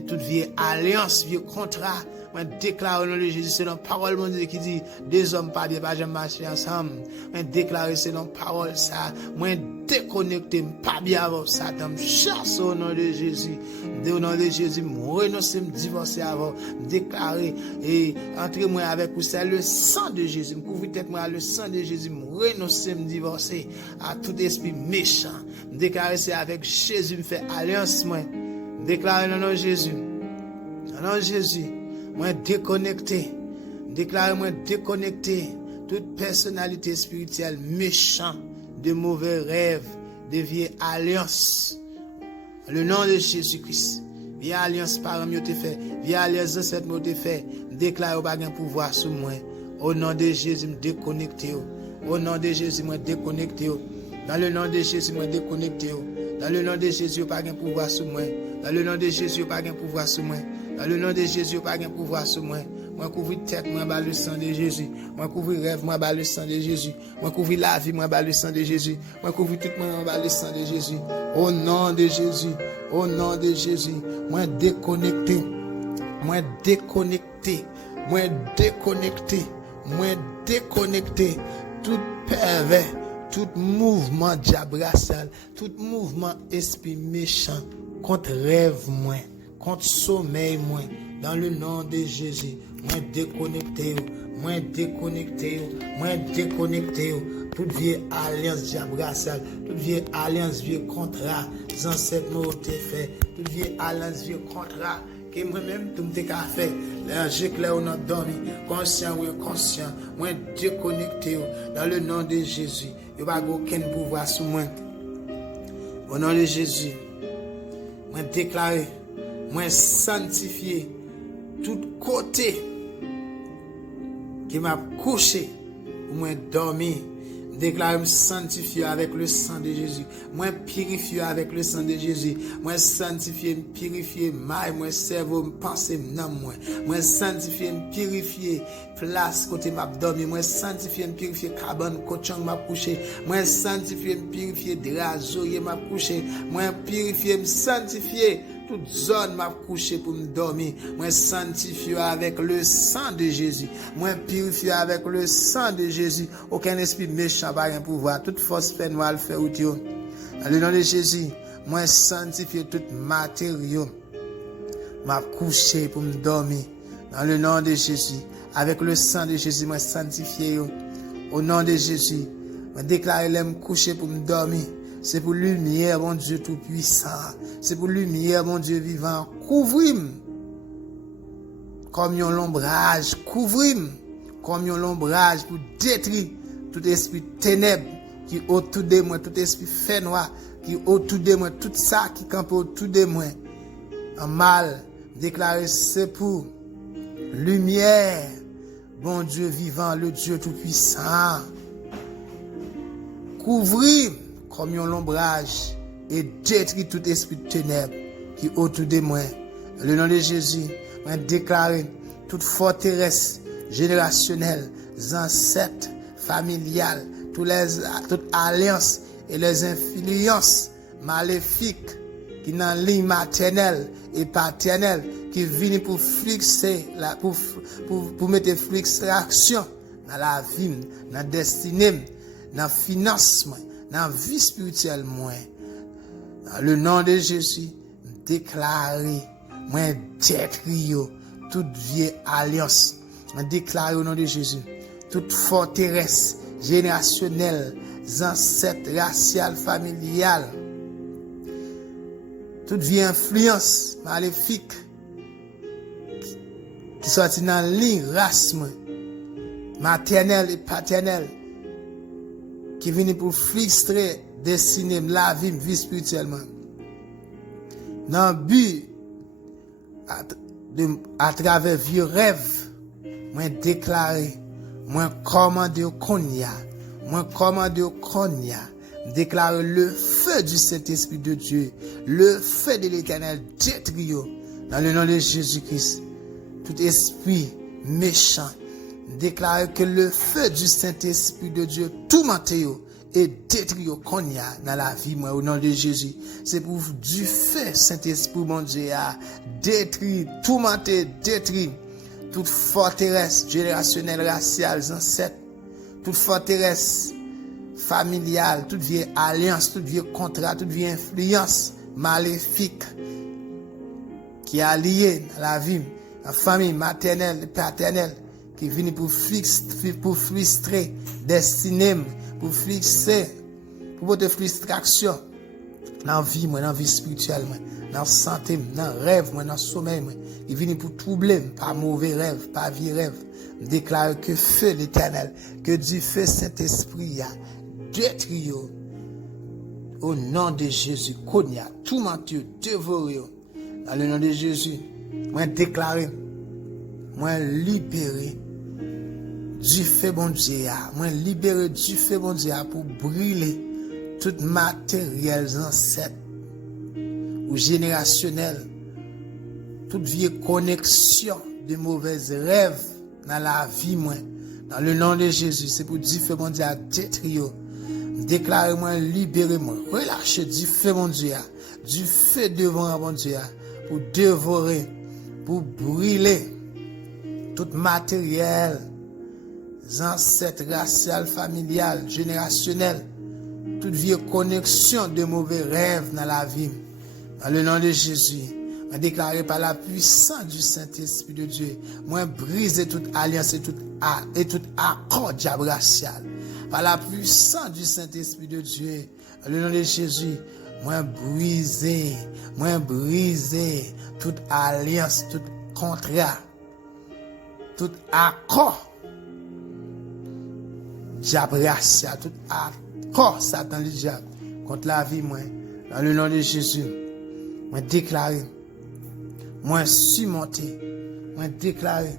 toute vieille alliance, vieux contrat. Moi déclare au nom de Jésus, c'est dans parole mon Dieu qui dit, deux hommes pas bien, pas jamais marcher ensemble. Moi déclare c'est dans parole ça. Moi déconnecter, pas bien avant Satan. Chasse au nom de Jésus. Au nom de Jésus, moi renoncer, me divorcer avant. Déclarer et entrer moi avec vous, c'est le sang de Jésus. Me couvrir tête moi le sang de Jésus. Me renoncer, me divorcer à tout esprit méchant. Me déclarer c'est avec Jésus, me fait alliance moi. Déclarer au nom de Jésus. Au nom de Jésus. Moi déconnecté, déclarez moi déconnecté toute personnalité spirituelle méchante, de mauvais rêves, de vieilles alliances. Le nom de Jésus-Christ, vieille alliance par mieux te fait, vieille alliance ancêtre mieux te fait, déclare pas gain pouvoir sur moi. Au nom de Jésus, me déconnecté. Au nom de Jésus, me déconnecté. Dans le nom de Jésus, me déconnecté. Dans le nom de Jésus, pas gain pouvoir sur moi. Dans le nom de Jésus, pas gain pouvoir sur moi. Dans le nom de Jésus, pas de pouvoir sur moi. Moi couvrir tête, moi bas le sang de Jésus. Moi couvrir rêve, moi bas le sang de Jésus. Moi couvrir la vie, moi bas le sang de Jésus. Moi couvrir tout moi bas le sang de Jésus. Au nom de Jésus, au nom de Jésus, moi déconnecté, moi déconnecté, moi déconnecté, moi déconnecté, tout pervers, tout mouvement diabolique, tout mouvement esprit méchant contre rêve moi. Contre sommeil, moi, dans le nom de Jésus, moi déconnecté, toute vieille alliance diabrasale, toute vieille alliance, vieux contrat, les ancêtres nous ont fait, toute vieille alliance, vieux contrat, que moi-même, tout me fait, j'ai clair ou non dormi, conscient ou inconscient, moi déconnecté, dans le nom de Jésus, il n'y a pas aucun pouvoir sur moi. Au nom de Jésus, moi déclaré, moi sanctifié tout côté qui m'a couché ou moi dormi, Déclare me sanctifié avec le sang de Jésus. Moi purifié avec le sang de Jésus. Moi sanctifié, me purifié, maille, moi cerveau, me pensée, non moi. Moi sanctifié, me purifié, place côté m'a dormi. Moi sanctifié, me purifié, cabane, cochon m'a couché. Moi sanctifié, me purifié, drazo, m'a couché. Moi purifié, me sanctifié. Toute zone m'a couché pour me dormir. Moi sanctifié avec le sang de Jésus. Moi purifié avec le sang de Jésus. Aucun esprit méchant pas un pouvoir. Toute force fait noir le fait ou Dieu. Dans le nom de Jésus, moi sanctifié tout matériau. M'a couché pour me dormir. Dans le nom de Jésus, avec le sang de Jésus, moi sanctifié. Au nom de Jésus, moi déclare l'aime couché pour me dormir. C'est pour lumière, mon Dieu tout-puissant. C'est pour lumière, mon Dieu vivant. Couvrir-moi comme un ombrage. Couvrir-moi comme un ombrage pour détruire tout esprit ténèbres qui est autour de moi, tout esprit fait noir qui est autour de moi, tout ça qui campe autour de moi. En mal, déclarer c'est pour lumière, bon Dieu vivant, le Dieu tout-puissant. Couvrir comme un ombrage et détruire tout esprit de ténèbres qui est autour de moi. Dans le nom de Jésus, je déclare toute forteresse générationnelle, ancêtres, familiales, toutes alliances et les influences maléfiques qui dans la ligne maternelle et paternelle qui viennent pour fixer, pour mettre frustration dans la vie, dans la destinée, dans le financement, dans la vie spirituelle, moi. Dans le nom de Jésus, déclarer, moi, détruire toute vieille alliance. Je déclare au nom de Jésus, toute forteresse générationnelle, ancêtres, raciale, familiale, toute vieille influence maléfique qui sortit dans la ligne race maternelle et paternelle qui vient pour frustrer, dessiner la vie spirituellement. Dans le but, à travers vieux rêves, moi déclarer, moi commander au Konya, déclarer le feu du Saint-Esprit de Dieu, le feu de l'Éternel détruit dans le nom de Jésus-Christ. Tout esprit méchant, déclarer que le feu du Saint-Esprit de Dieu tourmente et détruit qu'on y a dans la vie, moi, au nom de Jésus. C'est pour du feu, Saint-Esprit, mon Dieu, à détruire, tourmenter, détruire toute forteresse générationnelle, raciale, ancêtre, toute forteresse familiale, toute vieille alliance, toute vieille contrat, toute vieille influence maléfique qui est alliée à la vie, la famille maternelle et paternelle, qui vient pour frustrer, destiné, pour fixer, pour votre frustration dans la vie, dans la vie spirituelle, dans la santé, dans le rêve, dans le sommeil, qui vient pour troubler, pas mauvais rêve, pas vieux rêve. Déclare que feu l'Éternel, que du feu Saint-Esprit a détruit au nom de Jésus, qu'on y a tout mentir, dévoré dans le nom de Jésus. Moi déclarer, moi libérer du feu bon Dieu, moi libérer du feu bon Dieu pour brûler tout matériel ancêtre ou générationnel, toute vieille connexion de mauvais rêves dans la vie, moi. Dans le nom de Jésus, c'est pour du feu bon Dieu à détruire. Déclarez-moi, libérez-moi, relâchez du feu mon Dieu, du feu devant mon Dieu, pour dévorer, pour brûler tout matériel, ancêtres, racial, familial, générationnel, toute vieille connexion de mauvais rêves dans la vie. Dans le nom de Jésus, moi déclaré par la puissance du Saint-Esprit de Dieu, moi briser toute alliance et tout accord diabracial. Par la puissance du Saint-Esprit de Dieu, dans le nom de Jésus, moi briser toute alliance, tout contrat, tout accord diabracial, tout accord Satan le diable contre la vie, moi, dans le nom de Jésus, moi déclarer, moi surmonter, moi déclarer,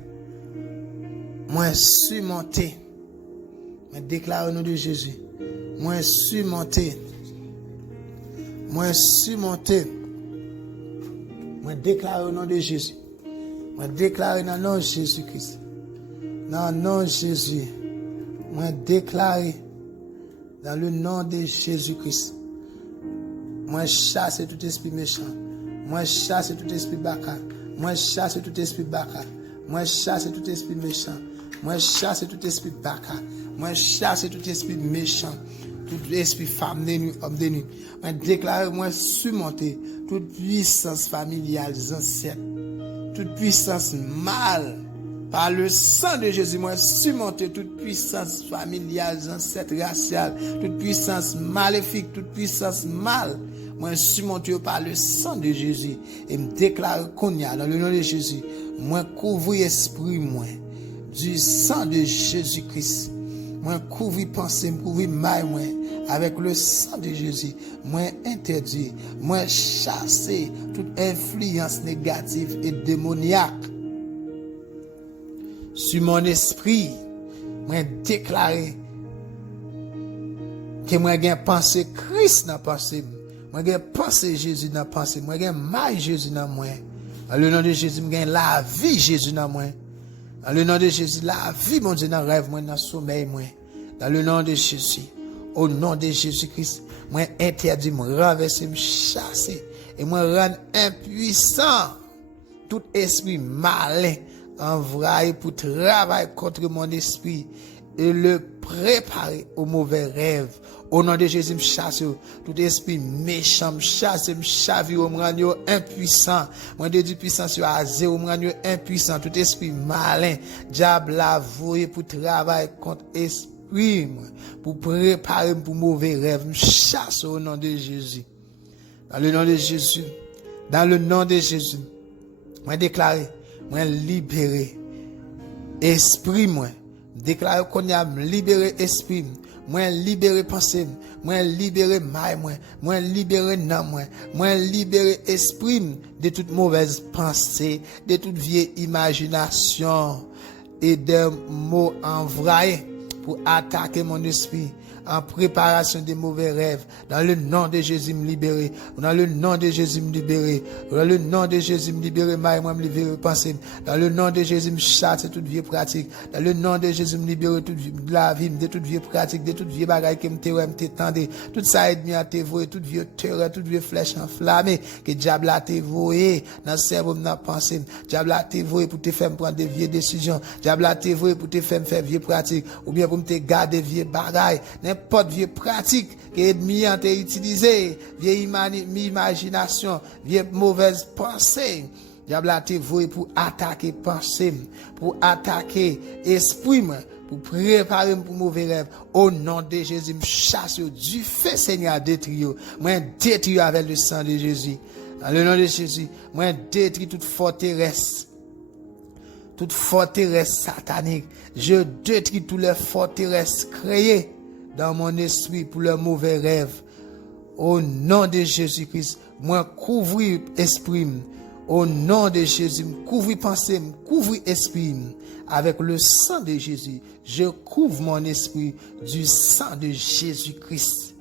moi surmonter, moi déclarer au nom de Jésus, Moi surmonter. Moi surmonter. Moi déclare au nom de Jésus. Moi déclare dans le nom de Jésus-Christ. Dans le nom de Jésus. Moi déclare dans le nom de Jésus-Christ. Moi chasse tout esprit méchant. Moi chasse tout esprit baka. Moi chasse tout esprit baka. Moi chasse tout esprit méchant. Moi chasse tout esprit baka. Moi chasse tout esprit méchant. Tout esprit femme de nuit, homme de nuit. Moi déclare, moi surmonter toute puissance familiale, ancêtre. Toute puissance mal. Par le sang de Jésus, moi surmonter toute puissance familiale, ancêtre, raciale. Toute puissance maléfique, toute puissance mal. Moi surmonter par le sang de Jésus. Et me déclare qu'on y a dans le nom de Jésus. Moi couvre esprit, moi. Du sang de Jésus-Christ. Moi couvre pensée, couvre maille, moi. Avec le sang de Jésus, moi interdit, moi chasser toute influence négative et démoniaque sur mon esprit. Moi déclarer que moi j'ai pensé Christ dans pensée, moi j'ai pensé Jésus dans pensée, moi j'ai maille Jésus dans moi. Dans le nom de Jésus, moi j'ai la vie Jésus dans moi. Dans le nom de Jésus, la vie mon Dieu dans rêve, moi dans sommeil moi. Dans le nom de Jésus. Au nom de Jésus-Christ, moi interdit, moi renverser, me chasser et moi rendre impuissant tout esprit malin envoyé pour travailler contre mon esprit et le préparer au mauvais rêve. Au nom de Jésus, me chasse tout esprit méchant, me chasse, me chavire, me rendre impuissant. Moi déduis puissance à zéro, me rendre impuissant. Tout esprit malin, diable la voué pour travailler contre esprit. Oui, pour préparer pour mauvais rêve, me chasse au nom de Jésus. Dans le nom de Jésus, dans le nom de Jésus, moi déclarer, moi libérer esprit, moi déclarer qu'on a libéré esprit, moi libérer pensée, moi libérer maille, moi libérer nom, moi libérer esprit de toute mauvaise pensée, de toute vieille imagination et de mots envoyés pour attaquer mon esprit en préparation des mauvais rêves. Dans le nom de Jésus, me libérer. Dans le nom de Jésus, me libérer. Dans le nom de Jésus, me libérer. Moi, me libérer pensée. Dans le nom de Jésus, me chasse toute vie pratique. Dans le nom de Jésus, me libérer toute la vie, de toute vie pratique, de toute vie bagaille qui me tendait. Tout ça aide à te voir, toute vie terreur, toute vie flèche enflammée, que diable a te voyer dans le cerveau, dans la pensée. Diable a te voyer pour te faire prendre des vieilles décisions. Diable a te voyer pour te faire vieilles pratiques, ou bien pour te garder vieilles bagailles. N'importe vieille pratique que l'ennemi a utilisé, vieille imagination, vieille mauvaise pensée. Diable a te voué pour attaquer pensée, pour attaquer esprit, pour préparer pour mauvais rêve. Au nom de Jésus, me chasse du feu Seigneur détruit. Moi détruis avec le sang de Jésus. Dans le nom de Jésus, moi détruis toute forteresse. Toute forteresse satanique. Je détruis toutes les forteresses créées dans mon esprit pour le mauvais rêve. Au nom de Jésus-Christ, moi couvrir esprit. Au nom de Jésus, couvrir pensée, couvrir esprit avec le sang de Jésus. Je couvre mon esprit du sang de Jésus-Christ.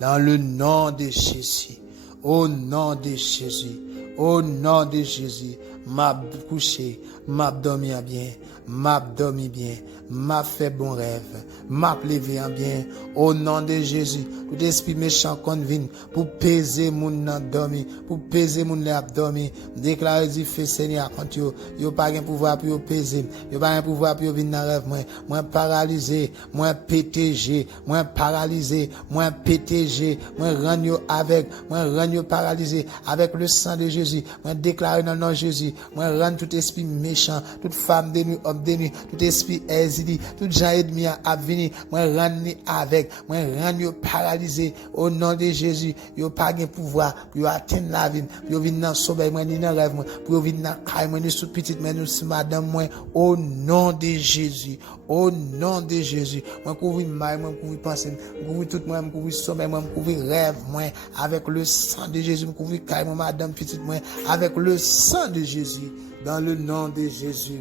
Dans le nom de Jésus. Au nom de Jésus. Au nom de Jésus. M'a couché, m'a dormi bien, m'a dormi bien, m'a fait bon rêve, m'a levé en bien. Au nom de Jésus, tout esprit méchant qu'on vient pour peser mon nan dormi, pour peser mon lèvre dormi, déclarer du feu Seigneur quand yo pas de pouvoir pour peser, yo pas de pouvoir pour venir dans rêve moi paralysé, moi pétégé, moi paralysé, moi pétégé, moi rendre avec, moi rendre paralysé avec le sang de Jésus, moi déclarer dans le nom de Jésus. Moi rendre tout esprit méchant, toute femme de nuit, homme de nuit, tout esprit hésité, tout gens ennemi à venir, moi rendre avec, moi rendre paralysé au nom de Jésus. Yo pas de pouvoir pour atteindre la vie, pour venir dans sommeil, moi ni dans rêve, pour venir dans caille, moi ni sous petite, mais nous madame moi au nom de Jésus. Au nom de Jésus, moi couvrir maille, moi couvrir pensée, couvrir tout moi, couvrir sommeil, moi couvrir rêve, moi avec le sang de Jésus, moi couvrir caille, moi madame petite, moi avec le sang de Jésus, dans le nom de Jésus.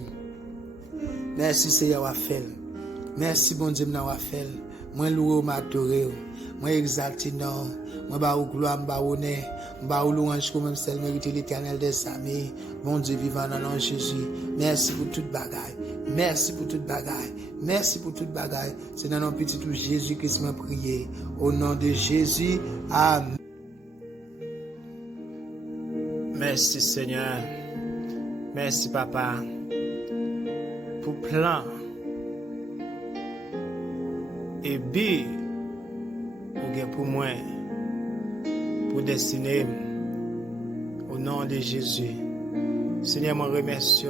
Merci Seigneur Wafel. Merci bon Dieu n'a Wafel. Moi loué m'adoré, moi exalté non, moi ba ou gloire, m'ba honneur, m'ba ou louange comme même celle mérite l'Éternel des armées. Mon Dieu vivant dans le nom de Jésus. Merci pour toute bagaille. Merci pour toute bagaille. Merci pour toute bagaille. C'est dans notre petit tout Jésus Christ m'a prié. Au nom de Jésus. Amen. Merci Seigneur. Merci Papa. Pour plan. Et bi pour moi. Pour destiner. Au nom de Jésus. Seigneur, je remercie.